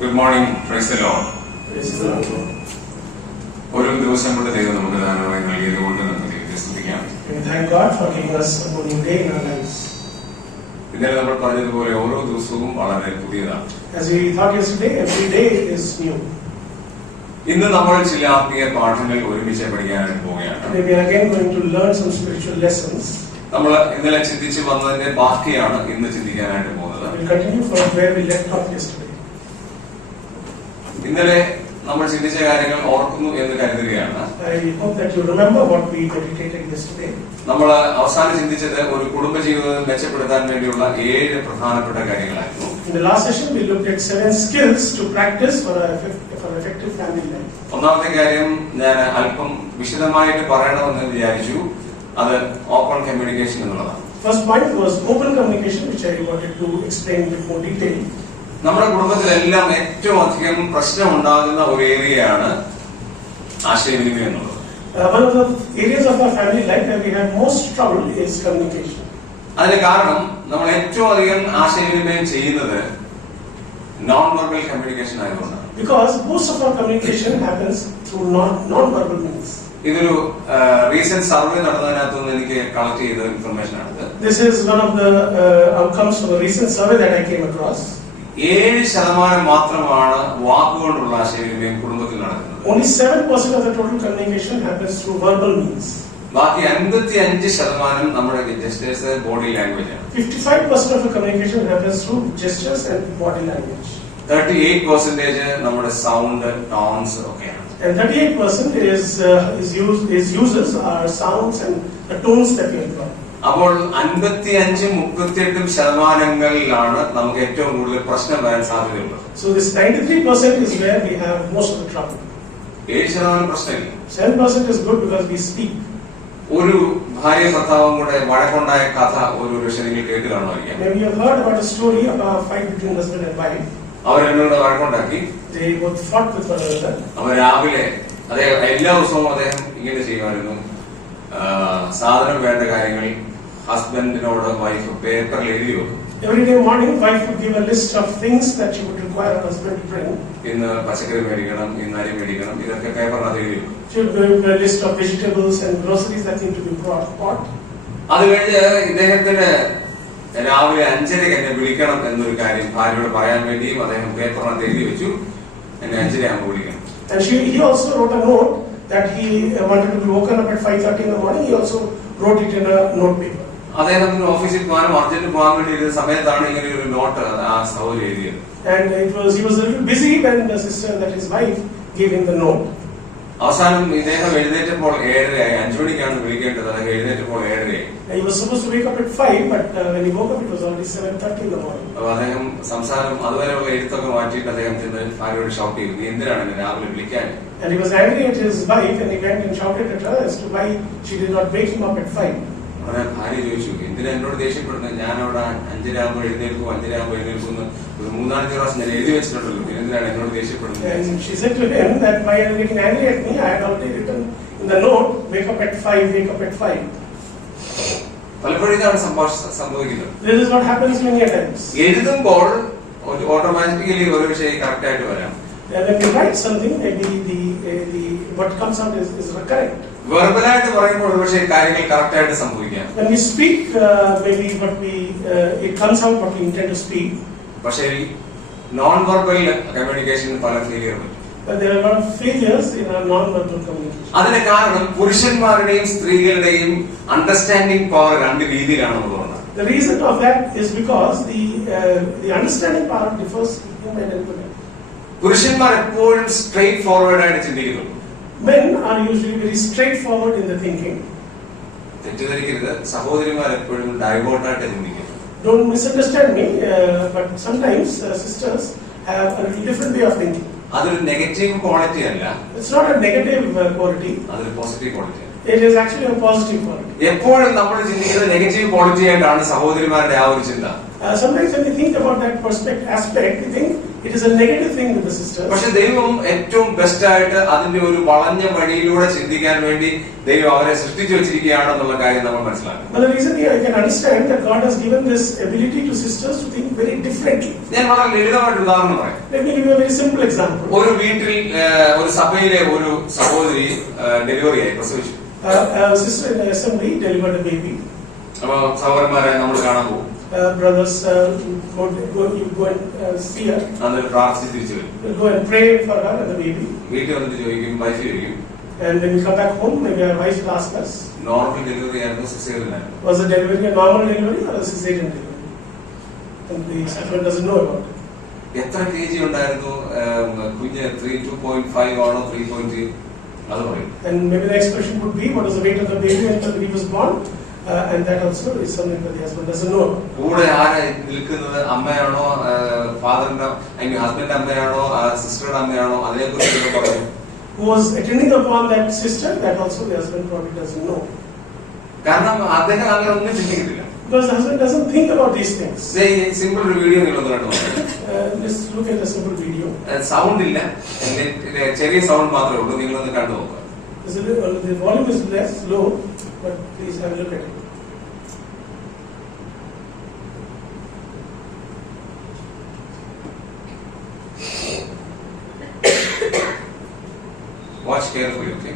Good morning, praise the Lord. Praise the Lord. ഒരു ദിവസം കൂടെ ദൈവം നമുക്ക് ദാനമായി നൽകിയതുകൊണ്ട് നമുക്ക് ദൈവത്തെ സ്തുതിക്കാം. We thank God for giving us a new day in our lives. ഇന്നലെ നമ്മൾ പറഞ്ഞതുപോലെ ഓരോ ദിവസവും വളരെ പുതിയതാണ്. As we thought yesterday, every day is new. ഇന്ന് നമ്മൾ ചില ആത്മീയ പാഠങ്ങൾ ഒരുമിച്ച് പഠിക്കാനായിട്ട് പോവുകയാണ്. Today we are again going to learn some spiritual lessons. നമ്മൾ ഇന്നലെ ചിന്തിച്ച് വന്നതിന്റെ ബാക്കിയാണ് ഇന്ന് ചിന്തിക്കാനായിട്ട് പോകുന്നത്. We will continue from where we left off yesterday. ഇന്നലെ നമ്മൾ ചിന്തിച്ച കാര്യങ്ങൾ ഓർക്കുന്നു എന്ന് കരുതുകയാണ്. I hope that you remember what we meditated yesterday. നമ്മൾ അവസാനം ചിന്തിച്ചത് ഒരു കുടുംബജീവിതം മെച്ചപ്പെടുത്താൻ വേണ്ടിയുള്ള 7 പ്രധാനപ്പെട്ട കാര്യങ്ങളായിരുന്നു. In the last session we looked at 7 skills to practice for effective family life. ഒന്നാമത്തെ കാര്യം ഞാൻ അല്പം വിശദമായിട്ട് പറയണമെന്ന് വിചാരിച്ചു. അത് ഓപ്പൺ കമ്മ്യൂണിക്കേഷൻ എന്നുള്ളതാണ്. First point was open communication, which I wanted to explain in more detail. നമ്മുടെ കുടുംബത്തിലെല്ലാം ഏറ്റവും അധികം പ്രശ്നം ഉണ്ടാകുന്ന ഒരു ഏരിയയാണ് ആശയവിനിമയം എന്നുള്ളത്. One of the areas of our family life where we have most trouble is communication. അതിന് കാരണം നമ്മൾ ഏറ്റവും അധികം ആശയവിനിമയം ചെയ്യുന്നത് നോൺ വെർബൽ കമ്മ്യൂണിക്കേഷൻ ആയതുകൊണ്ടാണ്. Because most of our communication happens through non-verbal means. ഇതൊരു റീസെന്റ് സർവേ നടന്നതിനകത്തുനിന്ന് എനിക്ക് കളക്ട് ചെയ്ത ഇൻഫർമേഷൻ ആണ്. This is one of the outcomes of a recent survey that I came across. 7% മാത്രമാണ് വാക്കുകൊണ്ടുള്ള ആശയവിനിമയം കുടുംബത്തിൽ നടക്കുന്നത്. Only 7% of the total communication happens through verbal means. ബാക്കി 55% നമ്മുടെ ജസ്റ്റേഴ്സ് ബോഡി ലാംഗ്വേജ് ആണ്. 55% of the communication happens through gestures and body language. 38% നമ്മുടെ sound tones ഒക്കെയാണ്. And 38% is uses our sounds and the tones that we employ. അപ്പോൾ 55-38% നമുക്ക് ഏറ്റവും കൂടുതൽ പ്രശ്നം വരാൻ സാധ്യതയുള്ളത്. So this 93% is where we have most of the trouble. 7% പ്രശ്നമില്ല. 7% is good because we speak. ഒരു ഭാര്യ ഭർത്താവും കൂടെ വഴക്കുണ്ടായ കഥ ഒരു നിങ്ങൾ കേട്ട് കാണുമായിരിക്കാം. Maybe you have heard about a story about a fight between husband and wife. അവർ രണ്ടുപേരും വഴക്കുണ്ടാക്കി. They both fought with one another. അവർ രാവിലെ എല്ലാ ദിവസവും അദ്ദേഹം ഇങ്ങനെ ചെയ്യുമായിരുന്നു. സാധനം വേണ്ട കാര്യങ്ങൾ ഹസ്ബൻഡിനോട് വൈഫ് പേപ്പറിൽ എഴുതി വെക്കും. Every day morning, wife would give a list of things that she would require her husband to bring. ഇന്ന് പച്ചക്കറി മേടിക്കണം, ഇന്ന് അരി മേടിക്കണം, ഇതൊക്കെ പേപ്പറിനകത്ത് എഴുതി വെക്കും. She would give a list of vegetables and groceries that need to be bought. അത് കഴിഞ്ഞ് ഇദ്ദേഹത്തിന് രാവിലെ 5:30 എന്നെ വിളിക്കണം എന്നൊരു കാര്യം ഭാര്യയോട് പറയാൻ വേണ്ടിയും അദ്ദേഹം പേപ്പറിനകത്ത് എഴുതി വെച്ചു. എന്നെ 5:30 ആകുമ്പോൾ വിളിക്കണം. And he also wrote a note that he wanted to be woken up at 5:30 in the morning. He also wrote it in a note paper. അദ്ദേഹത്തിന് ഓഫീസിൽ പോകാനും അർജന്റ് പോകാൻ വേണ്ടി ഇരുന്ന സമയത്താണ് ഇങ്ങനെ ഒരു നോട്ട് ആ സഹോദരി എഴുതിയത്. And he was a little busy when the sister, that his wife, gave him the note. അവസാനം ഇദ്ദേഹം എഴുന്നേറ്റപ്പോൾ 7:30 5 മണിക്കാണ് വിളിക്കേണ്ടത്. അദ്ദേഹം എഴുന്നേറ്റപ്പോൾ 7:30. He was supposed to wake up at 5, but when he woke up it was already 7:30 in the morning. അപ്പോൾ അദ്ദേഹം സംസാരം അതുവരെയുള്ള എഴുത്തൊക്കെ മാറ്റിയിട്ട് അദ്ദേഹം ചെന്ന് ഭാര്യയോട് ഷൗട്ട് ചെയ്തു, നീ എന്തിനാണ് എന്നെ രാവിലെ വിളിക്കാൻ? And he was angry at his wife and he went and shouted at her as to why she did not wake him up at 5. ഭാര്യ ചോദിച്ചു, എന്തിനാ എന്നോട് ദേഷ്യപ്പെടുന്നത്? ഞാൻ അവിടെ 5:30 ആകുമ്പോൾ എഴുന്നേൽക്കും 5:30 ആകുമ്പോൾ എഴുന്നേൽക്കുന്നു ഒരു 3-4 പ്രാവശ്യം ഞാൻ എഴുതി വെച്ചിട്ടുണ്ടല്ലോ, എന്തിനാണ് എന്നോട് ദേഷ്യപ്പെടുന്നത്? And she said to him that why are you getting angry at me? I had already written in the note, wake up at 5, wake up at 5. പലപ്പോഴും ഇതാണ് സംഭവിക്കുന്നത്. This is what happens many times. എഴുതുമ്പോൾ automatically ഒരു വിഷയം correct ആയിട്ട് വരാം. When we write something, maybe the what comes out is correct. വെർബലായിട്ട് പറയുമ്പോൾ ഒരു പക്ഷേ കാര്യങ്ങൾ കറക്റ്റ് ആയിട്ട് സംഭവിക്കാം. When we speak, maybe it comes out what we intend to speak. പക്ഷേ നോൺ വെർബൽ കമ്മ്യൂണിക്കേഷൻ പല ഫെയിലിയർ വരും. But there are a lot of failures in our non-verbal communication. അതിന് കാരണം പുരുഷന്മാരുടെയും സ്ത്രീകളുടെയും understanding power 2 രീതിയിലാണെന്നുള്ളതാണ്. The reason of that is because the understanding power differs between men and women. പുരുഷന്മാർ എപ്പോഴും straight forward ആയിട്ട് ചിന്തിക്കുന്നു. Men are usually very straightforward in the thinking. തെറ്റിദ്ധരിക്കരുത്, സഹോദരിമാർ എപ്പോഴും ഡൈവേർട്ട് ആയിട്ട് ചിന്തിക്കുന്നു. Don't misunderstand me, but sometimes sisters have a little different way of thinking. അതൊരു നെഗറ്റീവ് ക്വാളിറ്റി അല്ല. It's not a negative quality. അതൊരു positive quality. It is actually a positive quality. എപ്പോഴും നമ്മൾ ചിന്തിക്കുന്നത് നെഗറ്റീവ് ക്വാളിറ്റി ആയിട്ടാണ് സഹോദരിമാരുടെ ആ ഒരു ചിന്ത. Sometimes when we think about that aspect, we think It is a negative thing with the sisters. പക്ഷെ ദൈവം ഏറ്റവും ബെസ്റ്റ് ആയിട്ട് അതിന്റെ ഒരു വളഞ്ഞ വഴിയിലൂടെ ചിന്തിക്കാൻ വേണ്ടി ദൈവം അവരെ സൃഷ്ടിച്ചു വെച്ചിരിക്കുകയാണെന്നുള്ള കാര്യം നമ്മൾ മനസ്സിലാക്കണം. But the reason I can understand that God has given this ability to sisters to think very differently. ഞാൻ വളരെ ലളിതമായിട്ട് ഉദാഹരണം പറയാം. Let me give you a very simple example. ഒരു വീട്ടിൽ ഒരു സഭയിലെ ഒരു സഹോദരി ഡെലിവറി ആയി പ്രസവിച്ചു. A sister in the assembly delivered a baby. അപ്പൊ സഹോദരന്മാരെ നമ്മൾ കാണാൻ പോകും. Brothers, go and see her. എന്നിട്ട് പ്രാർത്ഥിച്ച് തിരിച്ചു വരും. Go and pray for her and the baby. വീട്ടിൽ വന്നിട്ട് ചോദിക്കും, വൈഫ് ചോദിക്കും. And when we come back home, maybe our wife will ask us. Normal delivery ആയിരുന്നു, സിസേറിയൻ ആയിരുന്നു. Was the delivery a normal delivery or a cesarean delivery? And the husband doesn't know about it. എത്ര kg ഉണ്ടായിരുന്നു കുഞ്ഞ്? 2.5 ആണോ 3.3? അത് പറയും. And maybe the expression would be, what was the weight of the baby when the baby was born? And that also is something that the husband doesn't know. കൂടെ ആരാ നിൽക്കുന്നത്? അമ്മയാണോ, ഫാദറിന്റെ ഹസ്ബൻഡിന്റെ അമ്മയാണോ, സിസ്റ്ററുടെ അമ്മയാണോ? അതിനെക്കുറിച്ച് പറയും. Who was attending upon that sister? That also the husband probably doesn't know. കാരണം അദ്ദേഹം അങ്ങനെ ഒന്നും ചിന്തിക്കുന്നില്ല. Because the husband doesn't think about these things. Simple ഒരു വീഡിയോ നിങ്ങളൊന്ന് കണ്ടു നോക്കാം. Let's look at a simple video. Sound ഇല്ല, ചെറിയ സൗണ്ട് മാത്രമേ ഉള്ളൂ. നിങ്ങളൊന്ന് കണ്ടു നോക്കാം. The volume is less low, but please have a look at it. Watch carefully, okay?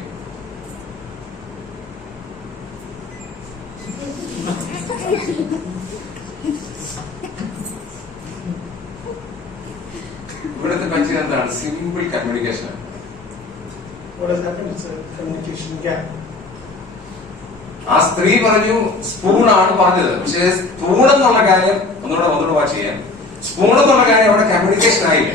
ഇവിടുത്തെ പറ്റി എന്താണ്? Simple communication. What has happened? It's a communication gap. ആ സ്ത്രീ പറഞ്ഞു സ്പൂൺ ആണ് പറഞ്ഞത്. പക്ഷേ സ്പൂൺ എന്നുള്ള കാര്യം ഒന്നുകൂടെ വാച്ച് ചെയ്യാം. സ്പൂൺ എന്നുള്ള കാര്യം അവിടെ കമ്മ്യൂണിക്കേഷൻ ആയില്ല.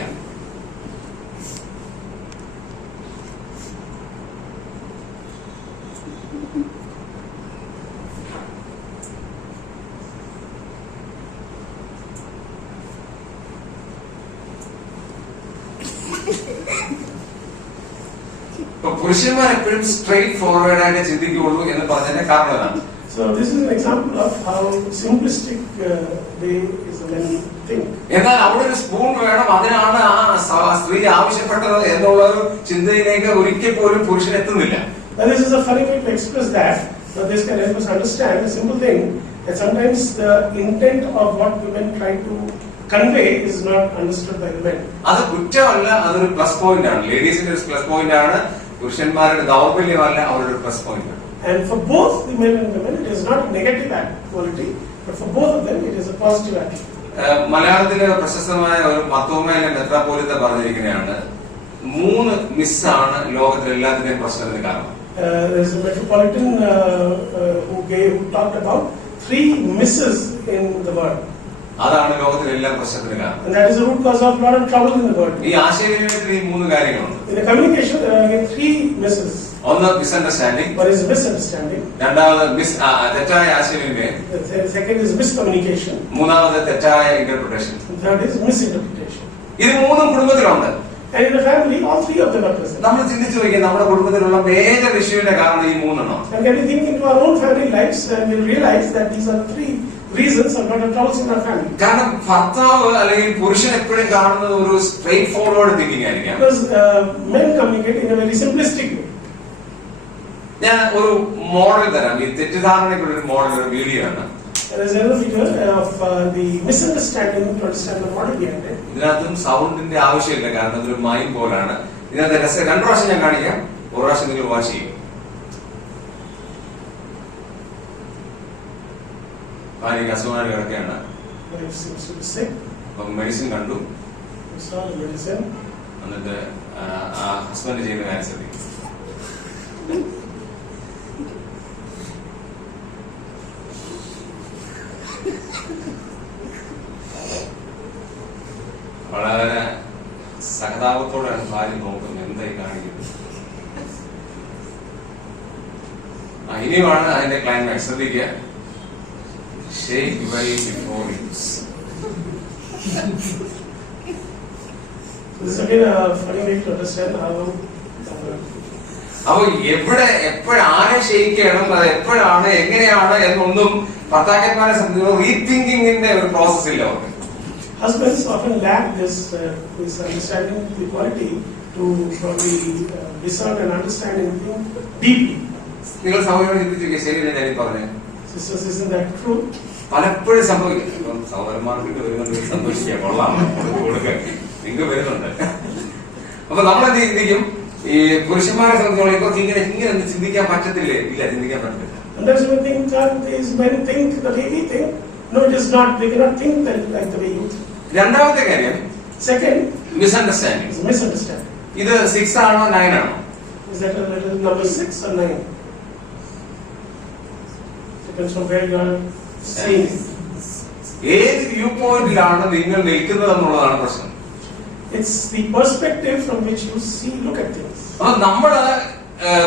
പുരുഷന്മാർ എപ്പോഴും സ്ട്രെയിറ്റ് ഫോർവേഡ് ആയിട്ട് ചിന്തിക്കുകയുള്ളൂ എന്ന് പറഞ്ഞതിന്റെ കാരണം എന്താണ്? So this is an example of how simplistic they is the men think. എന്നാൽ അവിടെ ഒരു സ്പൂൺ വേണം, അതിനാണ് ആ സ്ത്രീ ആവശ്യപ്പെട്ടത് എന്നുള്ള ഒരു ചിന്തയിലേക്ക് ഒരിക്കൽ പോലും പുരുഷൻ എത്തുന്നില്ല. Now this is a funny way to express that, but this can help us understand a simple thing that sometimes the intent of what women try to convey is not understood by the men. അത് കുറ്റമല്ല, അതൊരു plus point ആണ്. ലേഡീസിന്റെ ഒരു plus point ആണ്, പുരുഷന്മാരുടെ ദൗർബല്യമല്ല, അവരുടെ ഒരു plus point ആണ്. And for both the men and women, it is not a negative quality, but for both of them, it is a positive attitude. മലയാളത്തിലെ പ്രശസ്തമായ ഒരു മർത്തോമയിലെ മെത്രാപ്പോലിത്ത പറഞ്ഞിരിക്കുന്നതാണ്, 3 മിസ്സാണ് ലോകത്തിലെ എല്ലാത്തിന്റെയും പ്രശ്നത്തിന് കാരണം. There is a metropolitan who talked about 3 misses in the world. അതാണ് ലോകത്തിലെ എല്ലാ പ്രശ്നത്തിന് കാരണം. And that is the root cause of a lot of trouble in the world. ഈ ആശയവിനിമയത്തിൽ ഈ 3 കാര്യങ്ങളുണ്ട്. In the communication, there are again 3 misses. ഒന്ന് മിസ്അണ്ടർസ്റ്റാൻഡിംഗ്. One is misunderstanding. രണ്ടാമത് തെറ്റായ ആശയവിനിമയം. The second is miscommunication. മൂന്നാമത് തെറ്റായ interpretation. The third is misinterpretation. ഇത് 3 കുടുംബത്തിലുണ്ട്. And in the family, all 3 of them are present. നമ്മൾ ചിന്തിച്ചു നോക്കിയാൽ നമ്മുടെ കുടുംബത്തിലുള്ള മേജർ ഇഷ്യൂവിന്റെ കാരണം ഈ 3 എണ്ണം. And can we think into our own family lives and we'll realize that these are 3 reasons of lot of troubles in our family. കാരണം ഭർത്താവ് അല്ലെങ്കിൽ പുരുഷൻ എപ്പോഴും കാണുന്നത് ഒരു സ്ട്രെയിറ്റ് ഫോർവേഡ് തിങ്കിങ് ആയിരിക്കാം. Because men communicate in a very simplistic way. ഞാൻ ഒരു മോഡൽ തരാം. ഈ തെറ്റിദ്ധാരണയ്ക്കുള്ള ഒരു മോഡൽ, ഒരു വീഡിയോ ആണ്. There is another video of the misunderstanding to understand the model behind it. ഇതിനകത്തും സൗണ്ടിന്റെ ആവശ്യമില്ല, കാരണം ഇതൊരു മൈം പോലാണ്. ഇതിനകത്ത് 2 പ്രാവശ്യം ഞാൻ കാണിക്കാം, ഒരു പ്രാവശ്യം നിങ്ങൾ വാച്ച് ചെയ്യും. ഭാര്യയ്ക്ക് അസുഖമായി കിടക്കുകയാണ്. അപ്പം മെഡിസിൻ കണ്ടു. എന്നിട്ട് ഹസ്ബൻഡ് ചെയ്യുന്ന കാര്യം ശ്രദ്ധിക്കും. വളരെ സഹതാപത്തോടെയാണ് ഭാര്യ നോക്കുന്നത്, എന്തായി കാണിക്കുന്നത്. ഇനിയുമാണ് അതിന്റെ ക്ലൈമാക്സ്. ശ്രദ്ധിക്കുക. Shake well before use. This is again a funny way to understand how. അപ്പൊ എപ്പോഴാണ് ഷെയ്ക്ക് ചെയ്യണം, അത് എപ്പോഴാണ്, എങ്ങനെയാണ് എന്നൊന്നും ഭർത്താക്കന്മാരെ സംബന്ധിച്ച് റീതിങ്കിങ്ങിന്റെ ഒരു പ്രോസസ് ഇല്ല അവർക്ക്. husbands often lack this understanding, the quality to probably discern and understand anything deeply. നിങ്ങൾ സഹോദരൻ ചിന്തിച്ചു ശരിയല്ലേ ഞാൻ പറഞ്ഞേ? Sisters, isn't that true? പലപ്പോഴും സംഭവിക്കും. ഇപ്പം സഹോദരന്മാർക്ക് വരുന്നുണ്ട്, സന്തോഷിക്കാം, കൊള്ളാം, കൊടുക്കുക, നിങ്ങൾക്ക് വരുന്നുണ്ട്. അപ്പൊ നമ്മളെന്ത് ചിന്തിക്കും? ഈ പുരുഷന്മാരെ സംബന്ധിച്ചോളം ഇവർക്ക് ഇങ്ങനെ ചിന്തിക്കാൻ പറ്റത്തില്ലേ? ഇല്ല, ചിന്തിക്കാൻ പറ്റത്തില്ല. And that's one thing these men think the way we think. No, it is not. They cannot think that like the way you think. രണ്ടാമത്തെ കാര്യം, Second, മിസ്അണ്ടർസ്റ്റാൻഡിങ്. is misunderstanding. ഇത് 6 ആണോ 9 ആണോ? Is that a little number 6 or 9? Depends on where you are seeing. ഏത് view പോയിന്റിലാണ് നിങ്ങൾ നിൽക്കുന്നത് എന്നുള്ളതാണ് പ്രശ്നം. It's the perspective from which you look at things. അപ്പൊ നമ്മള്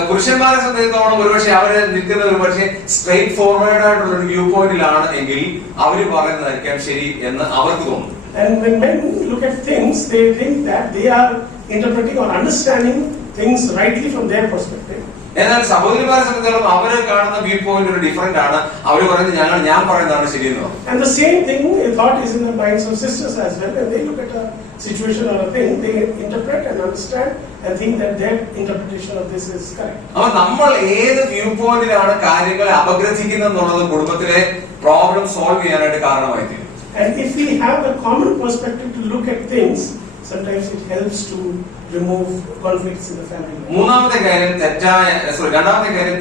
പുരുഷന്മാരെ സംബന്ധിച്ചിടത്തോളം ഒരുപക്ഷെ അവര് നിൽക്കുന്നത് ഒരുപക്ഷെ സ്ട്രെയിറ്റ് ഫോർവേഡ് ആയിട്ടുള്ള ഒരു വ്യൂ പോയിന്റിലാണ് എങ്കിൽ അവര് പറയുന്നതായിരിക്കാം ശരി എന്ന് അവർക്ക് തോന്നും. And when men look at things, they think that they are interpreting or understanding things rightly from their perspective. എന്നാൽ സഹോദരിമാരെ സംബന്ധിച്ചിടത്തോളം അവര് കാണുന്ന വ്യൂ പോയിന്റ് ഒരു ഡിഫറെന്റ് ആണ്. അവര് പറയുന്നത് ഞാൻ പറയുന്നതാണ് ശരിയെന്ന് പറയും. And the same thing, a thought is in the minds of sisters as well. When they look at a situation or a thing, they interpret and understand and think that their interpretation of this is correct. അപ്പൊ നമ്മൾ ഏത് view പോയിന്റിലാണ് കാര്യങ്ങളെ അപഗ്രഥിക്കുന്നത് എന്നുള്ളത് കുടുംബത്തിലെ problem solve ചെയ്യാനായിട്ട് കാരണമായി തീരും. And if we have a common perspective to look at things, sometimes it helps to remove conflicts in the family. രണ്ടാമത്തെ കാര്യം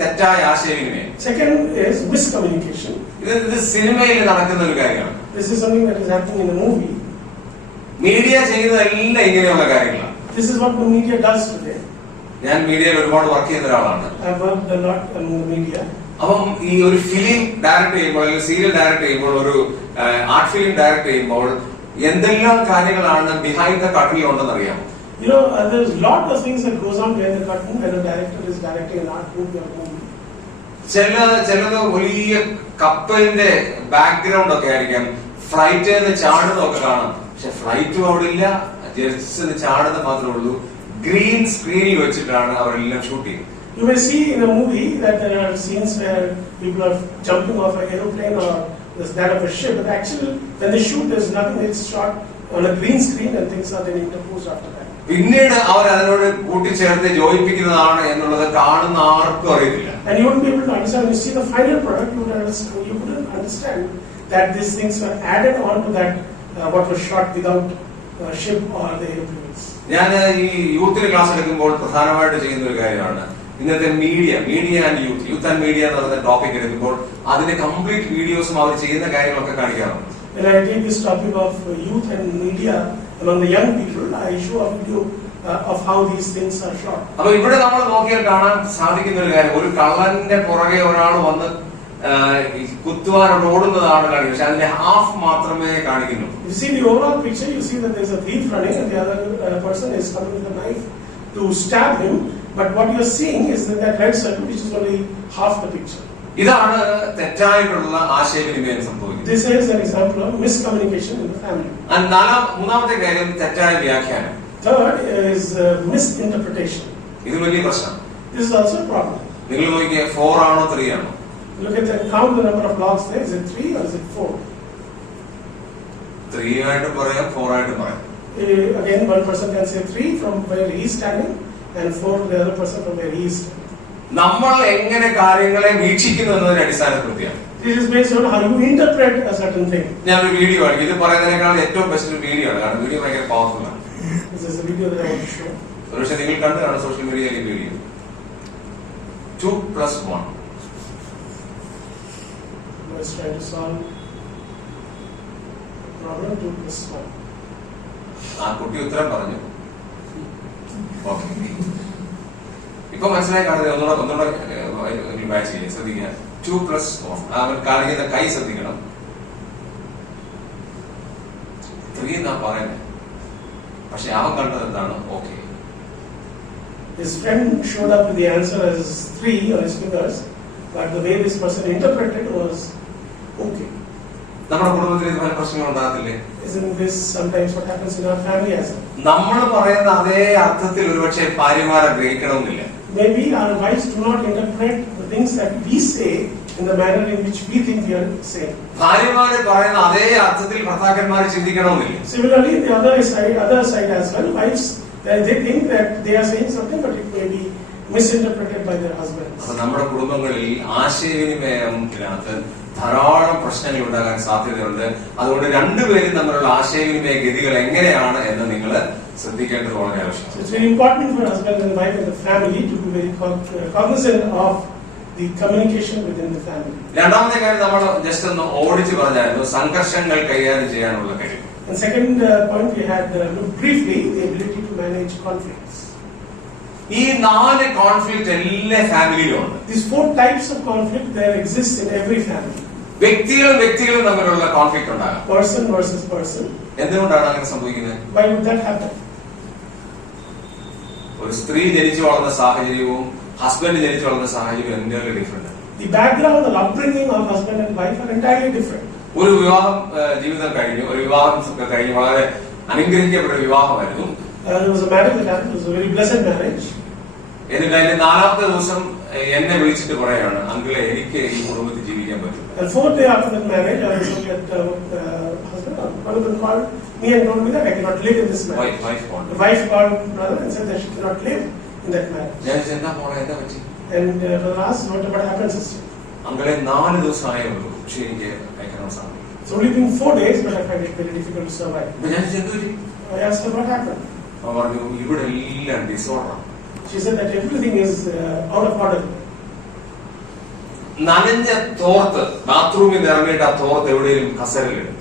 തെറ്റായ ആശയവിനിമയം. Second is miscommunication. ഇത് സിനിമയിൽ നടക്കുന്ന ഒരു കാര്യമാണ്. This is something that is happening in a movie. Media ചെയ്യുന്നതെല്ലാം ഇങ്ങനെയുള്ള കാര്യങ്ങളാണ്. This is what the media does today. ഞാൻ മീഡിയയിൽ ഒരുപാട് വർക്ക് ചെയ്യുന്ന ഒരാളാണ്. I have worked a lot in the media. അപ്പം ഈ ഒരു ഫിലിം ഡയറക്ട് ചെയ്യുമ്പോൾ അല്ലെങ്കിൽ സീരിയൽ ഡയറക്ട് ചെയ്യുമ്പോൾ ഒരു ആർട്ട് ഫിലിം ഡയറക്ട് ചെയ്യുമ്പോൾ എന്തെല്ലാം കാര്യങ്ങളാണ് ബിഹൈൻഡ് ദ കർട്ടനിൽ ഉണ്ടെന്ന് അറിയാം. You know, there's a lot of things that goes on behind the curtain when a director is directing an art movie or movie. ചിലത് വലിയ കപ്പലിന്റെ ബാക്ക്ഗ്രൗണ്ട് ഒക്കെ ആയിരിക്കാം, ഫ്ലൈറ്റിൽ ചാടുന്നതൊക്കെ കാണാം. പക്ഷെ ഫ്ലൈറ്റും അവിടെ ഇല്ല, ജസ്റ്റ് ചാടുന്നത് മാത്രമേ ഉള്ളൂ. ഗ്രീൻ സ്ക്രീനിൽ വെച്ചിട്ടാണ് അവരെല്ലാം ഷൂട്ട് ചെയ്യുന്നത്. You may see in a movie that there are scenes where people are jumping off an aeroplane or there's that of a ship, but actually when they shoot there's nothing, it's shot on a green screen and things are then interposed after that. പിന്നീട് അവർ അതിനോട് കൂട്ടിച്ചേർത്ത് ജോയിപ്പിക്കുന്നതാണ് എന്നുള്ളത് കാണുന്ന ആർക്കും അറിയത്തില്ല. And you wouldn't be able to understand. When you see the final product, you wouldn't understand that these things were added on to that what was shot without ship or the airplanes. ഞാൻ ഈ യൂത്തിൽ class എടുക്കുമ്പോൾ പ്രധാനമായിട്ട് ചെയ്യുന്ന ഒരു കാര്യമാണ് ഇന്നത്തെ media and youth and media എന്ന് പറയുന്ന ടോപ്പിക് എടുക്കുമ്പോൾ അതിന്റെ കംപ്ലീറ്റ് വീഡിയോസും അവർ ചെയ്യുന്ന കാര്യങ്ങളൊക്കെ കാണിക്കാറുണ്ട്. When I take this topic of youth and media among the young people, I show a video of how these things are shot. അപ്പൊ ഇവിടെ നമ്മൾ നോക്കിയാൽ കാണാൻ സാധിക്കുന്ന ഒരു കാര്യം, ഒരു കള്ളന്റെ പുറകെ ഒരാൾ വന്ന് കുത്തുവാനോട് ഓടുന്നതാണ് കാണിക്കുന്നത്. പക്ഷെ അതിന്റെ ഹാഫ് മാത്രമേ കാണിക്കുന്നു. You see the overall picture, you see that there's a thief running and the other person is coming with a knife to stab him. But what you're seeing is that red circle, which is only half the picture. ഇതാണ് തെറ്റായിട്ടുള്ള ആശയവിനിമയം സംഭവിക്കുന്നത്. This is an example of miscommunication in the family. മൂന്നാമത്തെ കാര്യം തെറ്റായ വ്യാഖ്യാനം. Third is misinterpretation. ഇത് വലിയ പ്രശ്നം. This is also a problem. നിങ്ങൾ നോക്കിയാൽ 4 ആണോ 3 ആണോ? Look at count the number of logs there. Is it 3 or is it 4? 3 ആയിട്ട് പറയാം, 4 ആയിട്ട് പറയാം. Again, one person can say 3 from where he is standing and 4 the other person from where he is standing. നമ്മൾ എങ്ങനെ കാര്യങ്ങളെ വീക്ഷിക്കുന്നു എന്നതിന്റെ അടിസ്ഥാനപ്പെടുത്തിയാണ്. This is based on how you interpret a certain thing. ഞാനൊരു വീഡിയോ ആണ് ഇത് പറയുന്നതിനേക്കാൾ ഏറ്റവും ബെസ്റ്റ് ഒരു വീഡിയോ ആണ്. കാരണം വീഡിയോ ഭയങ്കര പവർഫുൾ ആണ്. This is a video that I want to show. ഒരുപക്ഷെ നിങ്ങൾ കണ്ടതാണ് സോഷ്യൽ മീഡിയയിൽ ഈ video. 2+1. Let's try to solve problem 2+1. ആ കുട്ടി ഉത്തരം പറഞ്ഞു. ഓക്കെ, ഇപ്പൊ മനസ്സിലായി കാണുന്നത് ഒന്നുകൂടെ മാച്ച് ചെയ്യാം. ശ്രദ്ധിക്കുക. 2+1. അവൻ കാണിക്കുന്ന കൈ ശ്രദ്ധിക്കണം. 3 എന്നാ പറയുന്നത്, പക്ഷെ അവൻ കണ്ടത് എന്താണ്? Okay. His friend showed up with the answer as 3 on his fingers, but the way this person interpreted was okay. നമ്മുടെ കുടുംബത്തിൽ ഇതുപോലെ പ്രശ്നങ്ങൾ ഉണ്ടാകത്തില്ലേ? Isn't this sometimes what happens in our family as well? നമ്മൾ പറയുന്ന അതേ അർത്ഥത്തിൽ ഒരുപക്ഷെ ഭാര്യമാരെ ഗ്രഹിക്കണമെന്നില്ല. Maybe our wives do not interpret things that we say in the manner in which we think we are saying. ഭാര്യമാര് പറയുന്ന അതേ അർത്ഥത്തിൽ ഭർത്താക്കന്മാർ ചിന്തിക്കണമെന്നില്ല. Similarly, the other side as well, wives, they think that they are saying something, but it may be misinterpreted by their husbands. അപ്പൊ നമ്മുടെ കുടുംബങ്ങളിൽ ആശയവിനിമയത്തിനകത്ത് ധാരാളം പ്രശ്നങ്ങൾ ഉണ്ടാകാൻ സാധ്യതയുണ്ട്. അതുകൊണ്ട് രണ്ടുപേരും തമ്മിലുള്ള ആശയവിനിമയ ഗതികൾ എങ്ങനെയാണ് എന്ന് നിങ്ങൾ ശ്രദ്ധിക്കേണ്ടത് വളരെ ആവശ്യമാണ്. It's very important for husband and wife and the family to be very cognizant of the communication within the family. രണ്ടാമത്തെ കാര്യം നമ്മൾ ജസ്റ്റ് ഒന്ന് ഓടിച്ചു പറഞ്ഞായിരുന്നു, സംഘർഷങ്ങൾ കൈകാര്യം ചെയ്യാനുള്ള കഴിവ്. And second point we had looked briefly, the ability to manage conflicts. ഈ 4 കോൺഫ്ലിക്റ്റ് എല്ലാ ഫാമിലിയിലും ഉണ്ട്. These 4 types of conflict there exist in every family. വ്യക്തികളും തമ്മിലുള്ള കോൺഫ്ലിക്റ്റ് ഉണ്ടാകാം. Person versus person. എന്തുകൊണ്ടാണ് അങ്ങനെ സംഭവിക്കുന്നത്? Why would that happen? ഒരു സ്ത്രീ ജനിച്ചു വളർന്ന സാഹചര്യവും ഹസ്ബൻഡ് ജനിച്ചു വളർന്ന സാഹചര്യവും എന്തെങ്കിലും different. The background and upbringing of husband and wife are entirely different. ഒരു വിവാഹം ജീവിതം കഴിഞ്ഞു, ഒരു വിവാഹം കഴിഞ്ഞു, വളരെ അനുഗ്രഹിക്കപ്പെട്ട വിവാഹമായിരുന്നു. There was a marriage that happened. It was a very blessed marriage. എന്നിട്ട് അതിന്റെ 4ാമത്തെ ദിവസം എന്നെ വിളിച്ചിട്ട് പറയാണ്, അങ്കിളെ എനിക്ക് ഈ കുടുംബത്തിൽ ജീവിക്കാൻ പറ്റും. And 4th day after that marriage, I was looking at husband called me and told me that I cannot live in this marriage. The wife called brother and said that she cannot live in that marriage. ഞാൻ എന്താ മോളെ എന്താ പറ്റി? And brother asked, what happened, sister? അങ്കിളെ 4 ദിവസമായേ ഉള്ളൂ, പക്ഷെ എനിക്ക് കഴിക്കണം സാധിക്കും. It's only been 4 days, but I find it very difficult to survive. ഞാൻ എന്ത് പറ്റി? I asked her what happened. അവൻ പറഞ്ഞു, ഇവിടെ എല്ലാം ഡിസോർഡറാണ്. She said that everything is out of order. നനഞ്ഞ തോർത്ത് ബാത്റൂമിൽ ഇറങ്ങിയിട്ട് ആ തോർത്ത് എവിടെയും കസേരയിലിടും.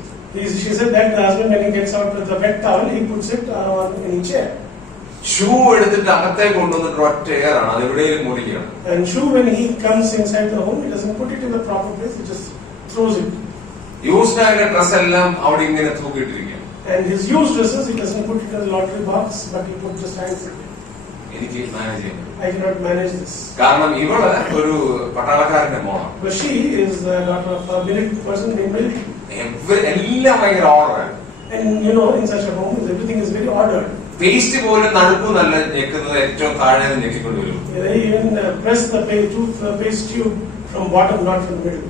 She said that the husband, when he gets out with the wet towel, he puts it on any chair. Shoe എടുത്തിട്ട് അകത്തേക്ക് കൊണ്ടുവന്നിട്ട് ഒറ്റ എയറാണ്, അത് എവിടെയും മൂടിക്കണം. And shoe, when he comes inside the home, he doesn't put it in the proper place, he just throws it. Used ആയ dress എല്ലാം അവിടെ ഇങ്ങനെ തൂക്കിയിട്ടിരിക്കും. And his used dresses, he doesn't put it in the laundry box, but he put just hangs it. എനിക്ക് manage ചെയ്യാൻ പറ്റും. I cannot manage this. കാരണം ഇവള് ഒരു പട്ടാളക്കാരന്റെ മോളാണ്. But she is the daughter of a military person named Military. എല്ലാം ഭയങ്കര ഓർഡറാണ്. And you know, in such a home, everything is very ordered. Paste പോലും നടുപ്പ് നല്ല ഞെക്കുന്നത് ഏറ്റവും താഴെ ഞെക്കിക്കൊണ്ട് വരും. They even press the paste tube from bottom, not from the middle.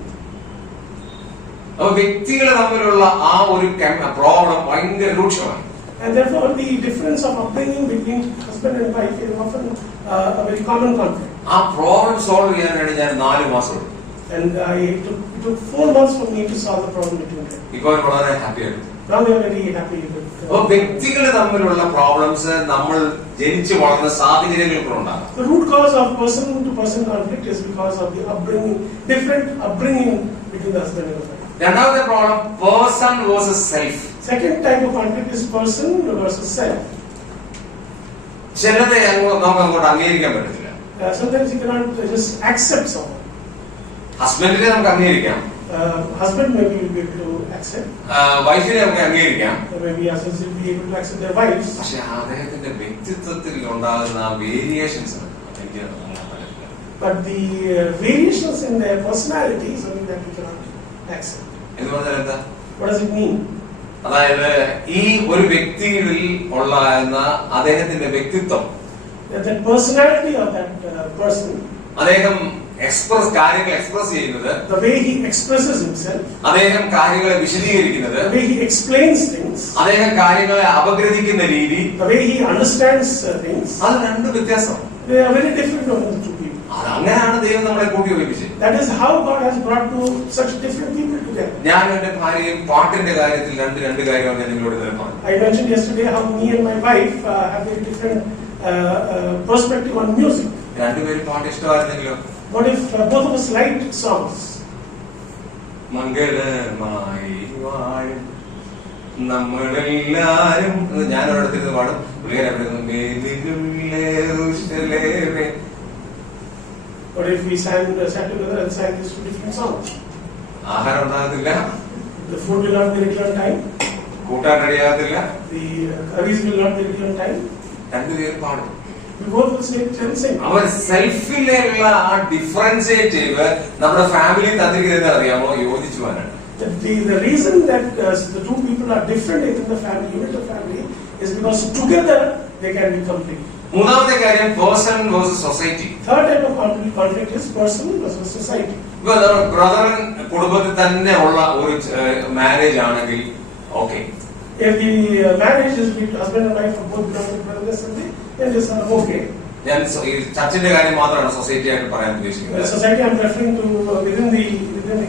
അപ്പൊ വ്യക്തികൾ തമ്മിലുള്ള ആ ഒരു പ്രോബ്ലം ഭയങ്കര രൂക്ഷമാണ്. And therefore, the difference of upbringing between husband and wife is often a very common conflict. ആ പ്രോബ്ലം സോൾവ് ചെയ്യാനാണ് ഞാൻ 4 മാസം എടുത്തു. And it took 4 months for me to solve the problem between them. ഇപ്പോൾ വളരെ happy ആയിരുന്നു. Now they are very happy with. അപ്പൊ വ്യക്തികൾ തമ്മിലുള്ള പ്രോബ്ലംസ് നമ്മൾ ജനിച്ചു വളർന്ന സാഹചര്യങ്ങൾക്കുണ്ടാകും. The root cause of person-to-person conflict is because of the different upbringing between the husband and the wife. രണ്ടാമത്തെ problem person versus self. Second type of conflict is person versus self. ചിലത് നമുക്ക് അങ്ങോട്ട് അംഗീകരിക്കാൻ പറ്റത്തില്ല. Sometimes you cannot just accept someone. ഹസ്ബൻഡിനെ നമുക്ക് അംഗീകരിക്കാം. Husband maybe will be able to accept. വൈഫിനെ നമുക്ക് അംഗീകരിക്കാം. Maybe husbands will be able to accept their wives. പക്ഷെ അദ്ദേഹത്തിന്റെ വ്യക്തിത്വത്തിൽ ഉണ്ടാകുന്ന വേരിയേഷൻസ് എനിക്ക് പറ്റില്ല. But the variations in their personality is something that we cannot accept. എന്ന് പറഞ്ഞാൽ എന്താ? What does it mean? അതായത് ഈ ഒരു വ്യക്തിയിൽ ഉള്ള അദ്ദേഹത്തിന്റെ വ്യക്തിത്വം, That personality of that person, അദ്ദേഹം കാര്യങ്ങൾ എക്സ്പ്രസ് ചെയ്യുന്നത്, the way he expresses himself, അദ്ദേഹം കാര്യങ്ങളെ വിശദീകരിക്കുന്നത്, the way he explains things, അദ്ദേഹം കാര്യങ്ങളെ അപഗ്രഥിക്കുന്ന രീതി, the way he understands things, അത് രണ്ട് വ്യത്യാസമാണ്. they are very different from the two people. അങ്ങനെയാണ് ദൈവം നമ്മളെ കൂട്ടി യോജിപ്പിച്ചത്. That is how God has brought to such different people together. ഞാനും എന്റെ ഭാര്യയും പാട്ടിന്റെ കാര്യത്തിൽ രണ്ട് കാര്യമാണ് ഞാൻ നിങ്ങളോട് ഇന്നലെ പറഞ്ഞു. I mentioned yesterday how me and my wife have very different perspective on music. രണ്ടുപേരും പാട്ട് ഇഷ്ടമായിരുന്നെങ്കിലോ? What if both of us liked songs? മംഗളമായി വാഴും നമ്മളെല്ലാരും, ഞാൻ ഒരിടത്തിരുന്ന് പാടും, What if we sat together and sang these 2 different songs? ആഹാരം ഉണ്ടാകത്തില്ല, The food will not be ready on time. കൂട്ടാൻ റെഡിയാകത്തില്ല, The curries will not be ready on time. രണ്ടുപേരും പാടും. We both will sing. അവർ സെൽഫിലുള്ള ആ ഡിഫറൻസിയേറ്റീവ് നമ്മുടെ ഫാമിലി തന്നിരിക്കുന്നത് അറിയാമോ? യോജിച്ചു പോകാനാണ്. The reason that the 2 people are different in the family, unit of family, is because together they can be complete. മൂന്നാമത്തെ കാര്യം person versus society. Third type of conflict is person versus society. ഇപ്പൊ brother കുടുംബത്തിൽ തന്നെ ഉള്ള ഒരു marriage ആണെങ്കിൽ okay. If the marriage is between husband and wife, both brothers and then it's okay. ഞാൻ ഈ ചർച്ചിന്റെ കാര്യം മാത്രമാണ് സൊസൈറ്റി ആയിട്ട് പറയാൻ ഉദ്ദേശിക്കുന്നത്. Society I'm referring to within the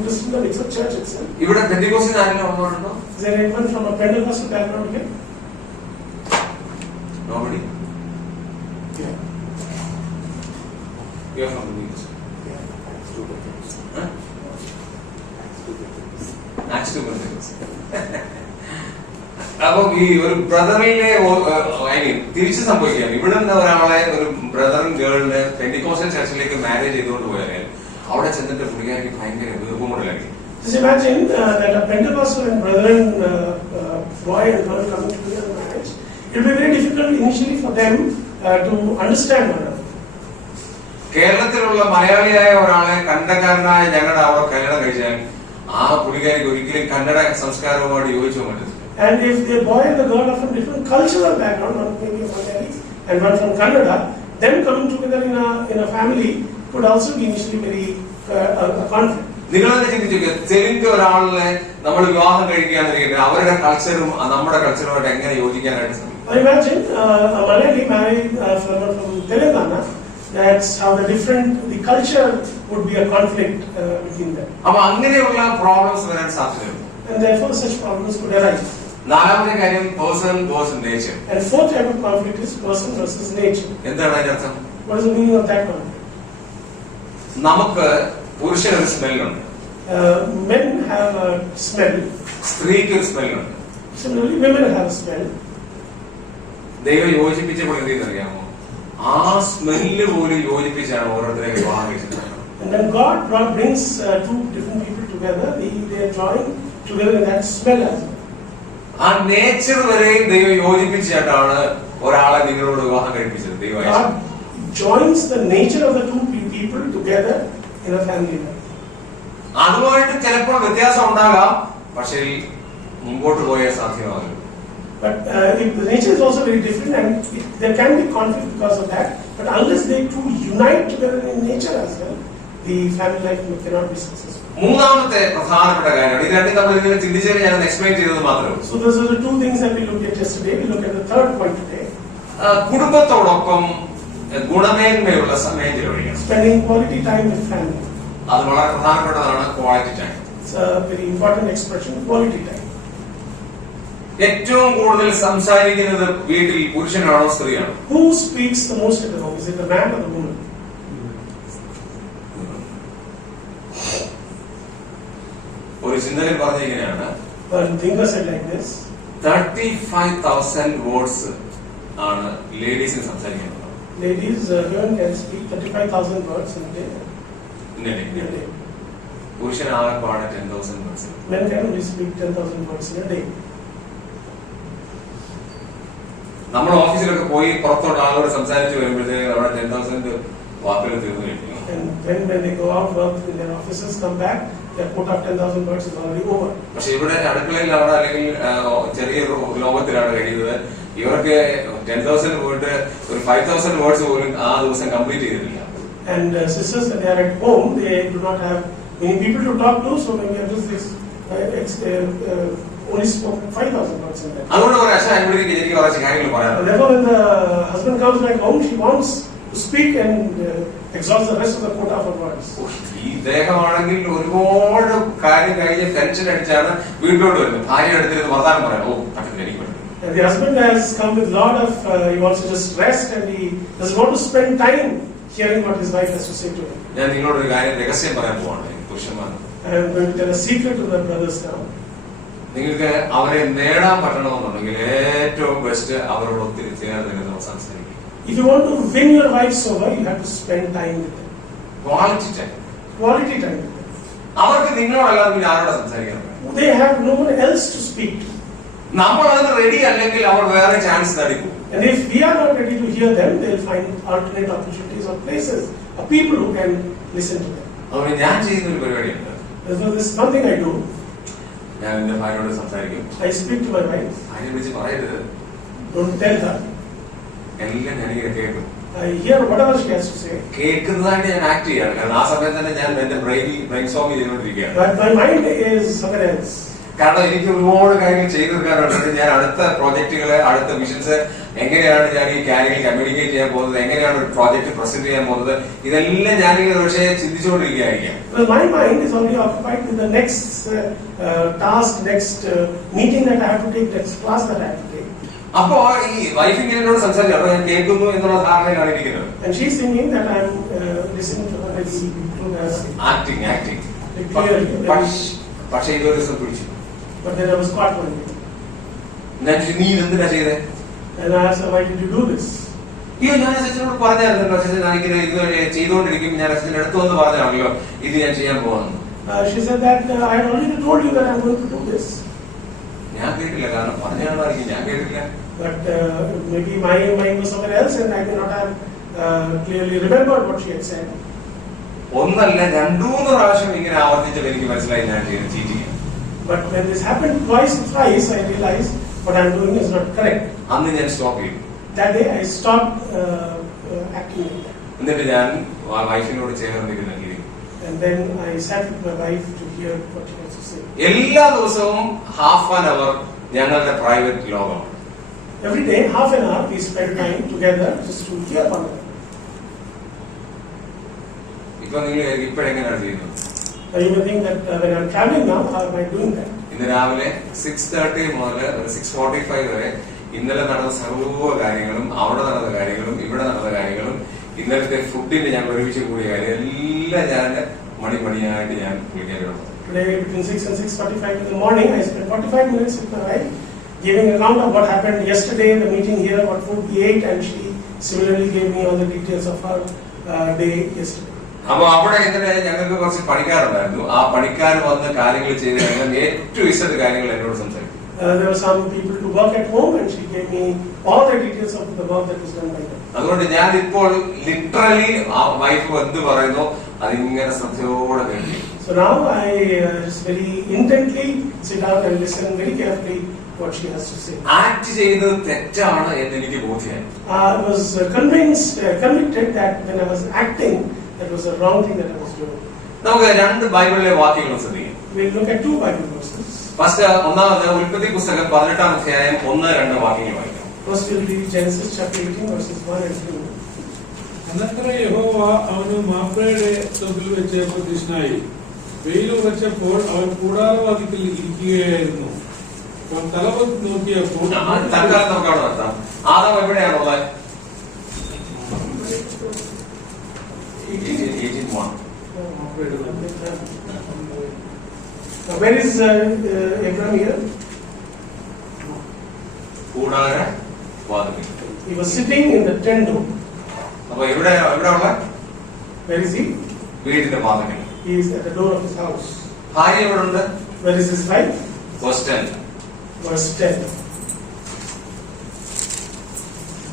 Christendom, it's a church itself. ഇവിടെ പെന്തിക്കോസ്റ്റിൽ ആരെങ്കിലും വന്നിട്ടുണ്ടോ? Is there anyone from a Pentecostal background here? Nobody. Yeah. You are from Pentecost. Acts 2 Pentecost. അപ്പൊ ഈ ഒരു ബ്രദറിലെ തിരിച്ചു സംഭവിക്കുകയാണ്. ഇവിടെ നിന്ന് ഒരാളെ ഒരു ബ്രദറും ഗേളിന് പെന്റിക്കോസ്റ്റൽ ചർച്ചിലേക്ക് മാരേജ് ചെയ്തുകൊണ്ട് പോയാൽ അവിടെ ചെന്നിട്ട് പുള്ളിക്കാർക്ക് ഭയങ്കര വീർപ്പുമുട്ടലായിരിക്കും. Just imagine that a Pentecostal and brethren boy and girl coming together in marriage. It will be very difficult initially for them to understand one another. കേരളത്തിലുള്ള മലയാളിയായ ഒരാളെ കന്നഡക്കാരനായ ഞങ്ങളുടെ അവിടെ കല്യാണം കഴിച്ചാൽ ആ പുള്ളിക്കാരിക്ക് ഒരിക്കലും കന്നഡ സംസ്കാരവുമായിട്ട് യോജിച്ചു പറ്റില്ല. And if the boy and the girl are from different cultural background, one maybe Malayali and one from Kannada, them coming together in a family could also be initially very a conflict. നിങ്ങളെന്നെ ചിന്തിച്ചു, തെലുങ്ക് ഒരാളിനെ നമ്മൾ വിവാഹം കഴിക്കുകയാണെന്നിരിക്കട്ടെ, അവരുടെ കൾച്ചറും നമ്മുടെ കൾച്ചറുമായിട്ട് എങ്ങനെ യോജിക്കാനായിട്ട് സാധിക്കും? Imagine a Malayali married someone from Telangana. That's how the culture would be a conflict between them. അപ്പൊ അങ്ങനെയുള്ള പ്രോബ്ലംസ് വരാൻ സാധ്യതയുണ്ട്. And therefore such problems could arise. നാലാമത്തെ കാര്യം person versus nature. And fourth type of conflict is person versus nature. എന്താണ് അതിന്റെ അർത്ഥം? What is the meaning of that conflict? നമുക്ക് പുരുഷന് ഒരു സ്മെല്ലുണ്ട്. Men have a smell. സ്ത്രീക്ക് ഒരു സ്മെല്ലുണ്ട്. Similarly, women have a smell. ദൈവം യോജിപ്പിച്ചപ്പോൾ എന്ത് ചെയ്യുന്നറിയാമോ? ആ സ്മെല്ല് പോലും യോജിപ്പിച്ചാണ് ഓരോരുത്തരെ വിവാഹം കഴിച്ചത്. And when God brings two different people together, they are joined together in that smell as well. ആ നേച്ചർ വരെയും ദൈവം യോജിപ്പിച്ചിട്ടാണ് ഒരാളെ നിങ്ങളോട് വിവാഹം കഴിപ്പിച്ചത്. ദൈവം God joins the nature of the two people together in a family life. അതുമായിട്ട് ചിലപ്പോൾ വ്യത്യാസം ഉണ്ടാകാം, പക്ഷേ മുമ്പോട്ട് പോയാൽ സാധ്യമാകും. But if the nature is also very different and there can be conflict because of that. But unless they two unite together in nature as well, the family life cannot be successful. മൂന്നാമത്തെ പ്രധാനപ്പെട്ട കാര്യമാണ് ഇത്. രണ്ടും നമ്മൾ ഇങ്ങനെ ചിന്തിച്ചാൽ ഞാൻ explain ചെയ്തത് മാത്രമേ ഉള്ളൂ. So those are the two things that we looked at yesterday. We look at the third point today. കുടുംബത്തോടൊപ്പം ഗുണമേന്മയുള്ള സമയം ചെലവഴിക്കണം. Spending quality time with family. അത് വളരെ പ്രധാനപ്പെട്ടതാണ്. Quality time. It's a very important expression, quality time. ഏറ്റവും കൂടുതൽ സംസാരിക്കുന്നത് വീട്ടിൽ പുരുഷനാണോ സ്ത്രീയാണോ? Who speaks the most at the home? Is it the man or the woman? ഒരു ചിന്തകൻ പറഞ്ഞിങ്ങനെയാണ്, One thinker said like this: 35,000 words ആണ് ലേഡീസിന് സംസാരിക്കുന്നത്. Ladies, women can speak 35,000 words in a day. പുരുഷൻ ആകെപ്പാടെ 10,000 words. Men can only speak 10,000 words in a day. നമ്മൾ ഓഫീസിലൊക്കെ പോയി പുറത്തോട്ട് ആളോട് സംസാരിച്ച് വരുമ്പോഴത്തേക്ക് അവിടെ 10,000 വാക്കുകൾ തീർന്നു കഴിഞ്ഞു. And then when they go out work in their offices, come back, their quota of 10,000 words is already over. പക്ഷെ ഇവിടെ അടുക്കളയിൽ അവിടെ അല്ലെങ്കിൽ ചെറിയ ലോകത്തിലാണ് കഴിയുന്നത്. ഇവർക്ക് 10,000 വേർഡ് ഒരു 5,000 വേർഡ്സ് പോലും ആ ദിവസം കംപ്ലീറ്റ് ചെയ്തിട്ടില്ല. And sisters, when they are at home, they do not have many people to talk to, so when we have this only spoken 5,000 words in that. അതുകൊണ്ട് ഒരു അച്ഛൻ അനുഭവിക്ക് എനിക്ക് കുറച്ച് കാര്യങ്ങൾ പറയാം. Therefore, when the husband comes back home, she wants to speak and exhaust the rest of the quota of her words. ഈ ദേഹമാണെങ്കിൽ ഒരുപാട് കാര്യം കഴിഞ്ഞ് ടെൻഷൻ അടിച്ചാണ് വീട്ടിലോട്ട് വരുന്നത്. ഭാര്യ അടുത്തിരുന്ന് വർത്താനം പറയാം. ഓ പറ്റത്തില്ല, എനിക്ക് പറ്റും. And the husband has come with lot of he wants to just rest and he doesn't want to spend time hearing what his wife has to say to him. ഞാൻ നിങ്ങളോട് ഒരു കാര്യം രഹസ്യം പറയാൻ പോവാണ് പുരുഷന്മാർ. I am going to tell a secret to the brothers now. നിങ്ങൾക്ക് അവരെ നേടാൻ പറ്റണമെന്നുണ്ടെങ്കിൽ ഏറ്റവും ബെസ്റ്റ് അവരോട് ഒത്തിരി ചേർന്ന് സംസാരിക്കും. If you want to win your wives over, you have to spend time with them. Quality time. Quality time with them. അവർക്ക് നിങ്ങളോടല്ലാതെ പിന്നെ ആരോടെ സംസാരിക്കണം? They have no one else to speak to. നമ്മൾ അതിന് റെഡി അല്ലെങ്കിൽ അവർ വേറെ chance തടിക്കും. And if we are not ready to hear them, they'll find alternate opportunities or places or people who can listen to them. അതുകൊണ്ട് ഞാൻ ചെയ്യുന്ന ഒരു പരിപാടിയുണ്ട്. This is something I do. ഞാൻ എന്റെ ഭാര്യയോട് സംസാരിക്കും. I speak to my wife. ഭാര്യ വിളിച്ച് പറയരുത്. Don't tell her. എല്ലാം ഞാനിങ്ങനെ കേൾക്കും. I hear whatever she has to say. കേൾക്കുന്നതായിട്ട് ഞാൻ ആക്ട് ചെയ്യാണ്. കാരണം ആ സമയത്ത് തന്നെ ഞാൻ എന്റെ ബ്രെയിൻ സ്റ്റോം ചെയ്തുകൊണ്ടിരിക്കുകയാണ്. But my mind is somewhere else. കാരണം എനിക്ക് ഒരുപാട് കാര്യങ്ങൾ ചെയ്തു തീർക്കാറുണ്ട്. ഞാൻ അടുത്ത പ്രോജക്റ്റുകള്, അടുത്ത മിഷൻസ്, എങ്ങനെയാണ് ഞാൻ ഈ കാര്യങ്ങൾ കമ്മ്യൂണിക്കേറ്റ് ചെയ്യാൻ പോകുന്നത്, എങ്ങനെയാണ് ഒരു പ്രോജക്ട് പ്രസന്റ് ചെയ്യാൻ പോകുന്നത്, ഇതെല്ലാം ഞാനിങ്ങനെ പക്ഷേ ചിന്തിച്ചുകൊണ്ടിരിക്കുകയായിരിക്കാം. Well, my mind is already occupied with the next task, next meeting that I have to take, next class that I have to take. അപ്പോ ഈ വൈഫിന് എന്നോട് സംസാരിച്ചു, അപ്പൊ ഞാൻ കേൾക്കുന്നു എന്നുള്ള ധാരണയിലാണ് ഇരിക്കുന്നത്. And she's thinking that I'm listening to her through her acting. clearly. പക്ഷേ ഇതൊരു ദിവസം പിടിച്ചു. But then I was caught one day. നീ ഇതെന്തിനാ ചെയ്തേ? And I asked her, why did you do this? അയ്യോ, ഞാൻ അച്ഛനോട് പറഞ്ഞായിരുന്നല്ലോ, അച്ഛൻ ഞാനിങ്ങനെ ഇത് ചെയ്തുകൊണ്ടിരിക്കും, ഞാൻ അച്ഛൻ്റെ അടുത്ത് വന്ന് പറഞ്ഞാണല്ലോ ഇത് ഞാൻ ചെയ്യാൻ പോകുന്നു. She said that I had already told you that I'm going to do this. ഞാൻ കേട്ടില്ല, കാരണം പറഞ്ഞാണായിരിക്കും, ഞാൻ കേട്ടില്ല. But maybe my mind was somewhere else and I could not have clearly remembered what she had said. ഒന്നല്ല 2-3 പ്രാവശ്യം ഇങ്ങനെ ആവർത്തിച്ചപ്പോൾ എനിക്ക് മനസ്സിലായി ഞാൻ ചെയ്യുന്നത് cheating. But when this happened twice or thrice, I realized what I'm doing is not correct. അന്ന് ഞാൻ stop ചെയ്തു. That day I stopped acting like that. എന്നിട്ട് ഞാൻ വൈഫിനോട് ചേർന്നിരുന്നു. And then I sat with my wife to hear what she has to say. എല്ലാ ദിവസവും half an hour ഞങ്ങളുടെ private ലോകം. Every day, half an hour, we spend time together just to hear one another. ഇപ്പൊ നിങ്ങൾ ഇപ്പോഴെങ്ങനെയാണ് ചെയ്യുന്നത്? You may think that when I'm traveling now, how am I doing that? ഇന്ന് രാവിലെ 6:30 മുതൽ 6:45 വരെ ഇന്നലെ നടന്ന സർവ്വ കാര്യങ്ങളും, അവിടെ നടന്ന കാര്യങ്ങളും, ഇവിടെ നടന്ന കാര്യങ്ങളും, ഇന്നലത്തെ ഫുഡിന്റെ ഞങ്ങൾ ഒരുമിച്ച് കൂടിയ കാര്യം എല്ലാം ഞാൻ മണിയായിട്ട് ഞാൻ വിളിക്കാറുണ്ട്. Today between 6 and 6:45 in the morning, I spent 45 minutes with my wife, giving account of what happened yesterday, the meeting here, what food we ate, and she similarly gave me all the details of her day yesterday. അപ്പൊ അവിടെ ഇങ്ങനെ ഞങ്ങൾക്ക് കുറച്ച് പണിക്കാരുണ്ടായിരുന്നു. ആ പണിക്കാർ വന്ന് കാര്യങ്ങൾ ചെയ്ത് കഴിഞ്ഞാൽ ഏറ്റവും ഇഷ്ടപ്പെട്ട കാര്യങ്ങൾ എന്നോട് സംസാരിക്കും. There were some people to work at home, and she gave me all the details of the work that was done by them. അതുകൊണ്ട് ഞാൻ ഇപ്പോൾ ലിറ്ററലി ആ വൈഫ് എന്ത് പറയുന്നു അതിങ്ങനെ ശ്രദ്ധയോടെ കേൾക്കും. So now I just very intently sit down and listen very carefully what she has to say. Act ചെയ്യുന്നത് തെറ്റാണ് എന്ന് എനിക്ക് ബോധ്യമായി. I was convicted that when I was acting, that was the wrong thing that I was doing. നമുക്ക് 2 ബൈബിളിലെ വാക്യങ്ങൾ ശ്രദ്ധിക്കാം. We'll look at 2 Bible verses. First ഒന്നാമത് ഉൽപ്പത്തി പുസ്തകം 18-ാം അധ്യായം 1-2 വാക്യങ്ങൾ വായിക്കാം. First we'll read Genesis chapter 18 verses 1 and 2. അനന്തര യഹോവ അവന് മാപ്രയുടെ തൊപ്പിൽ വെച്ച് പ്രത്യക്ഷനായി. വെയിൽ ഉറച്ചപ്പോൾ അവൻ കൂടാരവാതിക്കൽ ഇരിക്കുകയായിരുന്നു. അവൻ തലപൊത്തി നോക്കിയപ്പോൾ തൽക്കാലം നമുക്ക് അവിടെ നിർത്താം. ആദാം എവിടെയാണുള്ളത്? 18:1. Where is Abraham here? കൂടാര വാതിക്കൽ. He was sitting in the tent door. അപ്പൊ എവിടെ ഉള്ള? Where is he? വീടിന്റെ വാതിക്കൽ. He is at the door of his house. ഭാര്യ എവിടെ ഉണ്ട്? Where is his wife? Verse 10. Verse 10.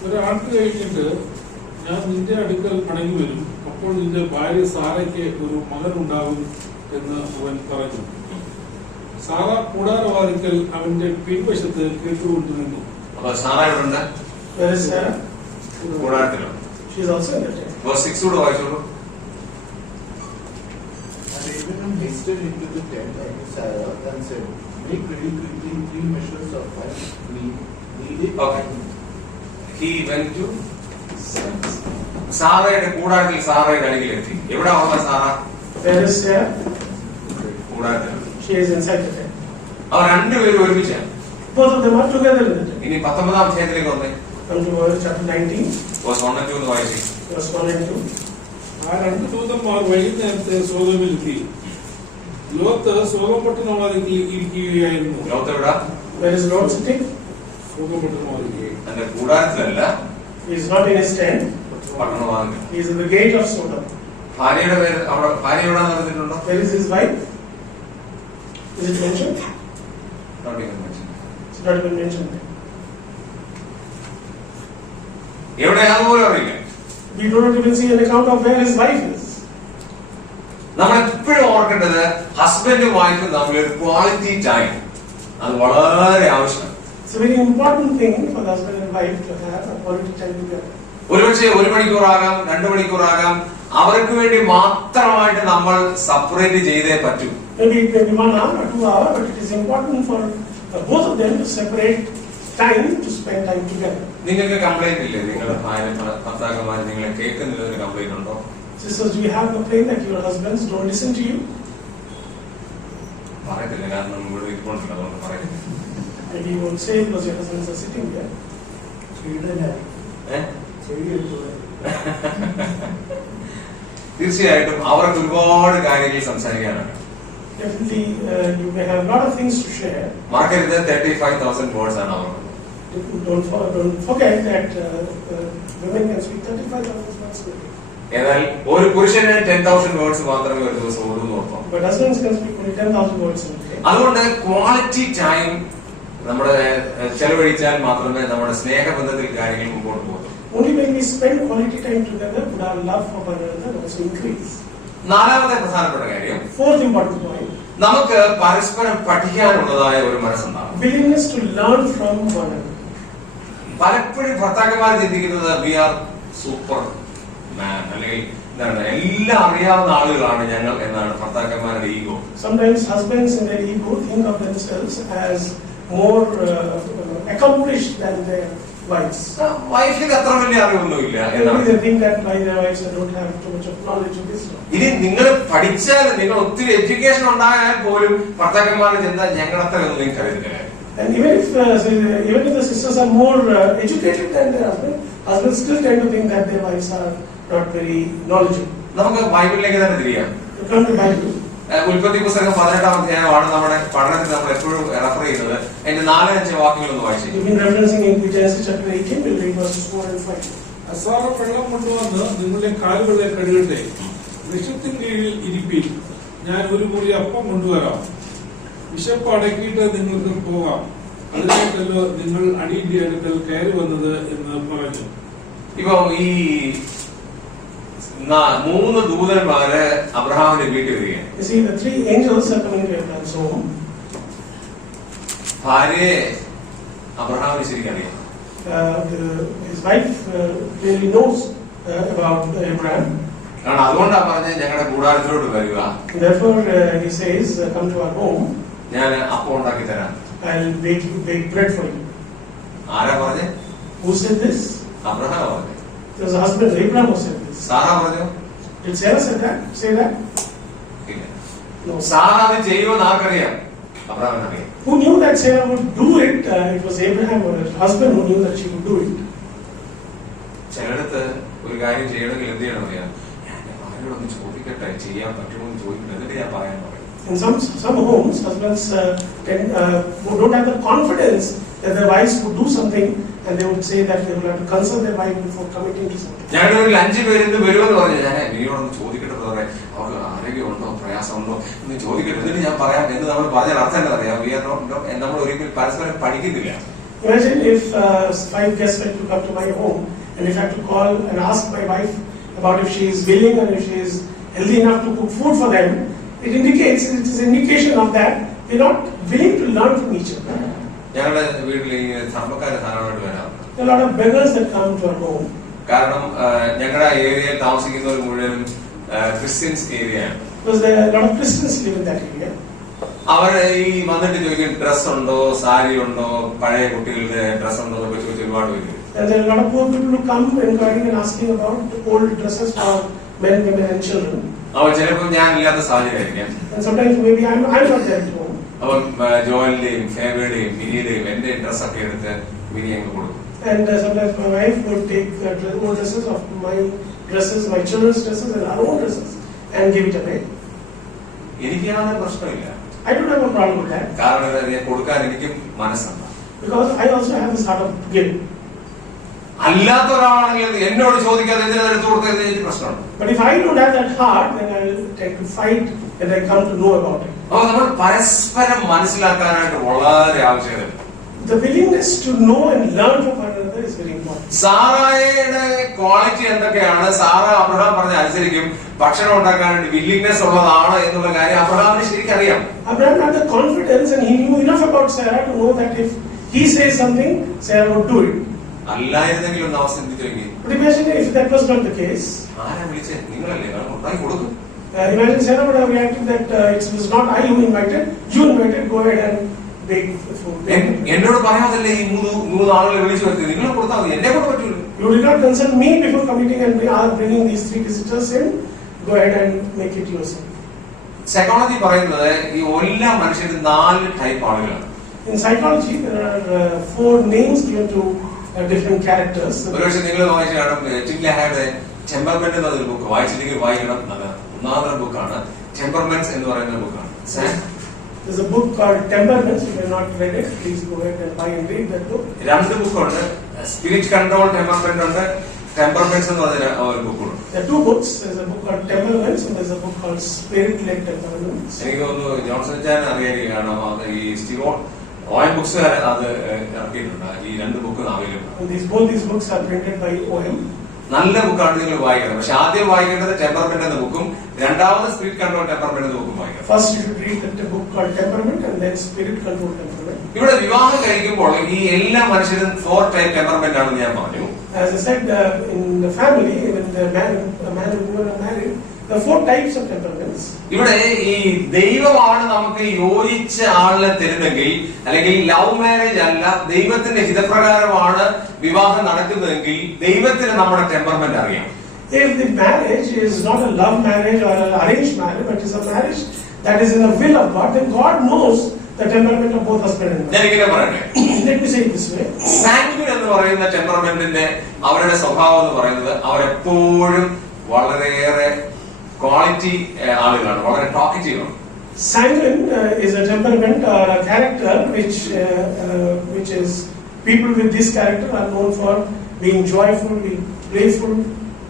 ഒരാൾക്ക് കഴിഞ്ഞിട്ട് ഞാൻ നിന്റെ അടുക്കൽ മടങ്ങി വരും, അപ്പോൾ നിന്റെ ഭാര്യ സാറയ്ക്ക് ഒരു മകൻ ഉണ്ടാകും എന്ന് അവൻ പറഞ്ഞു. സാറ കൂടാരവാതിക്കൽ അവന്റെ പിൻവശത്ത് കേട്ടുകൊണ്ട് നിന്നു. അപ്പൊ സാറ എവിടെ ഉണ്ട്? Where is Sarah? കൂടാരത്തിലോ? She is also in the tent. Verse 6 കൂടെ വായിച്ചോളൂ. And Abraham hastened into the tent and Sarah and said, make ready quickly 3 measures of wine, knead it. Okay. He went to സാറയുടെ കൂടാരത്തിൽ സാറയുടെ അരികിലെത്തി. എവിടെ ഉള്ള Sara? Where is Sarah? കൂടാരത്തിൽ. She is inside the tent. അവർ രണ്ടുപേരും ഒരുമിച്ചാണ്. Both of them are together in the tent. ഇനി 19-ാം അധ്യായത്തിലേക്ക് വന്നേ. Come to chapter 19, Verse 1 and 2 എന്ന് വായിച്ചു. verse 1 and 2. ആ 2 ദൂതന്മാർ വൈകുന്നേരത്തെ സോദോമിലെത്തി. ലോത്ത് സോദോം പട്ടണവാതിക്കൽ ഇരിക്കുകയായിരുന്നു. ലോത്ത് എവിടെ? Where is Lord sitting? Sodom പട്ടണവാതിക്കൽ. തന്റെ കൂടാരത്തിലല്ല, He is not in his tent. പട്ടണവാതിക്കൽ. He is in the gate of Sodom. ഭാര്യയുടെ പേര് അവിടെ ഭാര്യ എവിടെ നടന്നിട്ടുണ്ടോ? Where is his wife? Is it mentioned? Not even mentioned. It's not even mentioned there. എവിടെയാണെന്ന് പോലും അറിയില്ല. We do not even see an account of where his wife is. നമ്മൾ എപ്പോഴും ഓർക്കേണ്ടത് ഹസ്ബൻഡും വൈഫും തമ്മിൽ ഒരു ക്വാളിറ്റി ടൈം അത് വളരെ ആവശ്യമാണ്. It's a very important thing for the husband and wife to have a quality time together. ഒരുപക്ഷെ 1 മണിക്കൂറാകാം 2 മണിക്കൂറാകാം അവർക്ക് വേണ്ടി മാത്രമായിട്ട് നമ്മൾ സെപ്പറേറ്റ് ചെയ്തേ പറ്റൂ. Maybe it may be 1 hour or 2 hours, but it is important for both of them to separate time to spend time together. നിങ്ങൾക്ക് complaint ഇല്ലേ? നിങ്ങളുടെ ഭർത്താക്കന്മാർ നിങ്ങളെ കേൾക്കുന്നില്ല ഒരു കംപ്ലൈന്റ് ഉണ്ടോ? Sisters, do you have a complaint that your husbands don't listen to you? പറയത്തില്ല, കാരണം ഇവിടെ ഇരിപ്പുണ്ടല്ലോ, അതുകൊണ്ട് പറയത്തില്ല. Maybe you won't say because your husbands are sitting there. തീർച്ചയായിട്ടും അവർക്ക് ഒരുപാട് കാര്യങ്ങൾ സംസാരിക്കാനാണ്. Definitely, you may have a lot of things to share. മറക്കരുത് 35,000 വേർഡ്സ് ആണ് അവർക്ക്. Don't forget that women can speak 35,000 words per day. എന്നാൽ ഒരു പുരുഷന് 10,000 വേർഡ്സ് മാത്രമേ ഒരു ദിവസം ഉള്ളൂ എന്ന് ഓർക്കാം. But husbands can speak only 10,000 words in a day. അതുകൊണ്ട് ക്വാളിറ്റി ടൈം നമ്മുടെ ചെലവഴിച്ചാൽ മാത്രമേ നമ്മുടെ സ്നേഹബന്ധത്തിൽ കാര്യങ്ങൾ മുമ്പോട്ട് പോകുള്ളൂ. Only when we spend quality time together would our love for one another also increase. നാലാമത്തെ പ്രധാനപ്പെട്ട കാര്യം, Fourth important point, നമുക്ക് പരസ്പരം പഠിക്കാനുള്ളതായ ഒരു മനസ്സുണ്ടാകും. willingness to learn from one another. പലപ്പോഴും ഭർത്താക്കന്മാർ ചിന്തിക്കുന്നത് വി ആർ സൂപ്പർ മാൻ, അല്ലെങ്കിൽ എന്താണ് എല്ലാം അറിയാവുന്ന ആളുകളാണ് ഞങ്ങൾ എന്നാണ് ഭർത്താക്കന്മാരുടെ ego. Sometimes husbands in their ego think of themselves as more accomplished than their wives. വൈഫിന് അത്ര വലിയ അറിവൊന്നുമില്ല Maybe എന്നാണ്. they think that by their wives they don't have too much of knowledge of wisdom. ഇനി നിങ്ങൾ പഠിച്ചാൽ, നിങ്ങൾ ഒത്തിരി education ഉണ്ടായാൽ പോലും ഭർത്താക്കന്മാരുടെ ചിന്ത ഞങ്ങളത്ര ഒന്നും നിങ്ങൾക്ക് അറിയത്തില്ല. And even if the sisters are more educated than their husbands still tend to think that their wives are not very knowledgeable. നമുക്ക് ബൈബിളിലേക്ക് തന്നെ തിരിയാം. You come to Bible. ഉൽപ്പത്തി പുസ്തകം 18-ാം അധ്യായമാണ് നമ്മുടെ പഠനത്തിൽ നമ്മൾ എപ്പോഴും റെഫർ ചെയ്യുന്നത്. അതിന്റെ 4-5 വാക്യങ്ങളൊന്ന് വായിച്ചു. You've been referencing in Genesis chapter 18, we'll read verses 4 and 5. അസാറ വെള്ളം കൊണ്ടുവന്ന് നിങ്ങളുടെ കാലുകളെ കഴുകട്ടെ, വൃക്ഷത്തിൻ കീഴിൽ ഇരിപ്പിൻ, ഞാൻ ഒരു മുറി അപ്പം കൊണ്ടുവരാം, വിശപ്പ് അടക്കിയിട്ട് നിങ്ങൾക്ക് പോകാം, അതിനായിട്ടല്ലോ നിങ്ങൾ അടിയുടെ അടുക്കൽ കയറി വന്നത് എന്ന് പറഞ്ഞു. ഇപ്പൊ ഈ 3 ദൂതന്മാര് അബ്രഹാമിന്റെ വീട്ടിൽ വരികയാണ്. You see, the 3 angels are coming to Abraham's home. ഭാര്യയെ അബ്രഹാമിന് ശരിക്കും അറിയാം. His wife really knows about Abraham. കാരണം അതുകൊണ്ടാണ് പറഞ്ഞത് ഞങ്ങളുടെ കൂടാരത്തിലോട്ട് വരിക. Therefore, he says, come to our home. ഞാൻ അപ്പം ഉണ്ടാക്കി തരാം. I'll bake bread for you. ആരാ പറഞ്ഞേ? Who said this? അബ്രഹാം പറഞ്ഞു. It was the husband, Abraham, who said this. Sarah പറഞ്ഞു? Did Sarah say that? ഇല്ല. No. സാറാ അത് ചെയ്യുമെന്ന് ആർക്കറിയാം? അബ്രഹാമിന് അറിയാം. Who knew that Sarah would do it? It was Abraham or her husband who knew that she would do it. ചിലടത്ത് ഒരു കാര്യം ചെയ്യണമെങ്കിൽ എന്ത് ചെയ്യണം അറിയാം? ഞാൻ ഭാര്യയോടൊന്ന് ചോദിക്കട്ടെ, ചെയ്യാൻ പറ്റുമോ എന്ന് ചോദിക്കട്ടെ, എന്നിട്ട് ഞാൻ പറയാൻ പറയും. In some homes, husbands don't have the confidence that their wives would do something, and they would say that they will have to consult their wife before committing to something. ഞങ്ങളുടെ ഒരു 5 പേരിന്ന് വരുമെന്ന് പറഞ്ഞു. ഞാൻ നീയോടൊന്ന് ചോദിക്കട്ടെ ബ്രദറെ, അവർക്ക് ആരോഗ്യമുണ്ടോ പ്രയാസമുണ്ടോ എന്ന് ചോദിക്കട്ടെ, എന്നിട്ട് ഞാൻ പറയാം എന്ന് നമ്മൾ പറഞ്ഞാൽ അർത്ഥം എന്താ അറിയാം? നമ്മൾ ഒരിക്കലും പരസ്പരം പഠിക്കുന്നില്ല. Imagine if 5 guests were to come to my home, and if I had to call and ask my wife about if she is willing and if she is healthy enough to cook food for them. It is an indication of that they're not willing to learn from each other. ഞങ്ങളുടെ വീട്ടിൽ ഈ ധർമ്മക്കാര് ധാരാളമായിട്ട് വരാറുണ്ട്. There are a lot of beggars that come to our home. കാരണം ഞങ്ങളുടെ ഏരിയയിൽ താമസിക്കുന്നവർ മുഴുവനും ക്രിസ്ത്യൻസ് ഏരിയയാണ്. Because there are a lot of Christians live in that area. അവര് ഈ വന്നിട്ട് ചോദിക്കും ഡ്രസ് ഉണ്ടോ, സാരി ഉണ്ടോ, പഴയ കുട്ടികളുടെ ഡ്രസ് ഉണ്ടോ എന്നൊക്കെ ചോദിച്ച് ഒരുപാട് പേര്. And there are a lot of poor people who come inquiring and asking about old dresses for men, women and children. അവൻ ചിലപ്പോൾ ഞാൻ ഇല്ലാത്ത സാഹചര്യമായിരിക്കാം. And sometimes maybe I'm not there at home. അവൻ ജോയലിന്റെയും ഫേബയുടെയും മിനിയുടെയും എന്റെ ഡ്രസ്സൊക്കെ എടുത്ത് മിനി അങ്ങ് കൊടുക്കും. And sometimes my wife would take old dresses of my dresses, my children's dresses and our own dresses and give it away. എനിക്ക് യാതൊരു പ്രശ്നമില്ല. I don't have a problem with that. കാരണം കൊടുക്കാൻ എനിക്കും മനസ്സുണ്ട്. Because I also have this heart of giving. അല്ലാത്ത ഒരാളാണെങ്കിൽ എന്നോട് ചോദിക്കാതെ എന്തിനാണ് എടുത്തു കൊടുത്തത് എനിക്ക് പ്രശ്നമുണ്ട്. But if I don't have that heart, then I will tend to fight and I come to know about it. അപ്പോൾ നമ്മൾ പരസ്പരം മനസ്സിലാക്കാനായിട്ട് വളരെ ആവശ്യമുണ്ട്. The willingness to know and learn from one another is very important. സാറായുടെ quality എന്തൊക്കെയാണ്? Sarah Abraham പറഞ്ഞ അനുസരിക്കും ഭക്ഷണം ഉണ്ടാക്കാനായിട്ട് വില്ലിങ്നെസ് ഉള്ളതാണ് എന്നുള്ള കാര്യം അബ്രഹാമിന് ശരിക്കും അറിയാം. Abraham had the confidence and he knew enough about Sarah to know that if he says something, say I would do it. അല്ലായിരുന്നെങ്കിൽ ഒന്ന് അവസ്ഥ ചിന്തിച്ചു നോക്കി. But imagine if that was not the case. ആരാ വിളിച്ചേ? നിങ്ങളല്ലേ? ഉണ്ടാക്കി കൊടുക്കും. Imagine Sarah would have reacted that it was not I who invited, you invited, go ahead and bake the food. എന്നോട് പറയാതല്ലേ ഈ മൂന്ന് ആളുകളെ വിളിച്ചു വരുത്തി, നിങ്ങൾ കൊടുത്താൽ മതി, എന്നെ കൊണ്ട് പറ്റൂല. You did not consult me before committing and bringing these 3 visitors in. Go ahead and make it yourself. Psychology പറയുന്നത് ഈ എല്ലാ മനുഷ്യരും 4 ടൈപ്പ് ആളുകളാണ്. In psychology, there are 4 names given to different characters. ഒരുപക്ഷെ നിങ്ങൾ വായിച്ചു കാണും, ടിംഗ്ലഹായുടെ ടെമ്പർമെന്റ് എന്നൊരു ബുക്ക് വായിച്ചില്ലെങ്കിൽ വായിക്കണം. അത് ഒന്നാമത്തെ ബുക്കാണ്, ടെമ്പർമെന്റ്സ് എന്ന് പറയുന്ന ബുക്കാണ്. There's a book called Temperaments. If you have not read it, please go ahead and buy and read that book. 2 ബുക്കുണ്ട്, സ്പിരിറ്റ് കൺട്രോൾ ടെമ്പർമെന്റ് ഉണ്ട്, ടെമ്പർമെന്റ്സ് എന്ന് പറഞ്ഞ ഒരു ബുക്കുണ്ട്. There are 2 books. There's a book called Temperaments and there's a book called Spirit-led Temperaments. എനിക്ക് തോന്നുന്നു Johnson ചാൻ അറിയായിരിക്കും, കാരണം ഈ സ്റ്റീവോൺ ഓയം ബുക്സ് അത് ഇറക്കിയിട്ടുണ്ട്. ഈ 2 book available. Both these books are printed by OM. നല്ല ബുക്കാണ്, നിങ്ങൾ വായിക്കണം. പക്ഷെ ആദ്യം വായിക്കേണ്ടത് ടെമ്പർമെന്റ് എന്ന ബുക്കും, രണ്ടാമത് സ്പിരിറ്റ് കൺട്രോൾ ടെമ്പർമെന്റ് എന്ന ബുക്കും വായിക്കണം. First you should read the book called Temperament and then Spirit Control Temperament. ഇവിടെ വിവാഹം കഴിക്കുമ്പോൾ ഈ എല്ലാ മനുഷ്യരും 4 ടൈപ്പ് ടെമ്പർമെന്റ് ആണെന്ന് ഞാൻ പറഞ്ഞു. As I said, in the family, when the man and woman are married, there are 4 types of temperaments. ഇവിടെ ഈ ദൈവമാണ് നമുക്ക് യോജിച്ച ആളിനെ തരുന്നെങ്കിൽ, അല്ലെങ്കിൽ ലവ് മാരേജ് അല്ല, ദൈവത്തിന്റെ ഹിതപ്രകാരമാണ് വിവാഹം നടക്കുന്നതെങ്കിൽ ദൈവത്തിന് നമ്മുടെ ടെമ്പർമെന്റ് അറിയാം. If the marriage is not a love marriage or an arranged marriage, but is a marriage that is in the will of God, then God knows the temperament of both husband and wife. ഞാനിങ്ങനെ പറയട്ടെ, Let me say it this way. സാങ്ക്വിൻ എന്ന് പറയുന്ന ടെമ്പർമെന്റിന്റെ അവരുടെ സ്വഭാവം എന്ന് പറയുന്നത് അവരെപ്പോഴും വളരെയേറെ ക്വാളിറ്റി ആളുകളാണ്, വളരെ ടോക്കറ്റീവ് ആണ്. Sanguine is a temperament or a character which is people with this character are known for being joyful, being playful.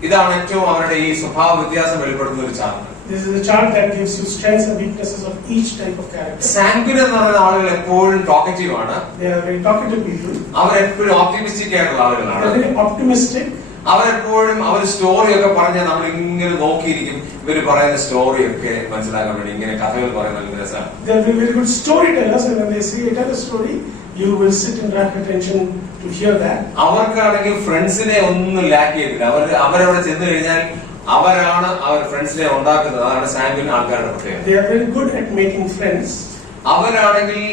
ഇതാണ് ഏറ്റവും അവരുടെ ഈ സ്വഭാവ വ്യത്യാസം വെളിപ്പെടുത്തുന്ന ഒരു chart. This is a chart that gives you strengths and weaknesses of each type of character. സാങ്ക്വിൻ എന്ന് പറയുന്ന ആളുകൾ എപ്പോഴും ടോക്കറ്റീവ് ആണ്. They are very talkative people. അവരെപ്പോഴും ഓപ്റ്റിമിസ്റ്റിക് ആയിട്ടുള്ള They ആളുകളാണ്. are very optimistic. അവരെപ്പോഴും അവർ സ്റ്റോറി ഒക്കെ പറഞ്ഞാൽ നമ്മൾ ഇങ്ങനെ നോക്കിയിരിക്കും, ഇവര് പറയുന്ന സ്റ്റോറി ഒക്കെ മനസ്സിലാക്കാൻ വേണ്ടി ഇങ്ങനെ കഥകൾ പറയുന്ന നല്ല രസമാണ്. They are very good storytellers, and when they tell a story, you will sit and wrap attention to hear that. അവർക്കാണെങ്കിൽ ഫ്രണ്ട്സിനെ ഒന്നും ലാക്ക് ചെയ്തില്ല. അവരവിടെ ചെന്ന് കഴിഞ്ഞാൽ അവരാണ് അവർ ഫ്രണ്ട്സിനെ ഉണ്ടാക്കുന്നത്. അതാണ് സാങ്ക്വിൻ ആൾക്കാരുടെ പ്രത്യേകത. They are very good at making friends. അവരാണെങ്കിൽ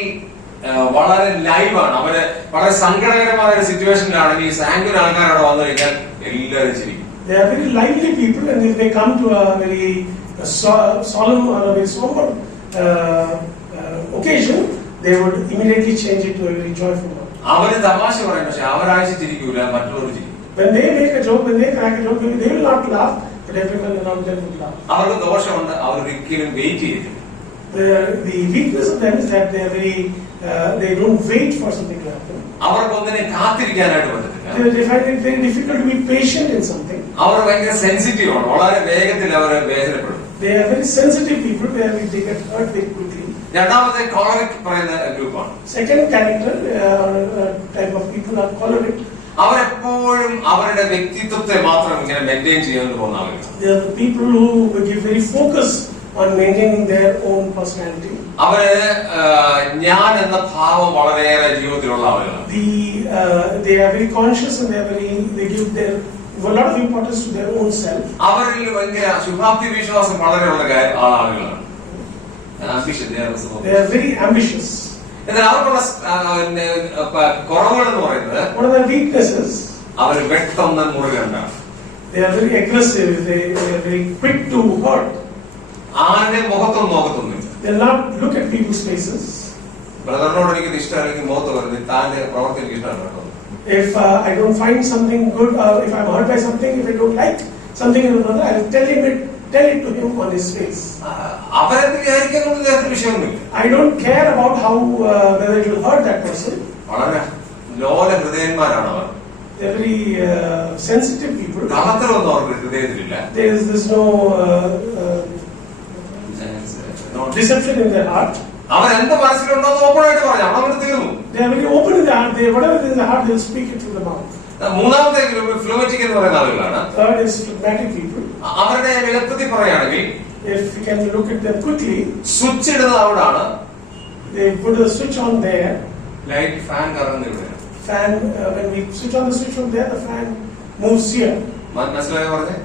വളരെ ലൈവാണ്. അവര് വളരെ സങ്കടകരമായ ഒരു സിറ്റുവേഷനിലാണെങ്കിൽ സാങ്ക്വിൻ ആൾക്കാരോട് വന്നു കഴിഞ്ഞാൽ എല്ലാവരും ചിരിക്കും. They are very lively people, and if they come to a very solemn or a very somber occasion, they would immediately change it to a very joyful one. അവര് തമാശ പറയും, പക്ഷെ അവരാഴ്ച ചിരിക്കൂല, മറ്റുള്ളവർ ചിരിക്കും. When they make a joke, when they crack a joke, maybe they will not laugh, but everyone around them will laugh. അവർക്ക് ദോഷമുണ്ട്, അവർ ഒരിക്കലും wait ചെയ്തില്ല. The weakness of them is that they are they don't wait for something to happen. അവർക്കൊന്നിനെ കാത്തിരിക്കാനായിട്ട് പറ്റത്തില്ല. They find it very difficult to be patient in something. അവർ ഭയങ്കര sensitive ആണ്, വളരെ വേഗത്തിൽ അവർ വേദനപ്പെടും. They are very sensitive people, they get hurt very quickly. രണ്ടാമത്തെ choleric പറയുന്ന ഗ്രൂപ്പാണ്. Second character type of people are choleric. അവരെപ്പോഴും അവരുടെ വ്യക്തിത്വത്തെ മാത്രം ഇങ്ങനെ മെയിൻറ്റെയിൻ ചെയ്യാൻ പോകുന്ന ആളുകൾ. They are the people who give very focus on maintaining their own personality. അവര് ഞാൻ എന്ന ഭാവം വളരെയേറെ ജീവിതത്തിലുള്ള ആളുകളാണ്. They are very conscious and they give a lot of importance to their own self. അവരിൽ ഭയങ്കര ശുഭാപ്തി വിശ്വാസം വളരെയുള്ള ആളുകളാണ്. They are very ambitious. എന്നാൽ അവർക്കുള്ള കുറവുകൾ എന്ന് പറയുന്നത്, one of their weaknesses, അവർ പെട്ടെന്ന് മുറുകണ്ടാണ്. They are very aggressive. They are very quick to hurt. ആരുടെ മുഖത്തൊന്നും നോക്കത്തൊന്നുമില്ല. They will not look at people's faces. ബ്രദറിനോട് എനിക്ക് ഇഷ്ടം, അല്ലെങ്കിൽ മുഖത്ത് വരുന്നത് താന്റെ പ്രവർത്തി എനിക്ക് ഇഷ്ടമാണ് കേട്ടോ. If I don't find something good, or if I'm hurt by something, if I don't like something in another, I will tell it to him on his face. അവരെന്ത് വിചാരിക്കാനുള്ള വിഷയമൊന്നുമില്ല. I don't care about how whether it will hurt that person. വളരെ ലോല ഹൃദയന്മാരാണ് അവർ. They are very sensitive people. കളത്തിലൊന്നും അവർക്ക് ഹൃദയത്തിലില്ല. There's no deception in their heart. അവരെന്ത് മനസ്സിലുണ്ടോ ഓപ്പണായിട്ട് പറഞ്ഞു, അവിടെ തീർന്നു. They are very open in their heart. Whatever is in their heart, they will speak it through the mouth. മൂന്നാമത്തെ group ഫ്ലൂമറ്റിക് എന്ന് പറയുന്ന ആളുകളാണ്. Third is phlegmatic people. അവരുടെ എളുപ്പത്തിൽ പറയുകയാണെങ്കിൽ, If you can look at them quickly, switch ഇടുന്നത് അവിടാണ്, they put a switch on there. Light fan കറങ്ങുന്ന ഇവിടെ Fan, when we switch on the switch from there, the fan moves here. മനസ്സിലായോ പറഞ്ഞേ?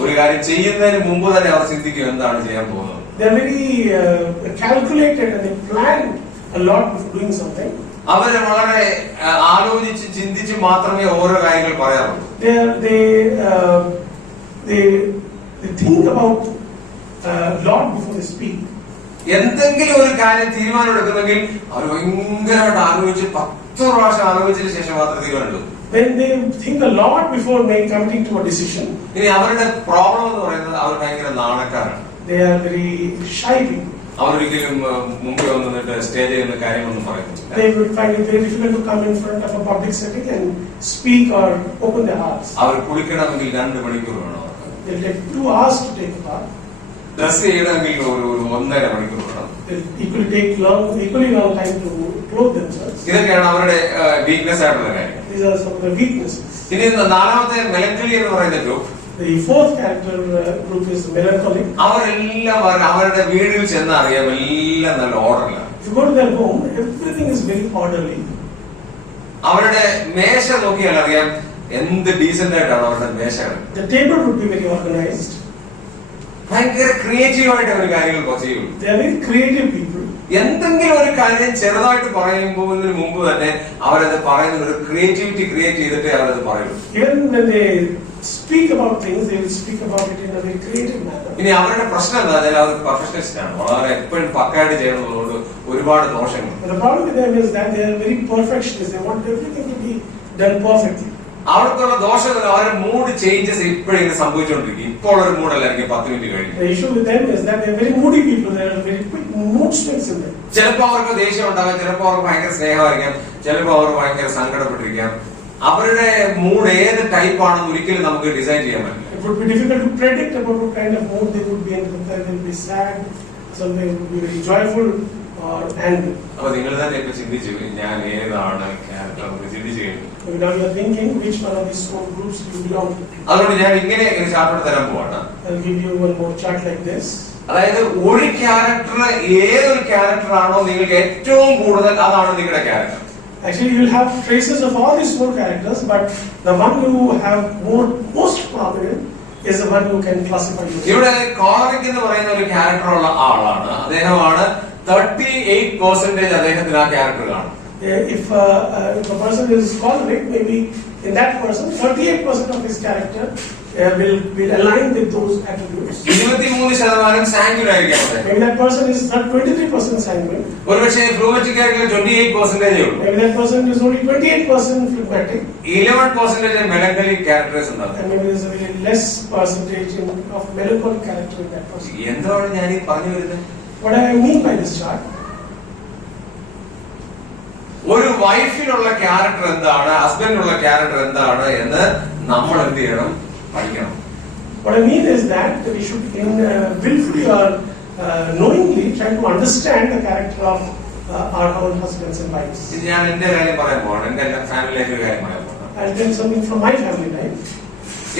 ഒരു കാര്യം ചെയ്യുന്നതിന് മുമ്പ് തന്നെ അവർ ചിന്തിക്കും എന്താണ് ചെയ്യാൻ പോകുന്നത്. They are very calculated and they plan a lot before doing something. അവര് വളരെ ആലോചിച്ച് ചിന്തിച്ച് മാത്രമേ ഓരോ കാര്യങ്ങൾ പറയാറുള്ളൂ. They think about lot before they speak. എന്തെങ്കിലും ഒരു കാര്യം തീരുമാനം എടുക്കുന്നെങ്കിൽ അവർ ഭയങ്കരമായിട്ട് ആലോചിച്ച് 10 പ്രാവശ്യം ആലോചിച്ചതിന് ശേഷം മാത്രമേ തീരുമാനം. When they think a lot before coming to a decision. ഇനി അവരുടെ പ്രോബ്ലം എന്ന് പറയുന്നത് അവർ ഭയങ്കര നാണക്കാരാണ്. They are very shy people. അവരൊരിക്കലും മുമ്പിൽ വന്നിട്ട് സ്റ്റേജിൽ നിന്ന് കാര്യമൊന്നും പറയുന്നില്ല. They would find it very difficult to come in front of a public setting and speak or open their hearts. അവർ കുളിക്കണമെങ്കിൽ 2 മണിക്കൂർ വേണം. They'll take 2 hours to take a bath. Dress ചെയ്യണമെങ്കിൽ ഒരു 1.5 മണിക്കൂർ വേണം. Equally long time to clothe themselves. ഇതൊക്കെയാണ് അവരുടെ weakness ആയിട്ടുള്ള കാര്യം. These are some of the weaknesses. ഇനി 4ാമത്തെ മെലങ്കലി എന്ന് പറയുന്ന group. The 4th character group is melancholic. അവരെല്ലാം അവരുടെ വീട്ടിൽ ചെന്ന് അറിയാം എല്ലാം നല്ല ഓർഡറിലാണ്. If you go to their home, everything is very orderly. അവരുടെ മേശ നോക്കിയാൽ അറിയാം എന്ത് ഡീസന്റ് ആയിട്ടാണ് അവരുടെ മേശകൾ. The table would be very organized. ഭയങ്കര ക്രിയേറ്റീവ് ആയിട്ട് അവർ കാര്യങ്ങൾ ചെയ്യും. They are very creative people. എന്തെങ്കിലും ഒരു കാര്യം ചെറുതായിട്ട് പറയുന്നതിന് മുമ്പ് തന്നെ അവരത് പറയുന്ന ഒരു ക്രിയേറ്റിവിറ്റി ക്രിയേറ്റ് ചെയ്തിട്ടേ അവരത് പറയുള്ളൂ. Even when they speak about things, they will speak about it in a very creative manner. ഇനി അവരുടെ പ്രശ്നം എന്താ വെച്ചാൽ അവർ പെർഫെക്ഷനിസ്റ്റ് ആണ്. വളരെ എപ്പോഴും പക്കായിട്ട് ചെയ്യണമെന്നുള്ളത് ഒരുപാട് ദോഷങ്ങൾ. The problem with them is that they are very perfectionists. They want everything to be done perfectly. അവർക്കുള്ള ദോഷം അവരുടെ മൂഡ് ചേഞ്ചസ് ഇപ്പോഴും സംഭവിച്ചുകൊണ്ടിരിക്കും. ഇപ്പോൾ ഒരു മൂഡല്ലായിരിക്കും 10 മിനിറ്റ് കഴിഞ്ഞു. The issue with them is that they are very moody people. They are very quick mood swings in them. ചിലപ്പോൾ അവർക്ക് ദേഷ്യം ഉണ്ടാകാം, ചിലപ്പോൾ അവർക്ക് ഭയങ്കര സ്നേഹമായിരിക്കാം, ചിലപ്പോൾ അവർ ഭയങ്കര സങ്കടപ്പെട്ടിരിക്കാം. അവരുടെ മൂഡ് ഏത് ടൈപ്പ് ആണെന്ന് ഒരിക്കലും നമുക്ക് ഡിസൈൻ ചെയ്യാൻ പറ്റില്ല. It would be difficult to predict about what kind of mood they would be in. They will be sad, some they would be very joyful or angry. അപ്പൊ നിങ്ങൾ തന്നെ ഇപ്പൊ ചിന്തിച്ചു ഞാൻ ഏതാണ് ക്യാരക്ടർ ചിന്തിച്ചു കഴിഞ്ഞു. Now you are thinking which one of these 4 groups you belong to. അതുകൊണ്ട് ഞാൻ ഇങ്ങനെ ഒരു ചാർട്ട് തരാൻ പോവാണ്. I'll give you one more chart like this. അതായത് ഒരു ക്യാരക്ടർ ഏതൊരു ക്യാരക്ടർ ആണോ നിങ്ങൾക്ക് ഏറ്റവും കൂടുതൽ അതാണ് നിങ്ങളുടെ character. Actually, you will have traces of all these 4 characters, but the one you have most prominent is the one you can classify. ഇവിടെ കോളറിക് എന്ന് പറയുന്ന ഒരു ക്യാരക്ടർ ഉള്ള ആളാണ്. അദ്ദേഹമാണ് 38% അദ്ദേഹത്തിന് ആ ക്യാരക്ടർ കാണും. If a person is choleric, maybe in that person, 38% of his character will align with those attributes. 23% സാങ്ക്വിൻ ആയിരിക്കാം. Maybe that person is 23% sanguine. ഒരുപക്ഷേ ഫ്ലൂമറ്റിക് ആയിട്ടുള്ള 28% ഉള്ളൂ. Maybe that person is only 28% phlegmatic. 11% മെലങ്കലിക് characters ഉണ്ടാവും. And maybe there's a very less percentage of melancholic character in that person. എന്താണ് ഞാൻ ഈ പറഞ്ഞു വരുന്നത്? What I mean by this chart? ഒരു വൈഫിനുള്ള ക്യാരക്ടർ എന്താണ്, ഹസ്ബൻഡിനുള്ള ക്യാരക്ടർ എന്താണ് എന്ന് നമ്മൾ എന്ത് ചെയ്യണം, പഠിക്കണം. What I mean is that we should willfully or knowingly try to understand the character of our own husbands and wives. ഞാൻ എന്റെ കാര്യം പറയാൻ പോവാണ്, എന്റെ ഫാമിലി ലൈഫിന്റെ കാര്യം പറയാൻ പോവാണ്. I'll tell something from my family life.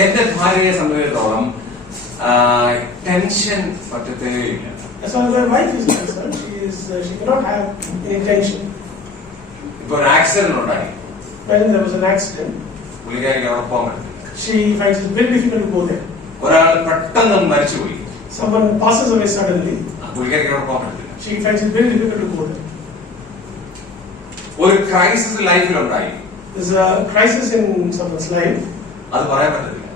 എന്റെ ഭാര്യയെ സംബന്ധിച്ചിടത്തോളം tension പറ്റത്തേയില്ല. As far as my wife is concerned, she cannot have any tension. ഇപ്പൊ ഒരു ആക്സിഡന്റ് ഉണ്ടായി, When there was an accident, പുള്ളിക്കാരിക്ക് അവിടെ പോകാൻ പറ്റില്ല. she finds it very difficult to go there. ഒരാൾ പെട്ടെന്ന് മരിച്ചുപോയി, Someone passes away suddenly, പുള്ളിക്കാരിക്ക് അവിടെ പോകാൻ പറ്റില്ല. she finds it very difficult to go there. ഒരു crisis ലൈഫിലുണ്ടായി, There's a crisis in someone's life. അത് പറയാൻ പറ്റത്തില്ല.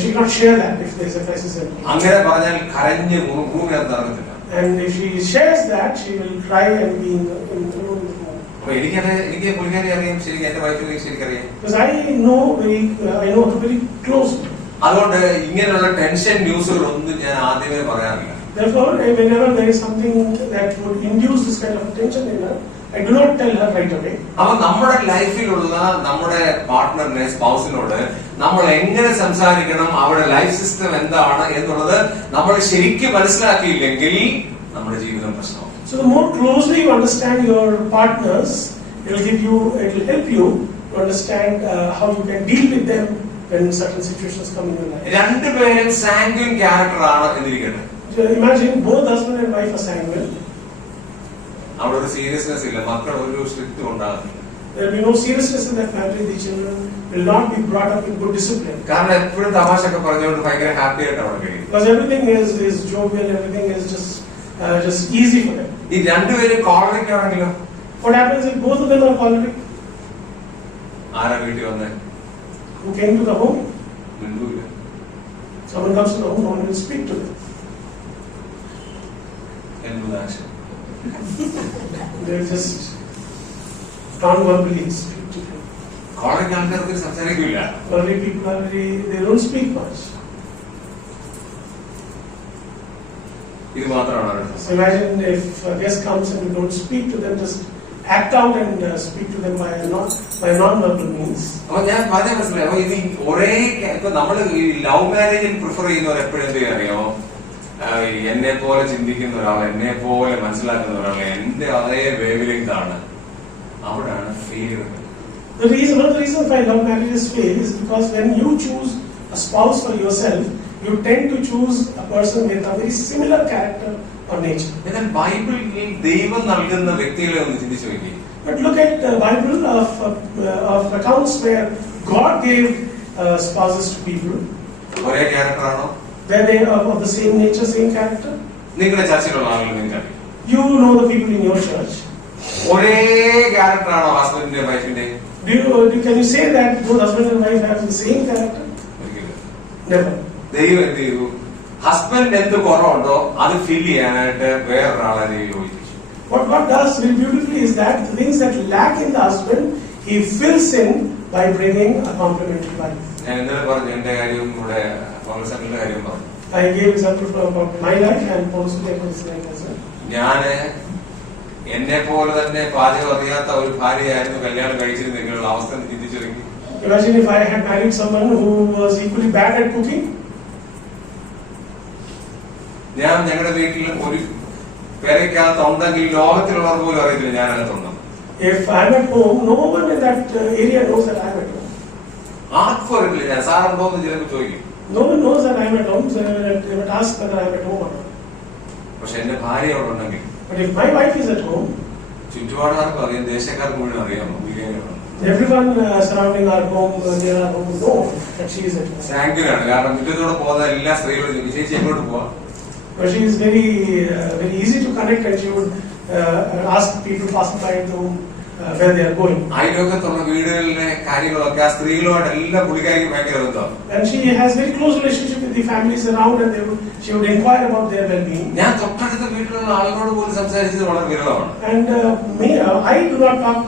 She cannot share that if there's a crisis in life. അങ്ങനെ പറഞ്ഞാൽ കരഞ്ഞ് ഭൂമിനകത്ത് ഇറങ്ങത്തില്ല. And if she shares that, she will cry and be in the room. അപ്പൊ എനിക്ക് പുള്ളിക്കാരി അറിയാം, ശരിക്കും എന്റെ വൈഫിനെ ശരിക്കറിയാം. Because I know her very closely. അതുകൊണ്ട് ഇങ്ങനെയുള്ള ടെൻഷൻ ന്യൂസുകളൊന്നും ഞാൻ ആദ്യമേ പറയാറില്ല. Therefore, whenever there is something that would induce this kind of tension in her, I do not tell her right away. അപ്പൊ നമ്മുടെ ലൈഫിലുള്ള നമ്മുടെ പാർട്ട്ണറിനെ, സ്പൗസിനോട് നമ്മൾ എങ്ങനെ സംസാരിക്കണം, അവരുടെ ലൈഫ് സിസ്റ്റം എന്താണ് എന്നുള്ളത് നമ്മൾ ശരിക്കും മനസ്സിലാക്കിയില്ലെങ്കിൽ നമ്മുടെ ജീവിതം പ്രശ്നമാവും. So the more closely you understand your partners, it will help you to understand how you can deal with them when certain situations come in your life. രണ്ടുപേരും സാങ്ക്വിൻ ക്യാരക്ടർ ആണ് എന്നിരിക്കട്ടെ. Imagine both husband and wife are sanguine. അവിടെ ഒരു seriousness ഇല്ല, മക്കൾ ഒരു സ്ട്രിക്റ്റും ഉണ്ടാകുന്നില്ല. There will be no seriousness in that family. The children will not be brought up in good discipline. കാരണം എപ്പോഴും തമാശയൊക്കെ പറഞ്ഞുകൊണ്ട് ഭയങ്കര ഹാപ്പി ആയിട്ട് അവിടെ കഴിയും. Because everything is jovial, everything is just easy for them. ഈ രണ്ടുപേരും കോളനിക്ക് ആണെങ്കിലോ What happens if both of them are choleric? ആരാ വീട്ടിൽ വന്നേ? Who came to the home? മിണ്ടൂല്ല. Someone comes to the home, no one will speak to them. എന്തുനാശം. They will just non-verbally speak to them. കോളനിക്ക് ആൾക്കാർക്ക് സംസാരിക്കില്ല. Choleric people are they don't speak much. ഇത് മാത്രമാണ്. So imagine if a guest comes and you don't speak to them, just act out and speak to them by non-verbal means. അപ്പൊ ഞാൻ പറഞ്ഞ മനസ്സിലായി. അപ്പൊ ഇത് ഒരേ ഇപ്പൊ നമ്മൾ ഈ ലവ് മാരേജിൽ പ്രിഫർ ചെയ്യുന്നവർ എപ്പോഴും എന്ത് അറിയാമോ? എന്നെ പോലെ ചിന്തിക്കുന്ന ഒരാൾ, എന്നെ പോലെ മനസ്സിലാക്കുന്ന ഒരാൾ, എന്റെ അതേ വേവിലേക്കാണ്. അവിടാണ് failure. One of the reasons why love marriages fail is because when you choose a spouse for yourself, you tend to choose a person with a very similar character or nature. എന്നാൽ ബൈബിളിൽ ദൈവം നൽകുന്ന വ്യക്തികളെ ഒന്ന് ചിന്തിച്ചു നോക്കി. But look at the Bible of accounts where God gave spouses to people. ഒരേ ക്യാരക്ടറാണോ? Where they are of the same nature, same character. നിങ്ങളുടെ ചർച്ചയിലുള്ള ആളുകൾ നിങ്ങൾക്ക് You know the people in your church. ഒരേ ക്യാരക്ടറാണോ ഹസ്ബൻഡിന്റെ വൈഫിന്റെ? Can you say that both husband and wife have the same character? Never. ദൈവം എന്ത് ചെയ്തു? ഹസ്ബൻഡ് എന്ത് കുറവുണ്ടോ അത് ഫിൽ ചെയ്യാനായിട്ട് വേറൊരാളെ ദൈവം യോജിച്ചു. What God does very beautifully is that the things that lack in the husband, He fills in by bringing a complementary wife. ഞാൻ ഇന്നലെ പറഞ്ഞു എന്റെ കാര്യം, ഇവിടെ കോൺഗ്രസിന്റെ കാര്യം പറഞ്ഞു. I gave example about my life and also his life as well. ഞാന് എന്നെ പോലെ തന്നെ പാചകം അറിയാത്ത ഒരു ഭാര്യയായിരുന്നു കല്യാണം കഴിച്ചിരുന്നെങ്കിലുള്ള അവസ്ഥ ചിന്തിച്ചിരുന്നെങ്കിൽ. Imagine if I had married someone who was equally bad at cooking. ഞാൻ ഞങ്ങളുടെ വീട്ടിൽ ഒരു പേരയ്ക്കകത്ത് ഉണ്ടെങ്കിൽ ലോകത്തിലുള്ളവർ പോലും അറിയത്തില്ല ഞാൻ അകത്തുണ്ടെന്ന്. If I'm at home, no one in that area knows that I'm at home. ആർക്കും അറിയില്ല ഞാൻ സാറുണ്ടോ എന്ന് ചിലപ്പോൾ ചോദിക്കും. No one knows that I'm at home, so they would ask whether I'm at home or not. പക്ഷെ എന്റെ ഭാര്യ അവിടെ ഉണ്ടെങ്കിൽ, But if my wife is at home, ചുറ്റുപാടുകാർക്കും അറിയാം, ദേശക്കാർക്ക് മുഴുവൻ അറിയാമോ ബിരിയാണിയാണ്. everyone surrounding our home, near our home, know that she is at home. സാങ്കിനാണ്. കാരണം മുറ്റത്തോടെ പോകുന്ന എല്ലാ സ്ത്രീകളും ചോദിക്കും ചേച്ചി എങ്ങോട്ട് പോവാ. But she is very easy to connect, and she would ask people passing by the home where they are going. അയൽവക്കത്തുള്ള വീടുകളിലെ കാര്യങ്ങളൊക്കെ ആ സ്ത്രീകളുമായിട്ട് എല്ലാം പുള്ളിക്കാരിക്ക് ഭയങ്കര ബന്ധമാണ്. And she has very close relationship with the families around, and she would inquire about their well-being. ഞാൻ തൊട്ടടുത്ത വീട്ടിലുള്ള ആളുകളോട് പോലും സംസാരിച്ചത് വളരെ വിരളമാണ്. And I do not talk.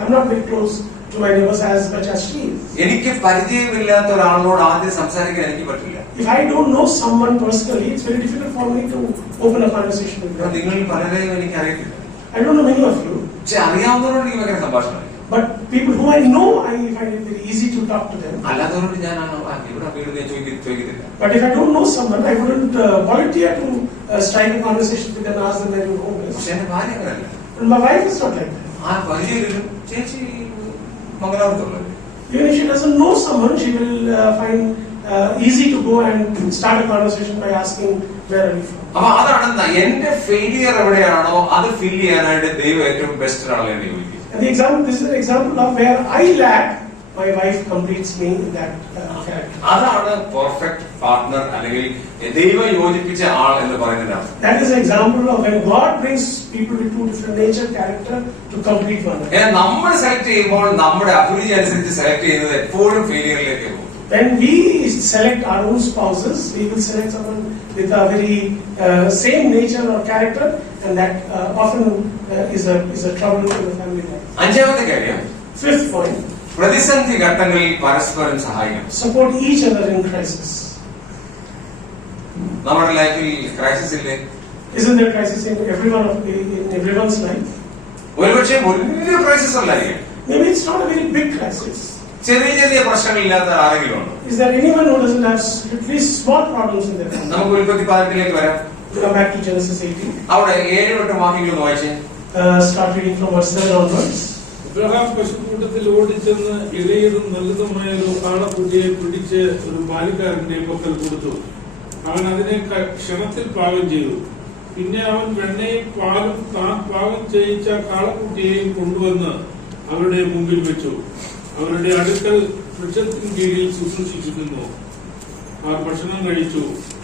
I'm not very close to my neighbors as much as she is. എനിക്ക് പരിചയമില്ലാത്ത ഒരാളോട് ആദ്യം സംസാരിക്കാൻ എനിക്ക് പറ്റില്ല. If I don't know someone personally, it's very difficult for me to open a conversation with them. നിങ്ങളിൽ പലരെയും എനിക്ക് അറിയത്തില്ല. I don't know many of you. പക്ഷെ അറിയാവുന്നവരോട് എനിക്ക് ഭയങ്കര സംഭാഷണം. But people who I know, I find it very easy to talk to them. അല്ലാത്തവരോട് ഞാൻ ഇവിടെ വീട് ഞാൻ ചോദിക്കത്തില്ല. But if I don't know someone, I wouldn't volunteer to strike a conversation with them and ask them where your home is. പക്ഷെ എന്റെ ഭാര്യ അങ്ങനല്ല. And my wife is not like that. ആ പരിചയമില്ലും ചേച്ചി മംഗലാപുരത്തുള്ളത്. Even if she doesn't know someone, she will find easy to go and start a conversation by asking where are you from. അപ്പൊ അതാണ് എന്റെ failure എവിടെയാണോ അത് ഫിൽ ചെയ്യാനായിട്ട് ദൈവം ഏറ്റവും ബെസ്റ്റ് ഒരാളെ നിയോഗിക്കും. And this is an example of where I lack, my wife completes me in that character. അതാണ് പെർഫെക്റ്റ് പാർട്ട്ണർ അല്ലെങ്കിൽ ദൈവം യോജിപ്പിച്ച ആൾ എന്ന് പറയുന്നത്. That is an example of when God brings people with two different nature, character to complete one another. നമ്മൾ select ചെയ്യുമ്പോൾ നമ്മുടെ അഭിരുചി അനുസരിച്ച് സെലക്ട് ചെയ്യുന്നത് എപ്പോഴും ഫെയിലിയറിലേക്ക് പോകും. When we select our own spouses, we will select someone with a very same nature or character, and that often is a trouble in the family life. അഞ്ചാമത്തെ കാര്യം, Fifth point, പ്രതിസന്ധി ഘട്ടങ്ങളിൽ പരസ്പരം സഹായിക്കണം. support each other in crisis. നമ്മുടെ ലൈഫിൽ crisis ഇല്ലേ? Isn't there crisis in everyone's life? ഒരുപക്ഷെ വലിയ crisis അല്ലായിരിക്കും. Maybe it's not a very big crisis. ചെറിയ ചെറിയ പ്രശ്നങ്ങളില്ലാത്ത ആരെങ്കിലും ഉണ്ടോ? Is there anyone who doesn't have at least small problems in their life? നമുക്ക് ഉൽപ്പത്തി 18 വരാം. Come back to Genesis 18. അവിടെ 7-8 വാക്യങ്ങൾ വായിച്ചേ. Start reading from verse 7 onwards. Abraham പശുക്കൂട്ടത്തിൽ ഓടിച്ചെന്ന് ഇളയതും നല്ലതുമായ ഒരു കാളക്കുട്ടിയെ പിടിച്ച് ഒരു ബാലിക്കാരന്റെ പക്കൽ കൊടുത്തു. അവൻ അതിനെ ക്ഷണത്തിൽ പാകം ചെയ്തു. പിന്നെ അവൻ വെണ്ണയും പാലും താൻ പാകം ചെയ്യിച്ച കാളക്കുട്ടിയെയും കൊണ്ടുവന്ന് അവരുടെ മുമ്പിൽ വെച്ചു. അവരുടെ അടുക്കൽ വൃക്ഷത്തിന് കീഴിൽ ശുശ്രൂഷിച്ചിരുന്നു. അവർ ഭക്ഷണം കഴിച്ചു.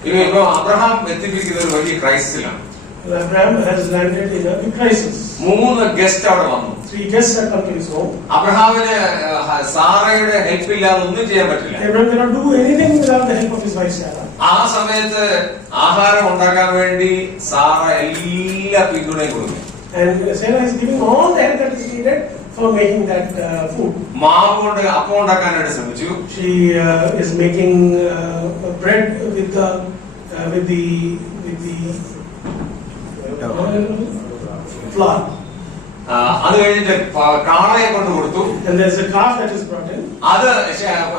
ഇപ്പൊ അബ്രഹാം എത്തിപ്പിക്കുന്ന ഒരു വലിയ ക്രൈസിസിലാണ്. Abraham has landed in a big crisis. 3 guest അവിടെ വന്നു. 3 guests have come to his home. അബ്രഹാമിന് സാറയുടെ ഹെൽപ്പ് ഇല്ലാതെ ഒന്നും ചെയ്യാൻ പറ്റില്ല. Abraham cannot do anything without the help of his wife Sarah. ആ സമയത്ത് ആഹാരം ഉണ്ടാക്കാൻ വേണ്ടി സാറ എല്ലാ പിന്തുണയും കൊടുക്കും. And Sarah is giving all the help that is needed for making that food. മാവ് കൊണ്ട് അപ്പം ഉണ്ടാക്കാനായിട്ട് ശ്രമിച്ചു. She is making bread with the flour. അത് കഴിഞ്ഞിട്ട് കാളയെ കൊണ്ട് കൊടുത്തു. And there's a calf that is brought in. അത്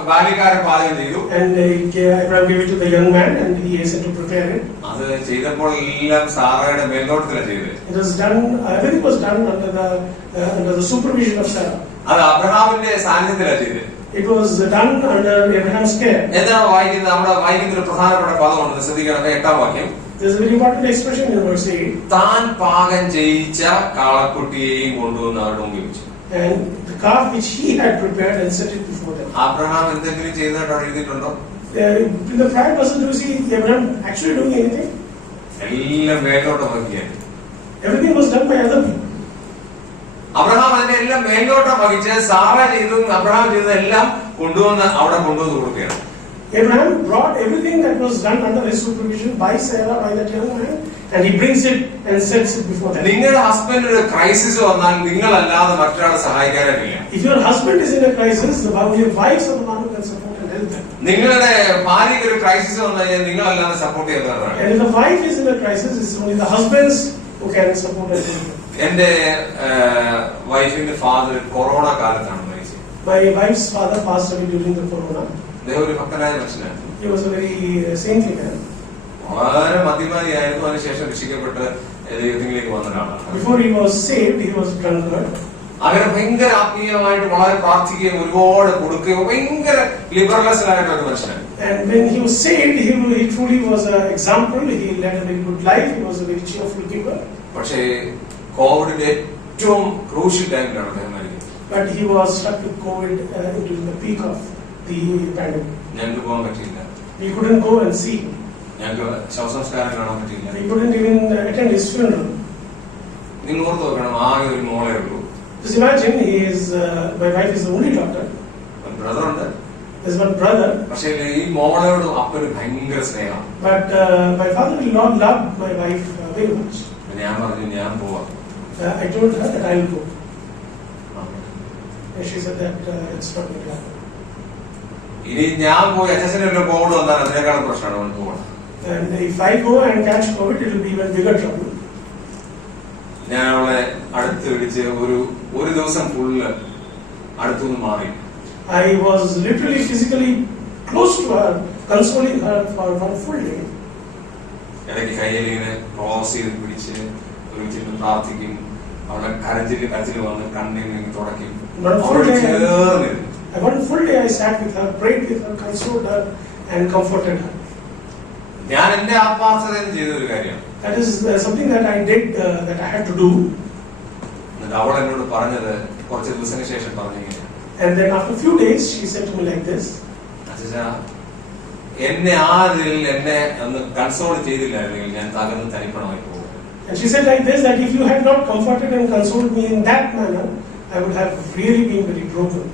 ബാല്യക്കാരൻ പാചകം ചെയ്തു. And Abraham gave it to the young man, and he hastened to prepare it. അത് ചെയ്തപ്പോൾ എല്ലാം സാറയുടെ മേൽനോട്ടത്തിലാണ് ചെയ്തത്. It was done. Everything was done under the supervision of Sarah. അത് അബ്രഹാമിന്റെ സാന്നിധ്യത്തിലാണ് ചെയ്തത്. It was done under Abraham's care. എന്താണ് വായിക്കുന്നത്? നമ്മുടെ വായിക്കുന്ന ഒരു പ്രധാനപ്പെട്ട പദമുണ്ട്, ശ്രദ്ധിക്കണം. 8ാം വാക്യം. There's a very important expression in verse 8. താൻ പാകം ചെയ്യിച്ച കാളക്കുട്ടിയെയും കൊണ്ടുവന്ന് അവരുടെ മുമ്പിൽ വെച്ചു. And the calf which he had prepared and set it before them. Abraham എന്തെങ്കിലും ചെയ്തതായിട്ട് അവിടെ എഴുതിയിട്ടുണ്ടോ? In the prior person, do you see Abraham actually doing anything? എല്ലാം മേലോട്ട് വഹിക്കാൻ. Everything was done by other people. Abraham അതിന്റെ എല്ലാം മേലോട്ട് വഹിച്ച് സാറ ചെയ്തതും അബ്രഹാം ചെയ്തതെല്ലാം കൊണ്ടുവന്ന് അവിടെ കൊണ്ടുവന്ന് കൊടുക്കുകയാണ്. Abraham brought everything that was done under his supervision by Sarah, by that young man, and he brings it and sets it before them. നിങ്ങളുടെ ഹസ്ബൻഡ് ഒരു ക്രൈസിസ് വന്നാൽ നിങ്ങളല്ലാതെ മറ്റൊരാളെ സഹായിക്കാനില്ല. If your husband is in a crisis, your wives are the one who can support and help them. നിങ്ങളുടെ ഭാര്യയ്ക്ക് ഒരു crisis വന്നു കഴിഞ്ഞാൽ നിങ്ങളല്ലാതെ support ചെയ്യുന്നവരാണ്. And if the wife is in a crisis, it's only the husbands who can support and help them. എന്റെ വൈഫിന്റെ father corona കാലത്താണ് മരിച്ചത്. My wife's father passed away during the corona. അദ്ദേഹം ഒരു ഭക്തനായ മനുഷ്യനാണ്. He was a very saintly man. വളരെ മദ്യപാനിയായിരുന്നു. അതിനുശേഷം രക്ഷിക്കപ്പെട്ട് ദൈവത്തിലേക്ക് വന്ന ഒരാളാണ്. Before he was saved, he was drunkard. അങ്ങനെ ഭയങ്കര ആത്മീയമായിട്ട് വളരെ പ്രാർത്ഥിക്കുകയും ഒരുപാട് കൊടുക്കുകയും ഭയങ്കര ലിബറലസ് ആയിട്ട് ഒരു മനുഷ്യനാണ്. And when he was saved, he truly was an example. He led a very good life. He was a very cheerful giver. പക്ഷേ കോവിഡിന്റെ ഏറ്റവും ക്രൂഷ്യൽ ടൈമിലാണ് അദ്ദേഹം മരിക്കുന്നത്. But he was struck with COVID during the peak of the pandemic. ഞങ്ങൾക്ക് പോകാൻ പറ്റിയില്ല. We couldn't go and see him. ഞങ്ങൾക്ക് ശവസംസ്കാരം കാണാൻ പറ്റിയില്ല. We couldn't even attend his funeral. നിങ്ങൾ ഓർത്ത് നോക്കണം, ആകെ ഒരു മോളേ ഉള്ളൂ. Just imagine, my wife is the only daughter. ഒരു ബ്രദർ ഉണ്ട്. There's one brother. പക്ഷേ ഈ മോളോട് അപ്പന് ഭയങ്കര സ്നേഹം. But my father will not love my wife very much. ഞാൻ പറഞ്ഞു ഞാൻ പോവാം. I told her that I will go. And she said that it's not going to happen. ഇനി ഞാൻ പോയി അച്ഛനെ കോവിഡ് വന്നാൽ അതിനേക്കാളും പ്രശ്നമാണ് അവൻ പോകണം. And if I go and catch COVID, it will be even bigger trouble. ഞാൻ അവളെ അടുത്ത് പിടിച്ച് ഒരു ദിവസം ഫുള്ള് അടുത്തുനിന്ന് മാറി. I was literally physically close to her, consoling her for one full day. ഇടയ്ക്ക് കയ്യിലിങ്ങനെ ക്രോസ് ചെയ്ത് പിടിച്ച് ഒരുമിച്ചിട്ട് പ്രാർത്ഥിക്കും. അവളെ കരച്ചിൽ വന്ന് കണ്ണിങ്ങനെ തുടയ്ക്കും. ചേർന്നിരുന്നു. One full day I sat with her, prayed with her, consoled her and comforted her. ഞാൻ എന്റെ ആത്മാർത്ഥതയിൽ ചെയ്ത ഒരു കാര്യം. That is something that I did, that I had to do. എന്നിട്ട് അവൾ എന്നോട് പറഞ്ഞത് കുറച്ച് ദിവസങ്ങൾക്ക് ശേഷം പറഞ്ഞിങ്ങനെ. And then after a few days she said to me like this. അച്ഛാ, എന്നെ എന്നെ ഒന്ന് കൺസോൾ ചെയ്തില്ലായിരുന്നെങ്കിൽ ഞാൻ തകർന്ന് തനിപ്പണമായി പോകും. And she said like this, that if you had not comforted and consoled me in that manner, I would have really been very broken.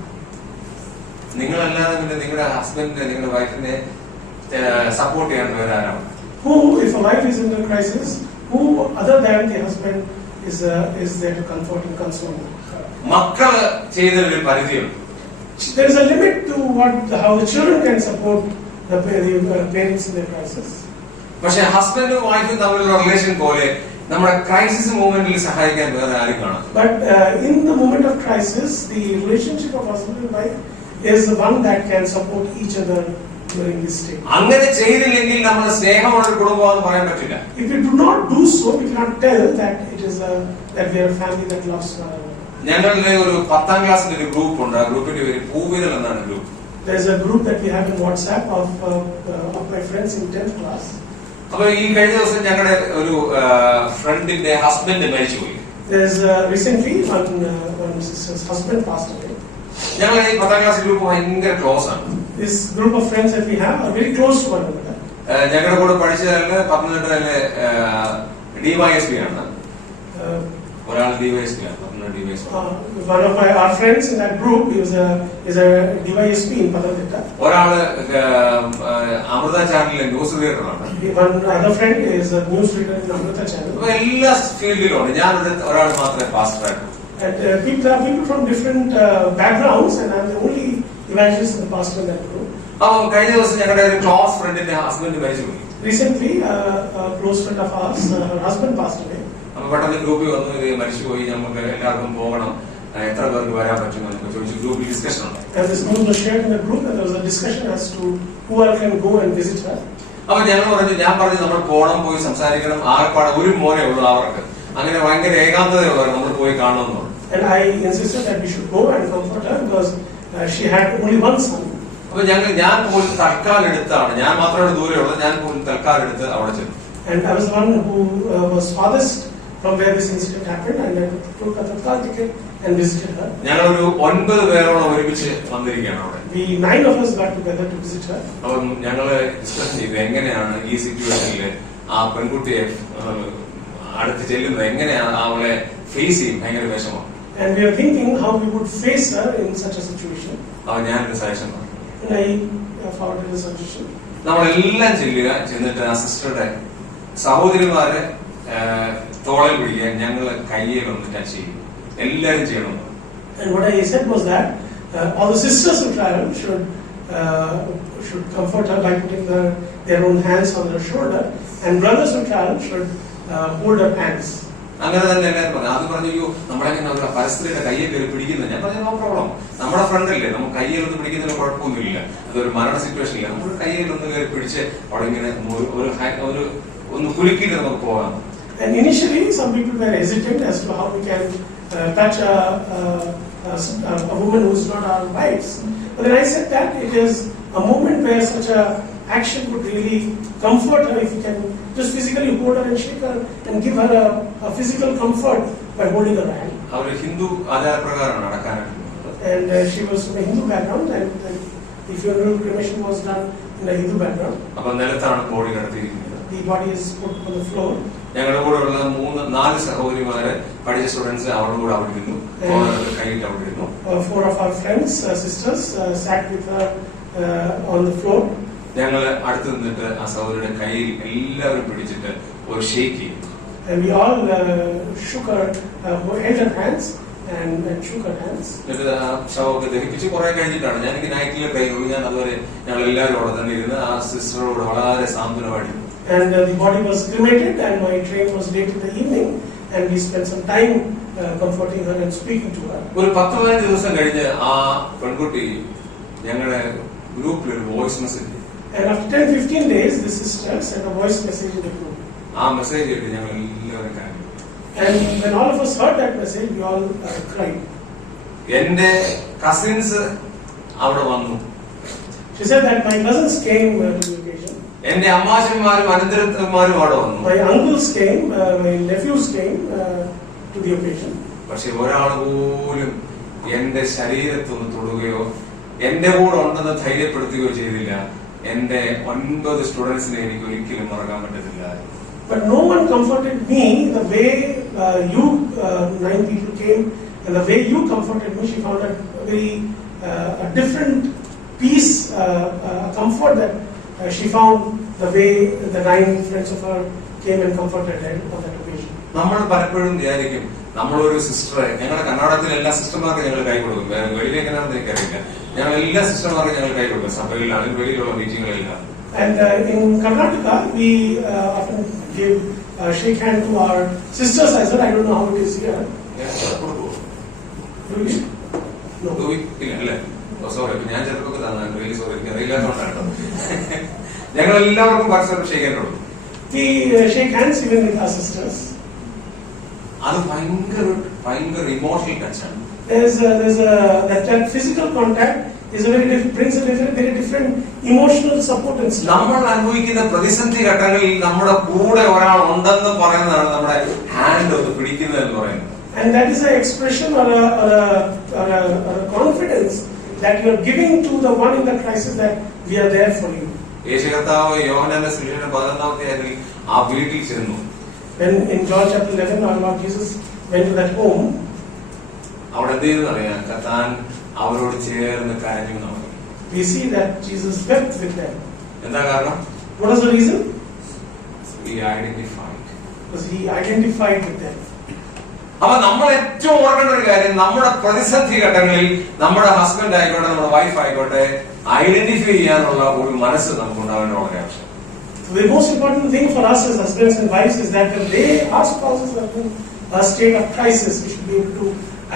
നിങ്ങളല്ലാതെ പിന്നെ നിങ്ങളുടെ ഹസ്ബൻഡിനെ നിങ്ങളുടെ വൈഫിനെ സപ്പോർട്ട് ചെയ്യാൻ വേറെ ആരാണ്? Who, if a wife is in a crisis, who other than the husband is there to comfort and console her? മക്കള് ചെയ്ത ഒരു പരിധിയുണ്ട്. There is a limit to how the children can support the parents in their crisis. പക്ഷെ ഹസ്ബൻഡും വൈഫും തമ്മിലുള്ള relation പോലെ നമ്മുടെ ക്രൈസിസ് മൂമെന്റിൽ സഹായിക്കാൻ വേറെ ആരും കാണാം. But in the moment of crisis, the relationship of husband and wife is the one that can support each other during this stage. അങ്ങനെ ചെയ്തില്ലെങ്കിൽ നമ്മൾ സ്നേഹമുള്ള ഒരു കുടുംബമാണെന്ന് പറയാൻ പറ്റില്ല. If we do not do so, we cannot tell that that we are a family that loves one another. ഞങ്ങളുടെ ഒരു 10ാം ക്ലാസ്സിന്റെ ഒരു ഗ്രൂപ്പ് ഉണ്ട്. ആ ഗ്രൂപ്പിന്റെ പേര് പൂവിതൽ എന്നാണ് group. There is a group that we have in WhatsApp of my friends in 10th class. അപ്പൊ ഈ കഴിഞ്ഞ ദിവസം ഞങ്ങളുടെ ഒരു ഫ്രണ്ടിന്റെ ഹസ്ബൻഡ് മരിച്ചുപോയി. There's recently one sister's husband passed away. ഞങ്ങൾ ഈ 10ാം ക്ലാസ് ഗ്രൂപ്പ് ഭയങ്കര ക്ലോസ് ആണ്. This group of friends that we have are very close to one another. ഞങ്ങളുടെ കൂടെ പഠിച്ചതല്ല പത്തനംതിട്ടയിലെ DYSP ആണ്. ഒരാൾ DYSP ആണ്, Pathanamthitta DYSP. One of our friends in that group is a DYSP in Pathanamthitta. ഒരാള് അമൃത ചാനലിലെ news റീഡറാണ്. One other friend is a news reader in Amrita channel. അപ്പൊ എല്ലാ ഫീൽഡിലുണ്ട്. ഞാൻ ഒരാൾ മാത്രമേ പാസ്റ്ററായിട്ടു. And people are people from different backgrounds, and I'm the only evangelist and pastor in that group. അപ്പൊ കഴിഞ്ഞ ദിവസം ഞങ്ങളുടെ ഒരു ക്ലോസ് ഫ്രണ്ടിന്റെ ഹസ്ബൻഡ് മരിച്ചുപോയി. Recently, a close friend of ours, her husband passed away. അപ്പൊ പെട്ടെന്ന് ഗ്രൂപ്പിൽ വന്നു, ഇത് മരിച്ചുപോയി, നമുക്ക് എല്ലാവർക്കും പോകണം, എത്ര പേർക്ക് വരാൻ പറ്റുമെന്ന് ചോദിച്ചു. ഗ്രൂപ്പിൽ ഡിസ്കഷൻ ഉണ്ട്. And this news was shared in the group, and there was a discussion as to who all can go and visit her. അപ്പൊ ഞാൻ പറഞ്ഞു നമ്മൾ പോകണം, പോയി സംസാരിക്കണം. ആകെപ്പാടെ ഒരു മോനെ ഉള്ളൂ അവർക്ക്. അങ്ങനെ ഭയങ്കര ഏകാന്തതയുള്ളവർ നമ്മൾ പോയി കാണണമെന്ന് പറഞ്ഞു. And I insisted that we should go and comfort her because she had only one son. അപ്പൊ ഞാൻ പോലും തൽക്കാലം എടുത്താണ്, ഞാൻ മാത്രമാണ് ദൂരെയുള്ളത്, ഞാൻ പോലും തൽക്കാലം എടുത്ത് അവിടെ ചെന്നു. And I was the one who was farthest from where this incident happened, and I took a Tatkal ticket and visited her. ഞങ്ങളൊരു 9 പേരോളം ഒരുമിച്ച് വന്നിരിക്കുകയാണ് അവിടെ. We 9 of us got together to visit her. അപ്പം ഞങ്ങള് ഡിസ്കസ് ചെയ്തു എങ്ങനെയാണ് ഈ സിറ്റുവേഷനിൽ ആ പെൺകുട്ടിയെ അടുത്ത് ചെല്ലുന്നത്, എങ്ങനെയാണ് അവളെ ഫേസ് ചെയ്യും. ഭയങ്കര വിഷമം. And we were thinking how we would face her in such a situation. അപ്പൊ ഞാനൊരു സജഷൻ പറഞ്ഞു. And I forwarded a suggestion. നമ്മളെല്ലാം ചെന്നിട്ട് ആ സിസ്റ്ററുടെ സഹോദരിമാരെ തോളൽ പിടിക്കാൻ ഞങ്ങള് കയ്യിൽ ഒന്ന് ടച്ച് ചെയ്യും, എല്ലാരും ചെയ്യണം. And what I said was that all the sisters who travel should comfort her by putting their own hands on her shoulder, and brothers who travel should hold her hands. അങ്ങനെ തന്നെ എല്ലാവരും പറഞ്ഞു. അത് പറഞ്ഞു, നമ്മളെങ്ങനെ അവരുടെ പരസ്പരയുടെ കയ്യെ കയറി പിടിക്കുന്നത്. ഞാൻ പറഞ്ഞു, നോ പ്രോബ്ലം, നമ്മുടെ ഫ്രണ്ടല്ലേ, നമുക്ക് കയ്യിലൊന്നും പിടിക്കുന്നതിന് കുഴപ്പമൊന്നുമില്ല. അതൊരു മരണ സിറ്റുവേഷൻ ഇല്ല, നമുക്ക് കയ്യിലൊന്ന് കയറി പിടിച്ച് അവിടെ ഇങ്ങനെ ഒന്ന് കുലുക്കിയിട്ട് നമുക്ക് പോകാം. And initially, some people were hesitant as to how we can touch a woman who is not our wives. But then I said that it is a moment where such a action could really comfort her if you can just physically hold her and shake her and give her a physical comfort by holding her hand. അവർ ഹിന്ദു ആചാരപ്രകാരമാണ് നടക്കാനായിട്ട്. And she was from a Hindu background, and the funeral cremation was done in a Hindu background. അപ്പൊ നിലത്താണ് body കിടത്തിയിരിക്കുന്നത്. The body is put on the floor. ഞങ്ങളുടെ കൂടെ ഉള്ള 4 സഹോദരിമാര് പഠിച്ച students അവരുടെ കൂടെ അവിടെ ഇരുന്നു, കൈയിട്ട് അവിടെ ഇരുന്നു. 4 of our friends, sisters, sat with her on the floor. ഞങ്ങള് അടുത്ത് നിന്നിട്ട് ആ സഹോദരിയുടെ കയ്യിൽ എല്ലാവരും പിടിച്ചിട്ട് ഒരു ഷേക്ക് ചെയ്തു. And we all shook her, held her hands and shook her hands. എന്നിട്ട് ആ ശവമൊക്കെ ദഹിപ്പിച്ച് കുറെ കഴിഞ്ഞിട്ടാണ് ഞാൻ എനിക്ക് നൈറ്റിലെ കൈയുള്ളൂ. ഞാൻ അതുവരെ ഞങ്ങൾ എല്ലാവരും അവിടെ തന്നെ ഇരുന്ന് ആ സിസ്റ്ററോട് വളരെ സാന്ത്വനമായിട്ട്. And the body was cremated, and my train was late in the evening, and we spent some time comforting her and speaking to her. ഒരു 10-15 ദിവസം കഴിഞ്ഞ് ആ പെൺകുട്ടി ഞങ്ങളുടെ ഗ്രൂപ്പിൽ ഒരു voice message. And after 10-15 days, the sister sent a voice message in the group. ആ message കേട്ട് ഞങ്ങൾ എല്ലാവരും കരഞ്ഞു. And when all of us heard that message, we all cried. എന്റെ കസിൻസ് അവിടെ വന്നു. She said that my cousins came to the occasion. എന്റെ അമ്മാച്ചന്മാരും അനന്തരന്മാരും അവിടെ വന്നു. My uncles came, my nephews came to the occasion. പക്ഷെ ഒരാൾ പോലും എന്റെ ശരീരത്തൊന്ന് തൊടുകയോ എന്റെ കൂടെ ഉണ്ടെന്ന് ധൈര്യപ്പെടുത്തുകയോ ചെയ്തില്ല. എന്റെ 9 സ്റ്റുഡൻസിനെ എനിക്ക് ഒരിക്കലും മറക്കാൻ പറ്റത്തില്ല. But no one comforted me the way you 9 people came, and the way you comforted me. She found a very a different peace, comfort that she found the way the 9 friends of her came and comforted her on that occasion. നമ്മൾ പലപ്പോഴും വിചാരിക്കും നമ്മളൊരു സിസ്റ്ററെ, ഞങ്ങളുടെ കർണാടകത്തിലെ എല്ലാ സിസ്റ്റർമാർക്ക് ഞങ്ങൾ കൈ കൊടുക്കും. വെളിയിൽ എങ്ങനെയാണെന്ന് എനിക്കറിയില്ല. ഞങ്ങൾ എല്ലാ സിസ്റ്റർമാർക്കും ഞങ്ങൾ കൈ കൊടുക്കും, സഭയിലാണെങ്കിൽ വെളിയിലുള്ള മീറ്റിങ്ങുകളിലാണ്. And in Karnataka, we often give shake hand to our sisters as well. I don't know how it is here. Do we? No. ഇല്ല അല്ലേ? സോറി, ഞാൻ ചെറുപ്പൊക്കെ തന്നെ റിയലി സോറി, എനിക്ക് അറിയില്ലാത്തതുകൊണ്ടാണ്. ഞങ്ങൾ എല്ലാവർക്കും പരസ്പരം ഷേക്ക് ഹാൻഡ് കൊടുക്കും. We shake hands even with our sisters. അത് ഭയങ്കര emotional ടച്ചാണ്. That physical contact is brings a very different emotional support and നമ്മൾ അനുഭവിക്കുന്ന പ്രതിസന്ധി ഘട്ടങ്ങളിൽ നമ്മുടെ കൂടെ ഒരാൾ ഉണ്ടെന്ന് പറയുന്നതാണ് നമ്മുടെ And that is an expression or a confidence that you are giving to the one in the crisis that we are there for you. യേശു കർത്താവ് യോഹന്നാന്റെ സുവിശേഷം 11-ാമത്തെ അധ്യായത്തിൽ ആ വീട്ടിൽ ചെന്നു. When in John chapter 11, our Lord Jesus went to that home. അവിടെ എന്ത് ചെയ്തു അറിയാം? താൻ അവരോട് ചേർന്ന് കരഞ്ഞു എന്ന് പറയും. We see that Jesus wept with them. എന്താ കാരണം? What is the reason? He identified. Because he identified with them. അപ്പൊ നമ്മൾ ഏറ്റവും ഓർക്കേണ്ട ഒരു കാര്യം, നമ്മുടെ പ്രതിസന്ധി ഘട്ടങ്ങളിൽ നമ്മുടെ ഹസ്ബൻഡ് ആയിക്കോട്ടെ, നമ്മുടെ വൈഫ് ആയിക്കോട്ടെ, ഐഡന്റിഫൈ ചെയ്യാനുള്ള ഒരു മനസ്സ് നമുക്ക് ഉണ്ടാവേണ്ട വളരെ ആവശ്യം. The most important thing for us as husbands and wives is that when our spouses are in a state of crisis, we should be able to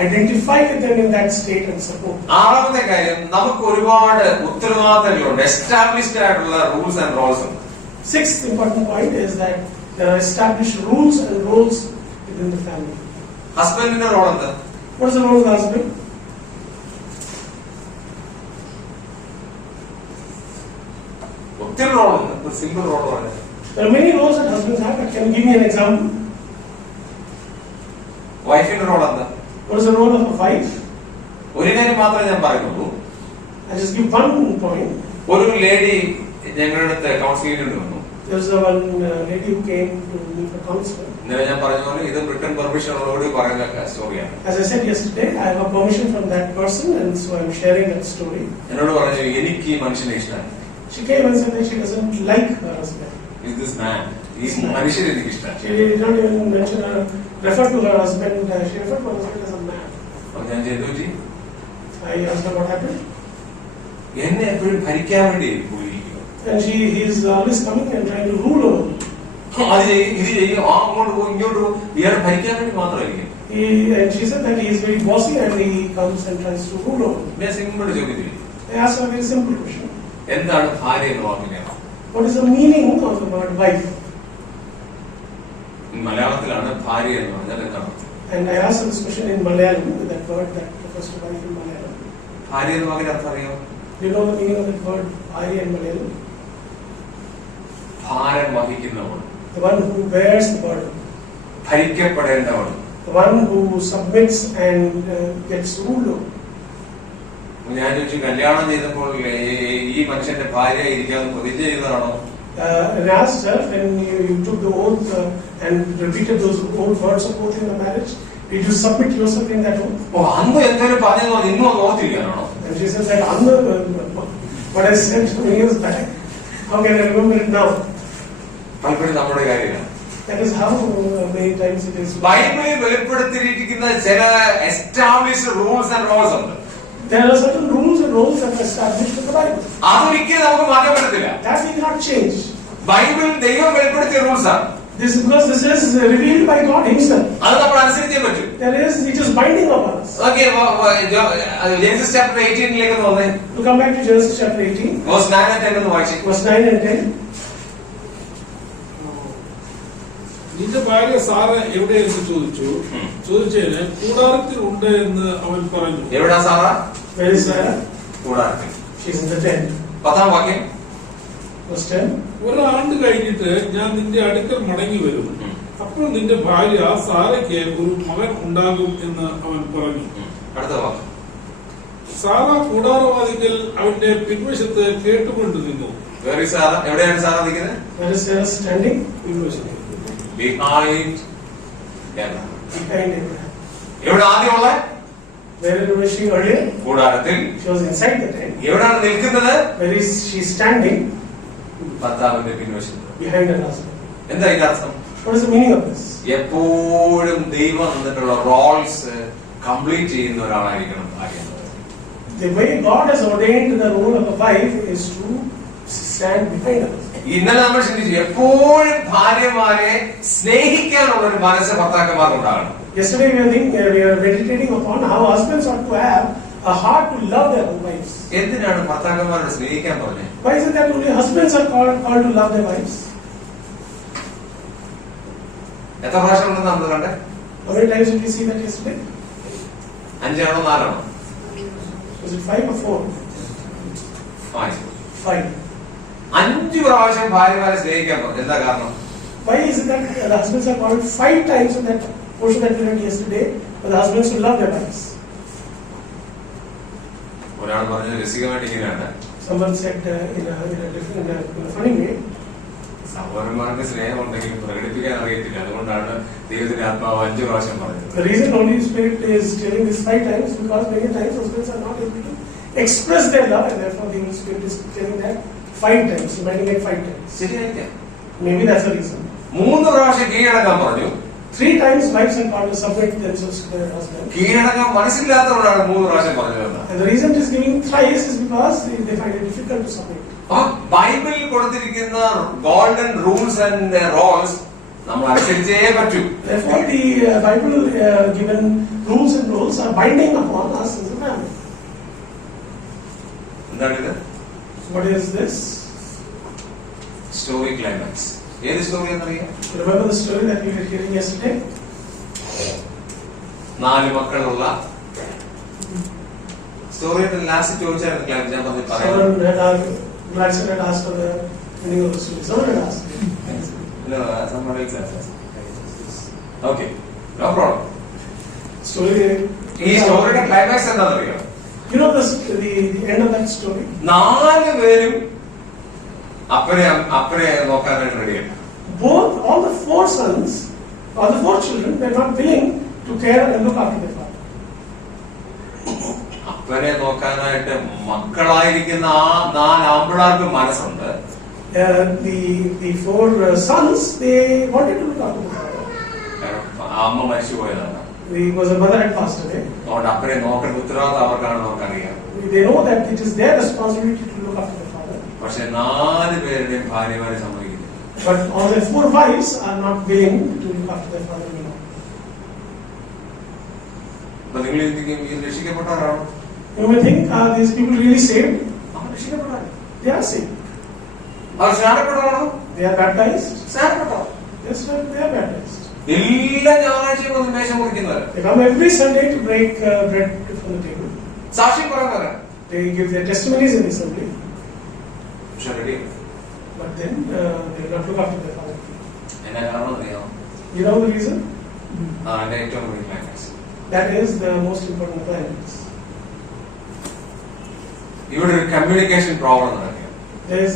identify with them in that state and support. ആറാമത്തെ കാര്യം, നമുക്ക് ഒരുപാട് ഉത്തരവാദിത്തങ്ങളുണ്ട്. Established ആയിട്ടുള്ള rules and Rolls ഉണ്ട്. Sixth important point is that there are established rules and roles within the family. ഹസ്ബൻഡിന്റെ role എന്താ? What is the role of the husband? ഒത്തിരി റോളുണ്ട്. ഒരു സിംഗിൾ റോൾ പറയാം. There are many roles that husbands have. Can you give me an example? വൈഫിന്റെ role എന്താ? What is the role of a wife? ഒരു കാര്യം മാത്രമേ ഞാൻ പറയുന്നുള്ളൂ. I just give one point. ഒരു ലേഡി ഞങ്ങളുടെ അടുത്ത് കൗൺസിലിംഗിന് വന്നു. There was one lady who came to me for counseling. ഇന്നലെ ഞാൻ പറഞ്ഞ പോലെ ഇത് റിട്ടൺ പെർമിഷനോടുകൂടി പറയുന്ന സ്റ്റോറിയാണ്. As I said yesterday, I have a permission from that person, and so I'm sharing that story. എന്നോട് പറഞ്ഞു, എനിക്ക് ഈ മനുഷ്യനെ ഇഷ്ടമാണ്. She came and said that she doesn't like her husband. Is this man? ഈ മനുഷ്യനെ എനിക്ക് ഇഷ്ടമാണ്. She did not even mention her, refer to her husband. She referred to her husband as a man. അപ്പൊ ഞാൻ ചെയ്തു പറ്റി, I asked her what happened, എന്നെ എപ്പോഴും ഭരിക്കാൻ വേണ്ടി പോയിരിക്കും. and he is always coming and trying to rule over me. അത് ചെയ്യും, ഇത് ചെയ്യും, അങ്ങോട്ട് പോകും, ഇങ്ങോട്ട് പോകും. ഇയാൾ ഭരിക്കാൻ വേണ്ടി മാത്രമായിരിക്കും. And she said that he is very bossy and he comes and tries to rule over me. ഞാൻ സിമ്പിൾ ചോദ്യം, I asked her a very simple question. എന്താണ് ഭാര്യ എന്ന് വാക്കിനെ? What is the meaning of the word wife? മലയാളത്തിലാണ് ഭാര്യ എന്ന് പറഞ്ഞാൽ എന്താണ്? And I asked her this question in Malayalam, with that word that refers to wife in Malayalam. ഭാര്യ എന്ന് വാക്കിന് അർത്ഥം അറിയാമോ? Do you know the meaning of that word, Bhari in Malayalam? ഭാരം വഹിക്കുന്നവൾ, The one who bears the burden. ഭരിക്കപ്പെടേണ്ടവൾ. The one who submits and gets ruled over. ഞാൻ ചോദിച്ചു, കല്യാണം ചെയ്തപ്പോൾ ഈ മനുഷ്യന്റെ ഭാര്യ ഇരിക്കാതെ പ്രതിജ്ഞ ചെയ്തതാണോ? And asked her, when you took the oath and repeated those old words of oath in the marriage, did you submit yourself in that oath? ഓ, അന്ന് എന്തെങ്കിലും പറഞ്ഞോ ഇന്നും അത് ഓർത്തിരിക്കാനാണോ? And she said that what I said 2 years back, how can I remember it now? പലപ്പോഴും നമ്മുടെ കാര്യമില്ല. That is how many times it is. ബൈബിളിൽ വെളിപ്പെടുത്തിയിരിക്കുന്ന ചില എസ്റ്റാബ്ലിഷ്ഡ് റൂൾസ് ആൻഡ് റോൾസ് ഉണ്ട്. There are certain rules and roles that are established in the Bible. അതൊരിക്കലും നമുക്ക് മാറ്റാൻ പറ്റത്തില്ല. That we cannot change. Bible ദൈവം വെളിപ്പെടുത്തിയ റൂൾസ് ആണ്. This is because this is revealed by God Himself. അത് നമ്മൾ അനുസരിച്ചേ പറ്റൂ. It is binding upon us. Okay, Genesis chapter 18 വന്നേ. To come back to Genesis chapter 18, verse 9 and 10 ഒന്ന് വായിച്ചേ. verse 9 and 10. നിന്റെ ഭാര്യ സാറ എവിടെയെന്ന് ചോദിച്ചതിന് കൂടാരത്തിൽ ഉണ്ട് എന്ന് അവൻ പറഞ്ഞു. എവിടാ സാറ? Where is Sarah? കൂടാരത്തിൽ. She is in the tent. 10ാം വാക്യം. Verse 10. ഒരാണ്ട് കഴിഞ്ഞിട്ട് ഞാൻ നിന്റെ അടുക്കൽ മടങ്ങി വരും. അപ്പോൾ നിന്റെ ഭാര്യ സാറയ്ക്ക് ഒരു മകൻ ഉണ്ടാകും എന്ന് അവൻ പറഞ്ഞു. അടുത്ത വാക്യം. സാറ കൂടാരവാതിക്കൽ അവന്റെ പിൻവശത്ത് കേട്ടുകൊണ്ട് നിന്നു. Where is Sarah? എവിടെയാണ് സാറ നിൽക്കുന്നത്? Where is Sarah standing? പിൻവശത്ത്. Behind Abraham. Behind Abraham. എവിടെ ആദ്യമുള്ള? Where was she earlier? കൂടാരത്തിൽ. She was inside the tent. എവിടാണ് നിൽക്കുന്നത്? Where is she standing? ഭർത്താവിന്റെ പിൻവശത്ത്. Behind her husband. എന്താ ഇതിന്റെ അർത്ഥം? What is the meaning of this? എപ്പോഴും ദൈവം തന്നിട്ടുള്ള റോൾസ് കംപ്ലീറ്റ് ചെയ്യുന്ന ഒരാളായിരിക്കണം ഭാര്യ. The way God has ordained the role of a wife is to stand behind her. ഇന്നലെ നമ്മൾ ചിന്തിച്ചു, എപ്പോഴും ഭാര്യമാരെ സ്നേഹിക്കാനുള്ള ഒരു മനസ്സ് ഭർത്താക്കന്മാർക്കുണ്ടാകണം. Yesterday we are meditating upon how husbands ought to have a heart to love their wives. എന്തിനാണ് ഭർത്താക്കന്മാരോട് സ്നേഹിക്കാൻ പറഞ്ഞത്? Why is it that only husbands are called to love their wives? എത്ര പ്രാവശ്യം ഉണ്ടെന്ന് നമ്മൾ കണ്ടേ? How many times did we see that yesterday? 5 ആണോ 4 ആണോ? Was it 5 or 4? 5. 5 പ്രാവശ്യം ഭാര്യമാരെ സ്നേഹിക്കാൻ പറഞ്ഞു. എന്താ കാരണം? Why is it that the husbands are called 5 times in that portion that we read yesterday, for the husbands to love their wives. ഒരാൾ പറഞ്ഞത് രസികമായിട്ട് ഇങ്ങനെയാണ്, Someone said in a funny way, സഹോദരന്മാർക്ക് സ്നേഹം ഉണ്ടെങ്കിൽ പ്രകടിപ്പിക്കാൻ അറിയത്തില്ല, അതുകൊണ്ടാണ് ദൈവത്തിന്റെ ആത്മാവ് 5 പ്രാവശ്യം പറഞ്ഞത്. the reason Holy Spirit is telling this 5 times because many times husbands are not able to express their love, and therefore the Holy Spirit is telling that 5 times, reminding it 5 times. ശരിയായിരിക്കാം. Maybe that's the reason. 3 പ്രാവശ്യം കീഴടക്കാൻ പറഞ്ഞു. 3 times wives and partners submit themselves to their husband. കീഴടക്കാൻ മനസ്സില്ലാത്തതുകൊണ്ടാണ് 3 പ്രാവശ്യം പറഞ്ഞത്. And the reason it is giving thrice is because they find it difficult to submit. ബൈബിളിൽ കൊടുത്തിരിക്കുന്ന golden rules and Rolls നമ്മൾ അനുസരിച്ചേ പറ്റൂ. Therefore, the Bible given rules and rules are binding upon us as a family. എന്താണിത്? What is this? Story climax. ഏത് story എന്നറിയാം? Remember the story that we were hearing yesterday? 4 മക്കളുള്ള സ്റ്റോറിയുടെ last ചോദിച്ചായിരുന്നു class ഞാൻ പറഞ്ഞു. Gladson had asked for the ending of the story. Someone had asked. No, someone else has. Okay, no problem. Story. ഈ സ്റ്റോറിയുടെ climax എന്താണെന്നറിയോ? You know the end of that story? 4 പേരും അപ്പനെ നോക്കാനായിട്ട് റെഡിയാണ്. All the 4 sons or the 4 children were not willing to care and look after their father. അപ്പനെ നോക്കാനായിട്ട് മക്കളായിരിക്കുന്ന ആ 4 ആമ്പിളാർക്ക് മനസ്സുണ്ട്. The 4 sons, they wanted to look after the father. അമ്മ മരിച്ചുപോയതാണ്. Because the mother had passed away. അതുകൊണ്ട് അപ്പനെ നോക്കേണ്ട ഉത്തരവാദിത്തം അവർക്കാണെന്ന് അവർക്കറിയാം. They know that it is their responsibility to look after their father. പക്ഷെ 4 പേരുടെയും ഭാര്യമാരെ സമ്മതിക്കില്ല. But all their 4 wives are not willing to look after their father anymore. അപ്പൊ നിങ്ങൾ ചിന്തിക്കും ഈ രക്ഷിക്കപ്പെട്ടവരാണോ? You may think, are these people really saved? Our രക്ഷിക്കപ്പെടാൻ. They are saved. Our സ്നാനപ്പെട്ടവരാണോ? They are baptized. സ്നാനപ്പെട്ടോ? Yes, sir, they are baptized. എല്ലാ ഞായറാഴ്ചയും വന്ന് മേശ മുറിക്കുന്നവർ. They come every Sunday to break bread from the table. സാക്ഷ്യം പറയുന്നവരാ. They give their testimonies in the assembly. പക്ഷെ ready. But then they do not look after their father. എന്നാ കാരണം അറിയാമോ? You know the reason? എന്റെ ഏറ്റവും വലിയ climax. That is the most important climax. ഇവിടെ ഒരു കമ്മ്യൂണിക്കേഷൻ പ്രോബ്ലം നടക്കുക. There's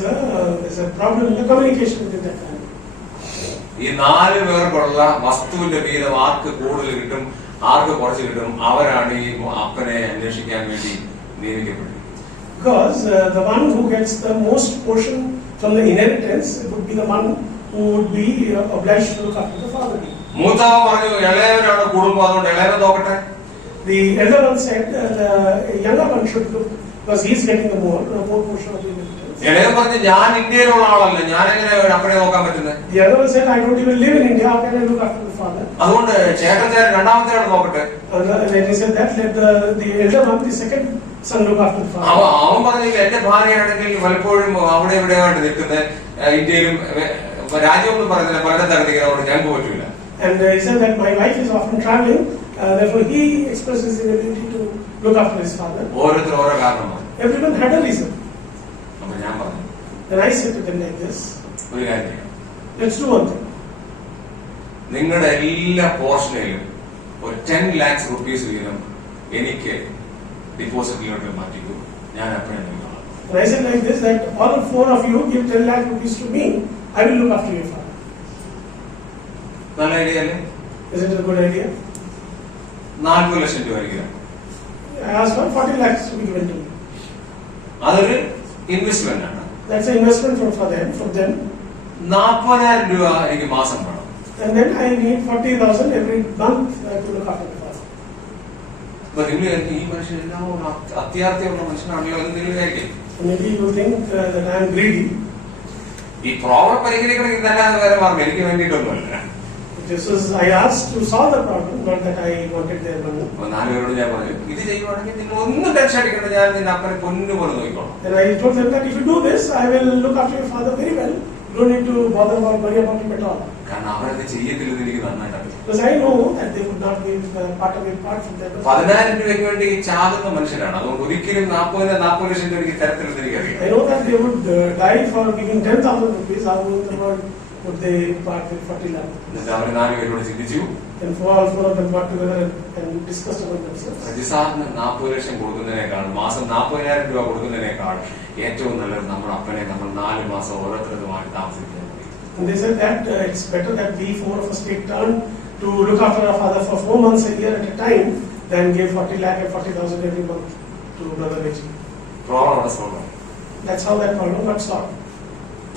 a problem in the communication within that family. ഈ 4 പേർക്കുള്ള വസ്തുവിന്റെ വീതം ആർക്ക് കൂടുതൽ കിട്ടും, ആർക്ക് കുറച്ച് കിട്ടും, അവരാണ് ഈ അപ്പനെ അന്വേഷിക്കാൻ വേണ്ടി നിയമിക്കപ്പെടുന്നത്. Because the one who gets the most portion from the inheritance would be the one who would be obliged to look after the father. മൂത്താവൻ പറഞ്ഞു ഇളയവനാണ് കുടുംബം, അതുകൊണ്ട് ഇളയവൻ നോക്കട്ടെ. The elder one said the younger one should look because he is getting the more portion of the inheritance. ഇളയവൻ പറഞ്ഞു ഞാൻ ഇന്ത്യയിലുള്ള ആളല്ല, ഞാൻ എങ്ങനെ അപ്പനെ നോക്കാൻ പറ്റുന്നത്? The other one said, I don't even live in India, how can I look after the father? അതുകൊണ്ട് ചേട്ടൻ രണ്ടാമത്തെ ആൾ നോക്കട്ടെ. Then he said that let the elder one, the second son, look after the father. അവൻ പറഞ്ഞില്ല എന്റെ ഭാര്യയാണെങ്കിൽ പലപ്പോഴും അവിടെ ഇവിടെയായിട്ട് നിൽക്കുന്നത്, ഇന്ത്യയിലും രാജ്യമൊന്നും പറഞ്ഞില്ല, പല തരത്തിലുള്ള ഞങ്ങൾക്ക് പറ്റൂല. And he said that my wife is often traveling, therefore he expresses his ability to look after his father. ഓരോരുത്തർ ഓരോ കാരണമാണ്. Everyone had a reason. അപ്പൊ ഞാൻ പറഞ്ഞു Then I said to them like this, ഒരു കാര്യം ചെയ്യാം. let's do one thing. നിങ്ങളുടെ എല്ലാ പോർഷനിലും ഒരു 10 lakhs rupees വീതം എനിക്ക് ഡിപ്പോസിറ്റിലോട്ട് മാറ്റിക്കൂ, ഞാൻ അപ്പനെ നോക്കാം. And I said like this, that all 4 of you give 10 lakh rupees to me, I will look after your father. നല്ല ഐഡിയ അല്ലേ? Is it a good idea? 40 ലക്ഷം രൂപ ആയിരിക്കും. I asked for 40 lakhs to be given to me. അതൊരു investment ആണ്. That's an investment from them. 40,000 രൂപ എനിക്ക് മാസം വേണം. And then I need 40,000 every month to look after the father. അപ്പൊ നിങ്ങൾ ഈ മനുഷ്യൻ എല്ലാം അത്യാർത്ഥിയുള്ള മനുഷ്യനാണല്ലോ എന്ന് നിങ്ങൾ വിചാരിക്കും. Maybe you think that I am greedy. ഈ പ്രോബ്ലം പരിഹരിക്കണമെങ്കിൽ തന്നെ വേറെ മാർഗം എനിക്ക് വേണ്ടിയിട്ടൊന്നുമല്ല. This was, I asked to solve the problem, not that I wanted their money. 4 പേരോട് ഞാൻ പറഞ്ഞു ഇത് ചെയ്യുവാണെങ്കിൽ നിങ്ങൾ ഒന്നും ടെൻഷൻ അടിക്കണ്ട, ഞാൻ നിന്റെ അപ്പനെ പൊന്നു പോലെ നോക്കിക്കോളാം. And I told them that if you do this, I will look after your father very well. You don't need to bother or worry about him at all. കാരണം അവരത് ചെയ്യത്തില്ലെന്ന് എനിക്ക് നന്നായിട്ട് അറിയാം. Because I know that they would not give part of it apart from their 10,000 രൂപയ്ക്ക് വേണ്ടി ചാകുന്ന മനുഷ്യരാണ്. അതുകൊണ്ട് ഒരിക്കലും 40 ലക്ഷം രൂപയ്ക്ക് തരത്തില്ലെന്ന് എനിക്കറിയാം. I know that they would die for giving 10,000 rupees. How in the world would they part with 40 lakh? എന്നിട്ട് അവർ 4 പേരോട് ചിന്തിച്ചു, And all four of them got together and discussed about themselves. പ്രതിസാറിന് 40 ലക്ഷം കൊടുക്കുന്നതിനേക്കാൾ, മാസം 40,000 രൂപ കൊടുക്കുന്നതിനേക്കാൾ ഏറ്റവും നല്ലത് നമ്മുടെ അപ്പനെ നമ്മൾ 4 മാസം ഓരോരുത്തരുമായി താമസിക്കുന്നത്. And they said that it's better that we four of us take turn to look after our father for 4 months a year at a time than give 40 lakh and 40,000 every month to Brother Reggie. Problem അവിടെ solve ആയി. That's how that problem got solved.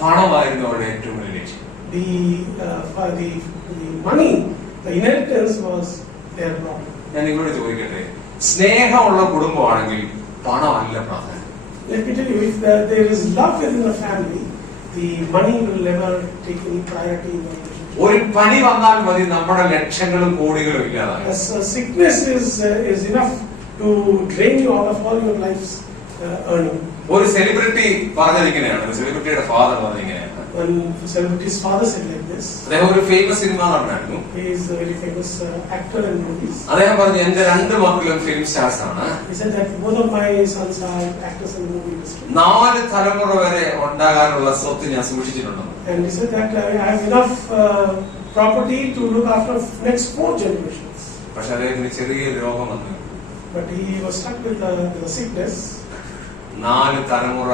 പണമായിരുന്നു അവരുടെ ഏറ്റവും വലിയ ലക്ഷ്യം. The money, the inheritance was their problem. ഞാൻ നിങ്ങളോട് ചോദിക്കട്ടെ, സ്നേഹമുള്ള കുടുംബമാണെങ്കിൽ പണമല്ല പ്രാധാന്യം. Let me tell you, if there is love within the family, the money will never take any priority in the relationship. ഒരു പനി വന്നാൽ മതി നമ്മുടെ ലക്ഷങ്ങളും കോടികളും ഇല്ലാതായി. As sickness is enough to drain you out of all your life's earning. ഒരു celebrity പറഞ്ഞത് ഇങ്ങനെയാണ്, ഒരു സെലിബ്രിറ്റിയുടെ ഫാദർ പറഞ്ഞത് ഇങ്ങനെയാണ്. When celebrity's father said like this, അദ്ദേഹം ഒരു ഫേമസ് സിനിമ നടനായിരുന്നു. he is a very famous actor in movies. അദ്ദേഹം പറഞ്ഞു, എന്റെ 2 മക്കളും ഫിലിം സ്റ്റാർസ് ആണ്. He said that both of my sons are actors in the movie industry. 4 തലമുറ വരെ ഉണ്ടാകാനുള്ള സ്വത്ത് ഞാൻ സൂക്ഷിച്ചിട്ടുണ്ടെന്ന്. And he said that I have enough property to look after next 4 generations. പക്ഷെ അദ്ദേഹത്തിന് ചെറിയൊരു രോഗം വന്നു. But he was stuck with the sickness. 4 തലമുറ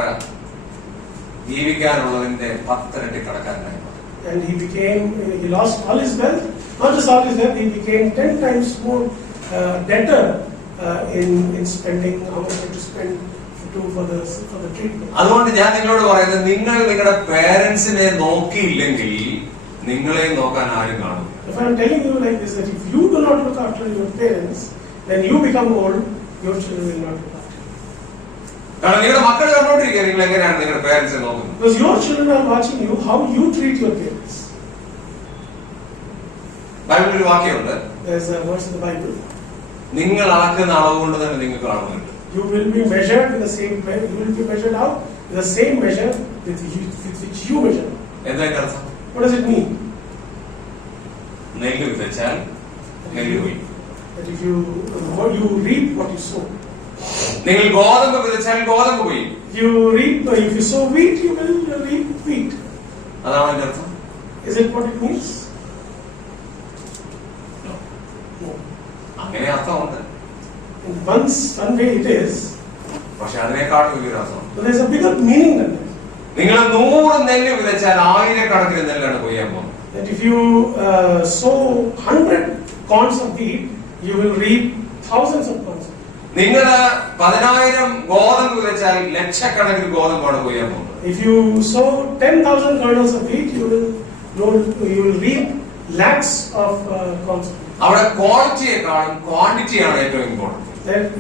ജീവിക്കാനുള്ളതിന്റെ 10 ഇരട്ടി കടക്കാരനായി. And he lost all his wealth. Not just all his wealth, he became 10 times more debtor in spending how much to spend for the treatment. അതുകൊണ്ട് ഞാൻ നിങ്ങളോട് പറയുന്നത്, നിങ്ങൾ നിങ്ങളുടെ പേരൻസിനെ നോക്കിയില്ലെങ്കിൽ നിങ്ങളെ നോക്കാൻ ആരും കാണും. If I am telling you like this, that if you do not look after your parents, then you become old, your children will not look after you. കാരണം നിങ്ങളുടെ മക്കൾ കണ്ടോണ്ടിരിക്കുക നിങ്ങൾ എങ്ങനെയാണ് നിങ്ങളുടെ പേരൻസിനെ നോക്കുന്നത്. Because your children are watching you, how you treat your parents. ബൈബിളിൽ ഒരു വാക്യമുണ്ട്, There is a verse in the Bible. നിങ്ങൾ അളക്കുന്ന അളവ് കൊണ്ട് തന്നെ നിങ്ങൾക്ക് കാണുന്നുണ്ട്. You will be measured with the same way. You will be measured out with the same measure with which you measure. എന്താ ഇതിന്റെ അർത്ഥം? What does it mean? നെല്ല് വിതച്ചാൽ നെല്ല് പോയി. That if you reap what you sow. നിങ്ങൾ ഗോതമ്പ് വിതച്ചാൽ ഗോതമ്പ് പോയി. If you sow wheat, you will reap wheat. അതാണ് അതിന്റെ അർത്ഥം. Is it what it means? No. അങ്ങനെ അർത്ഥമുണ്ട്. In one way it is. പക്ഷെ അതിനേക്കാളും വലിയൊരു അർത്ഥം. But there's a bigger meaning than that. നിങ്ങൾ 100 നെല്ല് വിതച്ചാൽ 1000 നെല്ലാണ് കൊയ്യാൻ പോകുന്നത്. That if you sow 100 corns of wheat, you will reap thousands of corns. നിങ്ങൾ 10,000 ഗോതമ്പ് വിതച്ചാൽ ലക്ഷക്കണക്കിന് ഗോതമ്പാണ് കൊയ്യാൻ പോകുന്നത്. If you sow 10,000 kernels of wheat, you will reap lakhs of corns. അവിടെ ക്വാളിറ്റിയെക്കാളും ക്വാണ്ടിറ്റിയാണ് ഏറ്റവും important.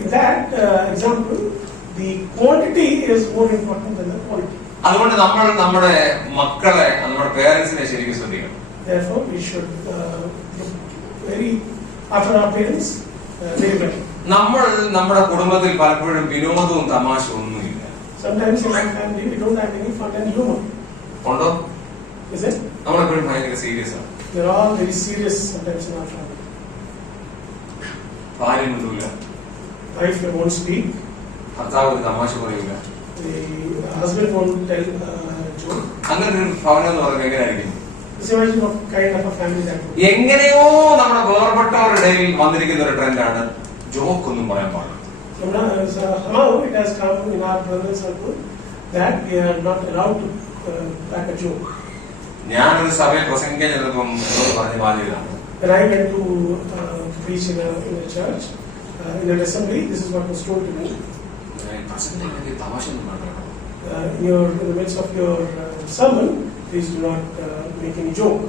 In that example, the quantity is more important than the quality. അതുകൊണ്ട് നമ്മൾ നമ്മുടെ മക്കളെ, നമ്മുടെ പേരൻസിനെ ശരിക്കും ശ്രദ്ധിക്കണം. Therefore, we should look very after our parents very well. നമ്മൾ നമ്മുടെ കുടുംബത്തിൽ പലപ്പോഴും വിനോദവും തമാശയും ഒന്നുമില്ല. Sometimes in my family we don't have any fun and humor. ഉണ്ടോ? Is it? നമ്മളെപ്പോഴും ഭയങ്കര സീരിയസ് ആണ്. They're all very serious sometimes in our family. ഭാര്യമൊന്നുമില്ല, Wife won't speak. ഭർത്താവ് ഒരു തമാശ പറയൂല. The husband won't tell joke. അങ്ങനെ ഒരു ഭവനം എന്ന് പറയുന്നത് എങ്ങനെയായിരിക്കും? Just imagine what kind of a family that would be. എങ്ങനെയോ നമ്മുടെ വേർപെട്ടവരുടെ ഇടയിൽ വന്നിരിക്കുന്ന ഒരു ട്രെൻഡാണ് ജോക്ക് ഒന്നും പറയാൻ പാടില്ല. Somehow it has come in our brother circle that we are not allowed to crack a joke. ഞാനൊരു സഭയിൽ പ്രസംഗിക്കാൻ ചെന്നപ്പം എന്നോട് പറഞ്ഞ ബാധ്യതയാണ്. When I went to preach in a church, in an assembly, this is what was told to me. പ്രസംഗിക്കാൻ തമാശ ഒന്നും വേണ്ട. In the midst of your sermon, please do not make any joke.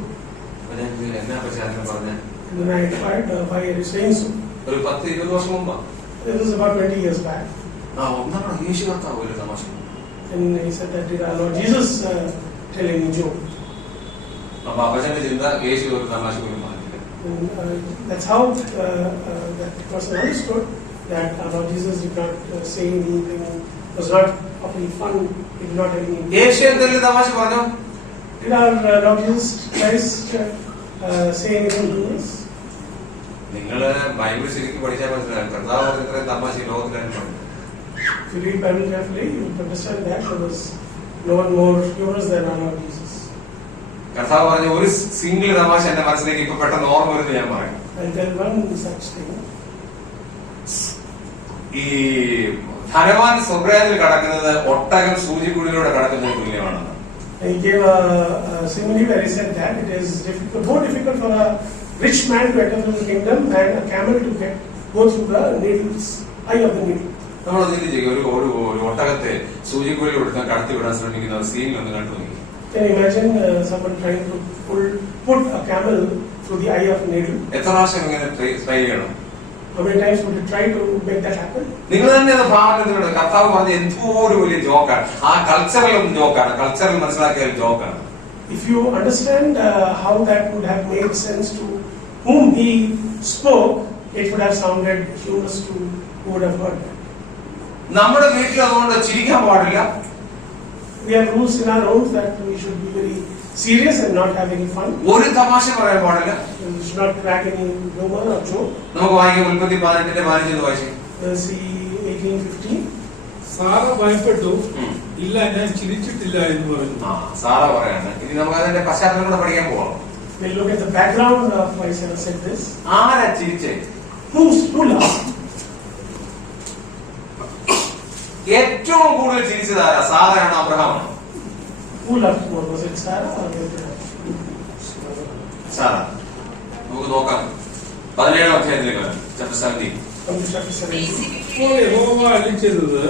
എന്നാ പ്രചാരണം പറഞ്ഞ And then I inquired, why are you saying so? ഒരു 10-20 വർഷം മുമ്പാ. It was about 20 years back. ഒന്നാണ് യേശു കർത്താവ് ഒരു തമാശ. And he said that did our Lord Jesus tell any joke? അപ്പൊ അപ്പച്ചന്റെ ചിന്ത യേശു ഒരു തമാശ പോലും പറഞ്ഞില്ല. And that's how that person understood that our Lord Jesus did not say anything, was not of any fun, he did not have any. യേശു എന്തെങ്കിലും തമാശ പറഞ്ഞോ? Did our Lord Jesus Christ say anything to us? നിങ്ങള് Bible ശരിക്കും പഠിച്ചാൽ മനസ്സിലാവും കർത്താവ് ഇത്രയും തമാശ ലോകത്തിലായിരുന്നു പറഞ്ഞു. If you read Bible carefully, you will understand that there was no one more humorous than our Lord Jesus. കർത്താവ് പറഞ്ഞ ഒരു സിംഗിൾ തമാശ എന്റെ മനസ്സിലേക്ക് ഇപ്പൊ പെട്ടെന്ന് ഓർമ്മ വരുന്നത് ഞാൻ പറയും. I'll tell one such thing. ഈ ധനവാൻ സ്വർഗ്ഗരാജ്യത്തിൽ കടക്കുന്നത് ഒട്ടകം സൂചിക്കുഴിയിലൂടെ കടക്കുന്നതിന് തുല്യമാണെന്ന്. He gave a simile where he said that it is more difficult for a rich man to enter the kingdom than a camel to go through the needles, eye of the needle. നമ്മൾ ചിന്തിച്ചേക്കും ഒരു ഒട്ടകത്തെ സൂചിക്കുഴിയിലൂടെ കടത്തി വിടാൻ ശ്രമിക്കുന്ന ഒരു സീനിൽ ഒന്ന് കണ്ടു നോക്കി. Can you imagine someone trying to put a camel through the eye of a needle? എത്ര പ്രാവശ്യം ഇങ്ങനെ ട്രൈ ചെയ്യണം? How many times would you try to make that happen? നിങ്ങൾ തന്നെ അത് ഭാവനത്തിലുണ്ട്. കർത്താവ് പറഞ്ഞ എന്തോ ഒരു വലിയ ജോക്കാണ്. ആ കൾച്ചറൽ ജോക്കാണ്, കൾച്ചറൽ മനസ്സിലാക്കിയ ഒരു ജോക്കാണ്. If you understand how that would have made sense to whom he spoke, it would have sounded humorous to who would have heard that. നമ്മുടെ വീട്ടിൽ അതുകൊണ്ട് ചിരിക്കാൻ പാടില്ല. We have rules in our homes that we should be very serious and not have any fun. ഒരു തമാശ പറയാൻ പാടില്ല. We should not crack any humor or joke. നമുക്ക് വായിക്കാം ഉൽപ്പത്തി 18:15 വായിച്ചു. See 18:15. സാറ ഭയപ്പെട്ടു, ഇല്ല ഞാൻ ചിരിച്ചിട്ടില്ല എന്ന് പറഞ്ഞു. സാറ പറയാണ്. ഇനി നമുക്ക് അതിന്റെ പശ്ചാത്തലം കൂടെ പഠിക്കാൻ പോവാം. We'll look at the background of why Sarah said this. ആരാ ചിരിച്ചേ? Who laughed? ഏറ്റവും കൂടുതൽ ചിരിച്ചത് ആരാ? സാറയാണോ അബ്രഹാമാണോ? Who laughed more? Was it Sarah or Abraham? Sarah. നമുക്ക് നോക്കാം. 17 അധ്യായത്തിലേക്ക് ചാപ്റ്റർ 17. Come to chapter 17. ഇപ്പോൾ യഹോവ അരുളിച്ചെയ്തത്,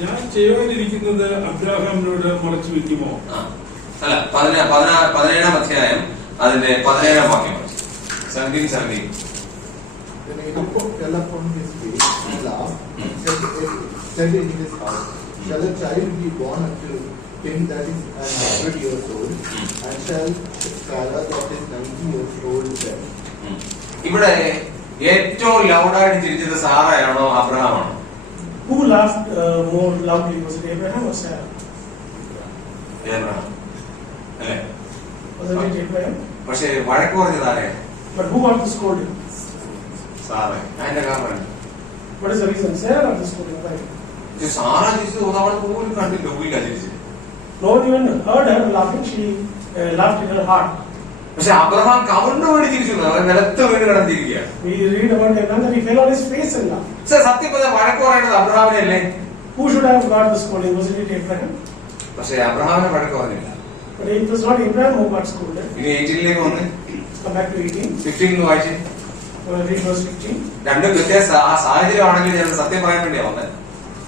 ഞാൻ ചെയ്യാനിരിക്കുന്നത് അബ്രാഹാമിനോട് മറച്ചു വെക്കുമോ? അല്ല, 17 അധ്യായം അതിന്റെ 17 വാക്യം. 17. Then Jacob fell upon his face and laughed, and said in his heart, shall a child be born unto him that is 100 years old, and shall Sarah that is 90 years old bear? ഇവിടെ ഏറ്റവും ലൗഡായിട്ട് ചിരിച്ചത് സാറയാണോ അബ്രഹാമാണോ? Who laughed more loudly? Was it Abraham or Sarah? Abraham അല്ലേ? Wasn't it Abraham? പക്ഷെ വഴക്ക് പറഞ്ഞത് ആരെയാ? But who got the scolding? Sarah. അതിന്റെ കാരണം What is the reason? Sarah got the scolding, right? Sarah ചിരിച്ചത് ഒരാൾ പോലും കണ്ടില്ല, പോയില്ല ചിരിച്ചത്. No one even heard her laughing. She laughed in her heart. പക്ഷെ അബ്രഹാം കവറിന് വേണ്ടി ചിരിച്ചു, നിലത്ത് വീണ് കിടന്നിരിക്കുക. We read about Abraham that he fell on his face and laughed. സത്യം പറഞ്ഞാൽ വഴക്ക് പറയേണ്ടത് അബ്രഹാമിനെ അല്ലേ? Who should have got the scolding? Wasn't it Abraham? പക്ഷെ അബ്രഹാമിനെ വഴക്ക് പറഞ്ഞില്ല. But it was not Abraham who got scolded. ഇനി 18 വന്ന് Come back to 18. 15 വായിച്ചു. Read verse 15. രണ്ടും വ്യത്യാസം. ആ സാഹചര്യമാണെങ്കിൽ ഞാൻ സത്യം പറയാൻ വേണ്ടിയാ വന്നത്.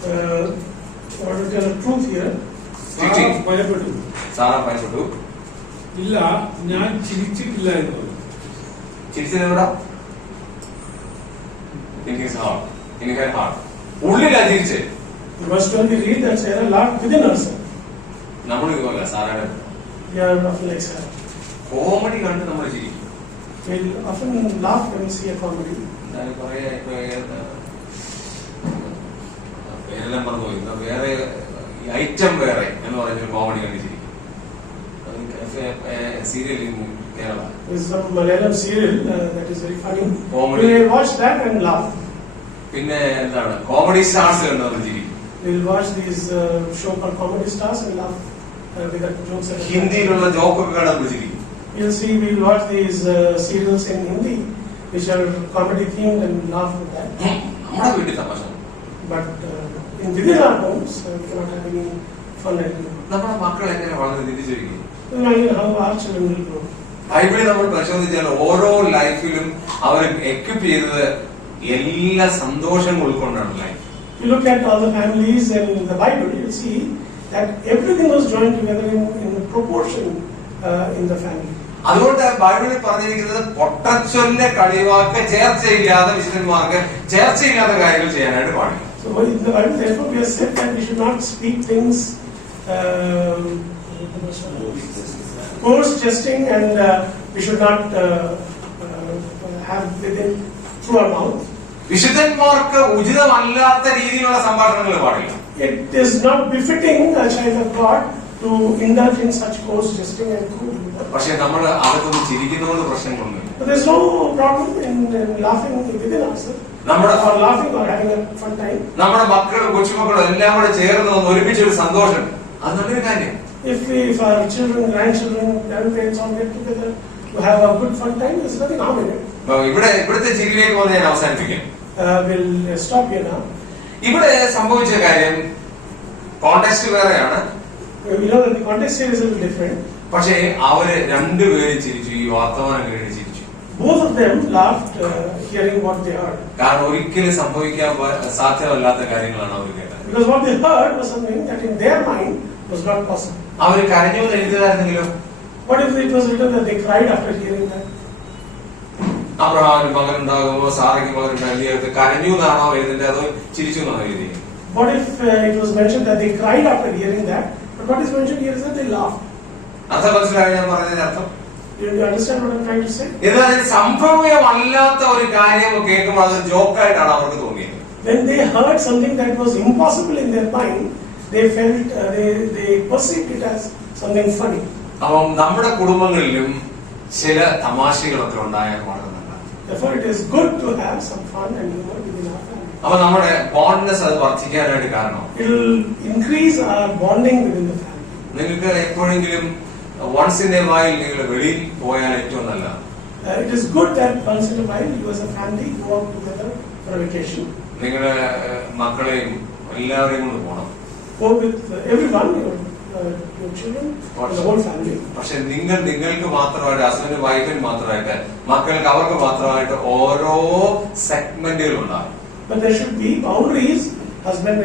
I want to tell the truth here. Sarah ഭയപ്പെട്ടു, സാറ ഭയപ്പെട്ടു. ഇല്ല ഞാൻ ചിരിച്ചിട്ടില്ല എന്ന് പറഞ്ഞു. ചിരിച്ചത് എവിടാ? ഉള്ളിലാ ചിരിച്ച്. Verse 12 we read that Sarah laughed within herself. നമ്മൾ ഇതുപോലെ സാറയുടെ We are often like Sarah. Comedy കണ്ട് നമ്മൾ ചിരിക്കും. We'll often laugh when we see a comedy. പേരെല്ലാം മറന്നുപോയി. വേറെ ഐറ്റം വേറെ എന്ന് പറഞ്ഞൊരു കോമഡി കണ്ട് ചിരിക്കും. Serial in Kerala. There's some Malayalam serial that is very funny. Comedy. We will watch that and laugh. പിന്നെ എന്താണ് കോമഡി സ്റ്റാർസ് കണ്ട് നമ്മൾ ചിരിക്കും. We will watch these show called Comedy Stars and laugh with the jokes. ഹിന്ദിയിലുള്ള ജോക്കൊക്കെ കണ്ട് നമ്മൾ ചിരിക്കും. You'll see we will watch these serials in Hindi which are comedy themed and laugh with that. നമ്മുടെ വീട്ടിൽ തമാശ. But within our homes we cannot have any fun like that. നമ്മുടെ മക്കൾ എങ്ങനെ വളരെ തിരിച്ചിരിക്കും. Imagine how our children will grow. ബൈബിളിൽ നമ്മൾ പരിശോധിച്ചാൽ ഓരോ ലൈഫിലും അവർ എക്വിപ്പ് ചെയ്തത് എല്ലാ സന്തോഷം ഉൾക്കൊണ്ടാണ് life. You look at all the families in the Bible, you'll see that everything was joined together in proportion in the family. അതുകൊണ്ട് ബൈബിളിൽ പറഞ്ഞിരിക്കുന്നത് പൊട്ടച്ചൊല്ലെ കളിവാക്ക് ചേർച്ചയില്ലാതെ വിശുദ്ധന്മാർക്ക് ചേർച്ചയില്ലാത്ത കാര്യങ്ങൾ ചെയ്യാനായിട്ട് പാടില്ല. So in the Bible, therefore, we are said that we should not speak things coarse, jesting, and we should not have within through our mouth. വിശുദ്ധന്മാർക്ക് ഉചിതമല്ലാത്ത രീതിയിലുള്ള സംഭാഷണങ്ങൾ പാടില്ല. It is not befitting a child of God to indulge in such coarse jesting and cruel humor. പക്ഷെ നമ്മൾ അതൊന്നും ചിരിക്കുന്നതുകൊണ്ട് പ്രശ്നങ്ങളൊന്നുമില്ല. But there's no problem in laughing within ourselves. Or laughing or having a fun time. നമ്മുടെ മക്കളും കൊച്ചുമക്കളും എല്ലാം കൂടെ ചേർന്ന് ഒരുമിച്ചൊരു സന്തോഷം, അത് നല്ലൊരു കാര്യം. if our children, grandchildren, grandparents all get together to have a good fun time, there's nothing harm in it. അപ്പൊ ഇവിടുത്തെ ചിരിയിലേക്ക് പോകുന്നത് ഞാൻ അവസാനിപ്പിക്കും. We'll stop here now. ഇവിടെ സംഭവിച്ച കാര്യം കോണ്ടെക്സ്റ്റ് വേറെയാണ്. You know that the context here is a little different. പക്ഷേ അവര് രണ്ടുപേരും ചിരിച്ചു, ഈ വർത്തമാനം കേട്ട് ചിരിച്ചു. Both of them laughed hearing what they heard. കാരണം ഒരിക്കലും സംഭവിക്കാൻ സാധ്യമല്ലാത്ത കാര്യങ്ങളാണ് അവർ കേട്ടത്. Because what they heard was something that in their mind was not possible. അവര് കരഞ്ഞു എന്ന് എഴുതുകയായിരുന്നെങ്കിലോ? What if it was written that they cried after hearing that? അബ്രഹാമിന് മകൻ ഉണ്ടാകുമോ, സാറയ്ക്ക് മകൻ ഉണ്ടാകുമോ, കരഞ്ഞു എന്നാണോ എഴുതേണ്ടത്, അതോ ചിരിച്ചു എന്നാണോ എഴുതിയത്? What if it was mentioned that they cried after hearing that? But what is mentioned here is that they laughed. അർത്ഥം മനസ്സിലായി ഞാൻ പറഞ്ഞതിന്റെ അർത്ഥം? Do you understand what I'm trying to say? എന്നാൽ സംഭവ്യമല്ലാത്ത ഒരു കാര്യം കേൾക്കുമ്പോൾ അത് ജോക്കായിട്ടാണ് അവർക്ക് തോന്നിയത്. When they heard something that was impossible in their mind, they felt they perceived it as something funny. അപ്പം നമ്മുടെ കുടുംബങ്ങളിലും ചില തമാശകളൊക്കെ ഉണ്ടായാൽ വളരെ നല്ലതാണ്. Therefore, it is good to have some fun and humor within our family. അപ്പൊ നമ്മുടെ ബോണ്ട്നെസ് അത് വർദ്ധിക്കാനായിട്ട് കാരണം It will increase our bonding within the family. നിങ്ങൾക്ക് എപ്പോഴെങ്കിലും വൺസ് ഇൻ എ വൈൽ നിങ്ങൾ വെളിയിൽ പോയാൽ ഏറ്റവും നല്ലതാണ്. It is good that once in a while you as a family go out together for a vacation. നിങ്ങളുടെ മക്കളെയും എല്ലാവരെയും കൊണ്ട് പോകണം. Go with everyone, your children, and the whole family. പക്ഷെ നിങ്ങൾക്ക് മാത്രമായിട്ട്, ഹസ്ബൻഡ് വൈഫിന് മാത്രമായിട്ട്, മക്കൾക്ക് അവർക്ക് മാത്രമായിട്ട് ഓരോ സെഗ്മെന്റുകൾ ഉണ്ടാകും. But there should be boundaries, husband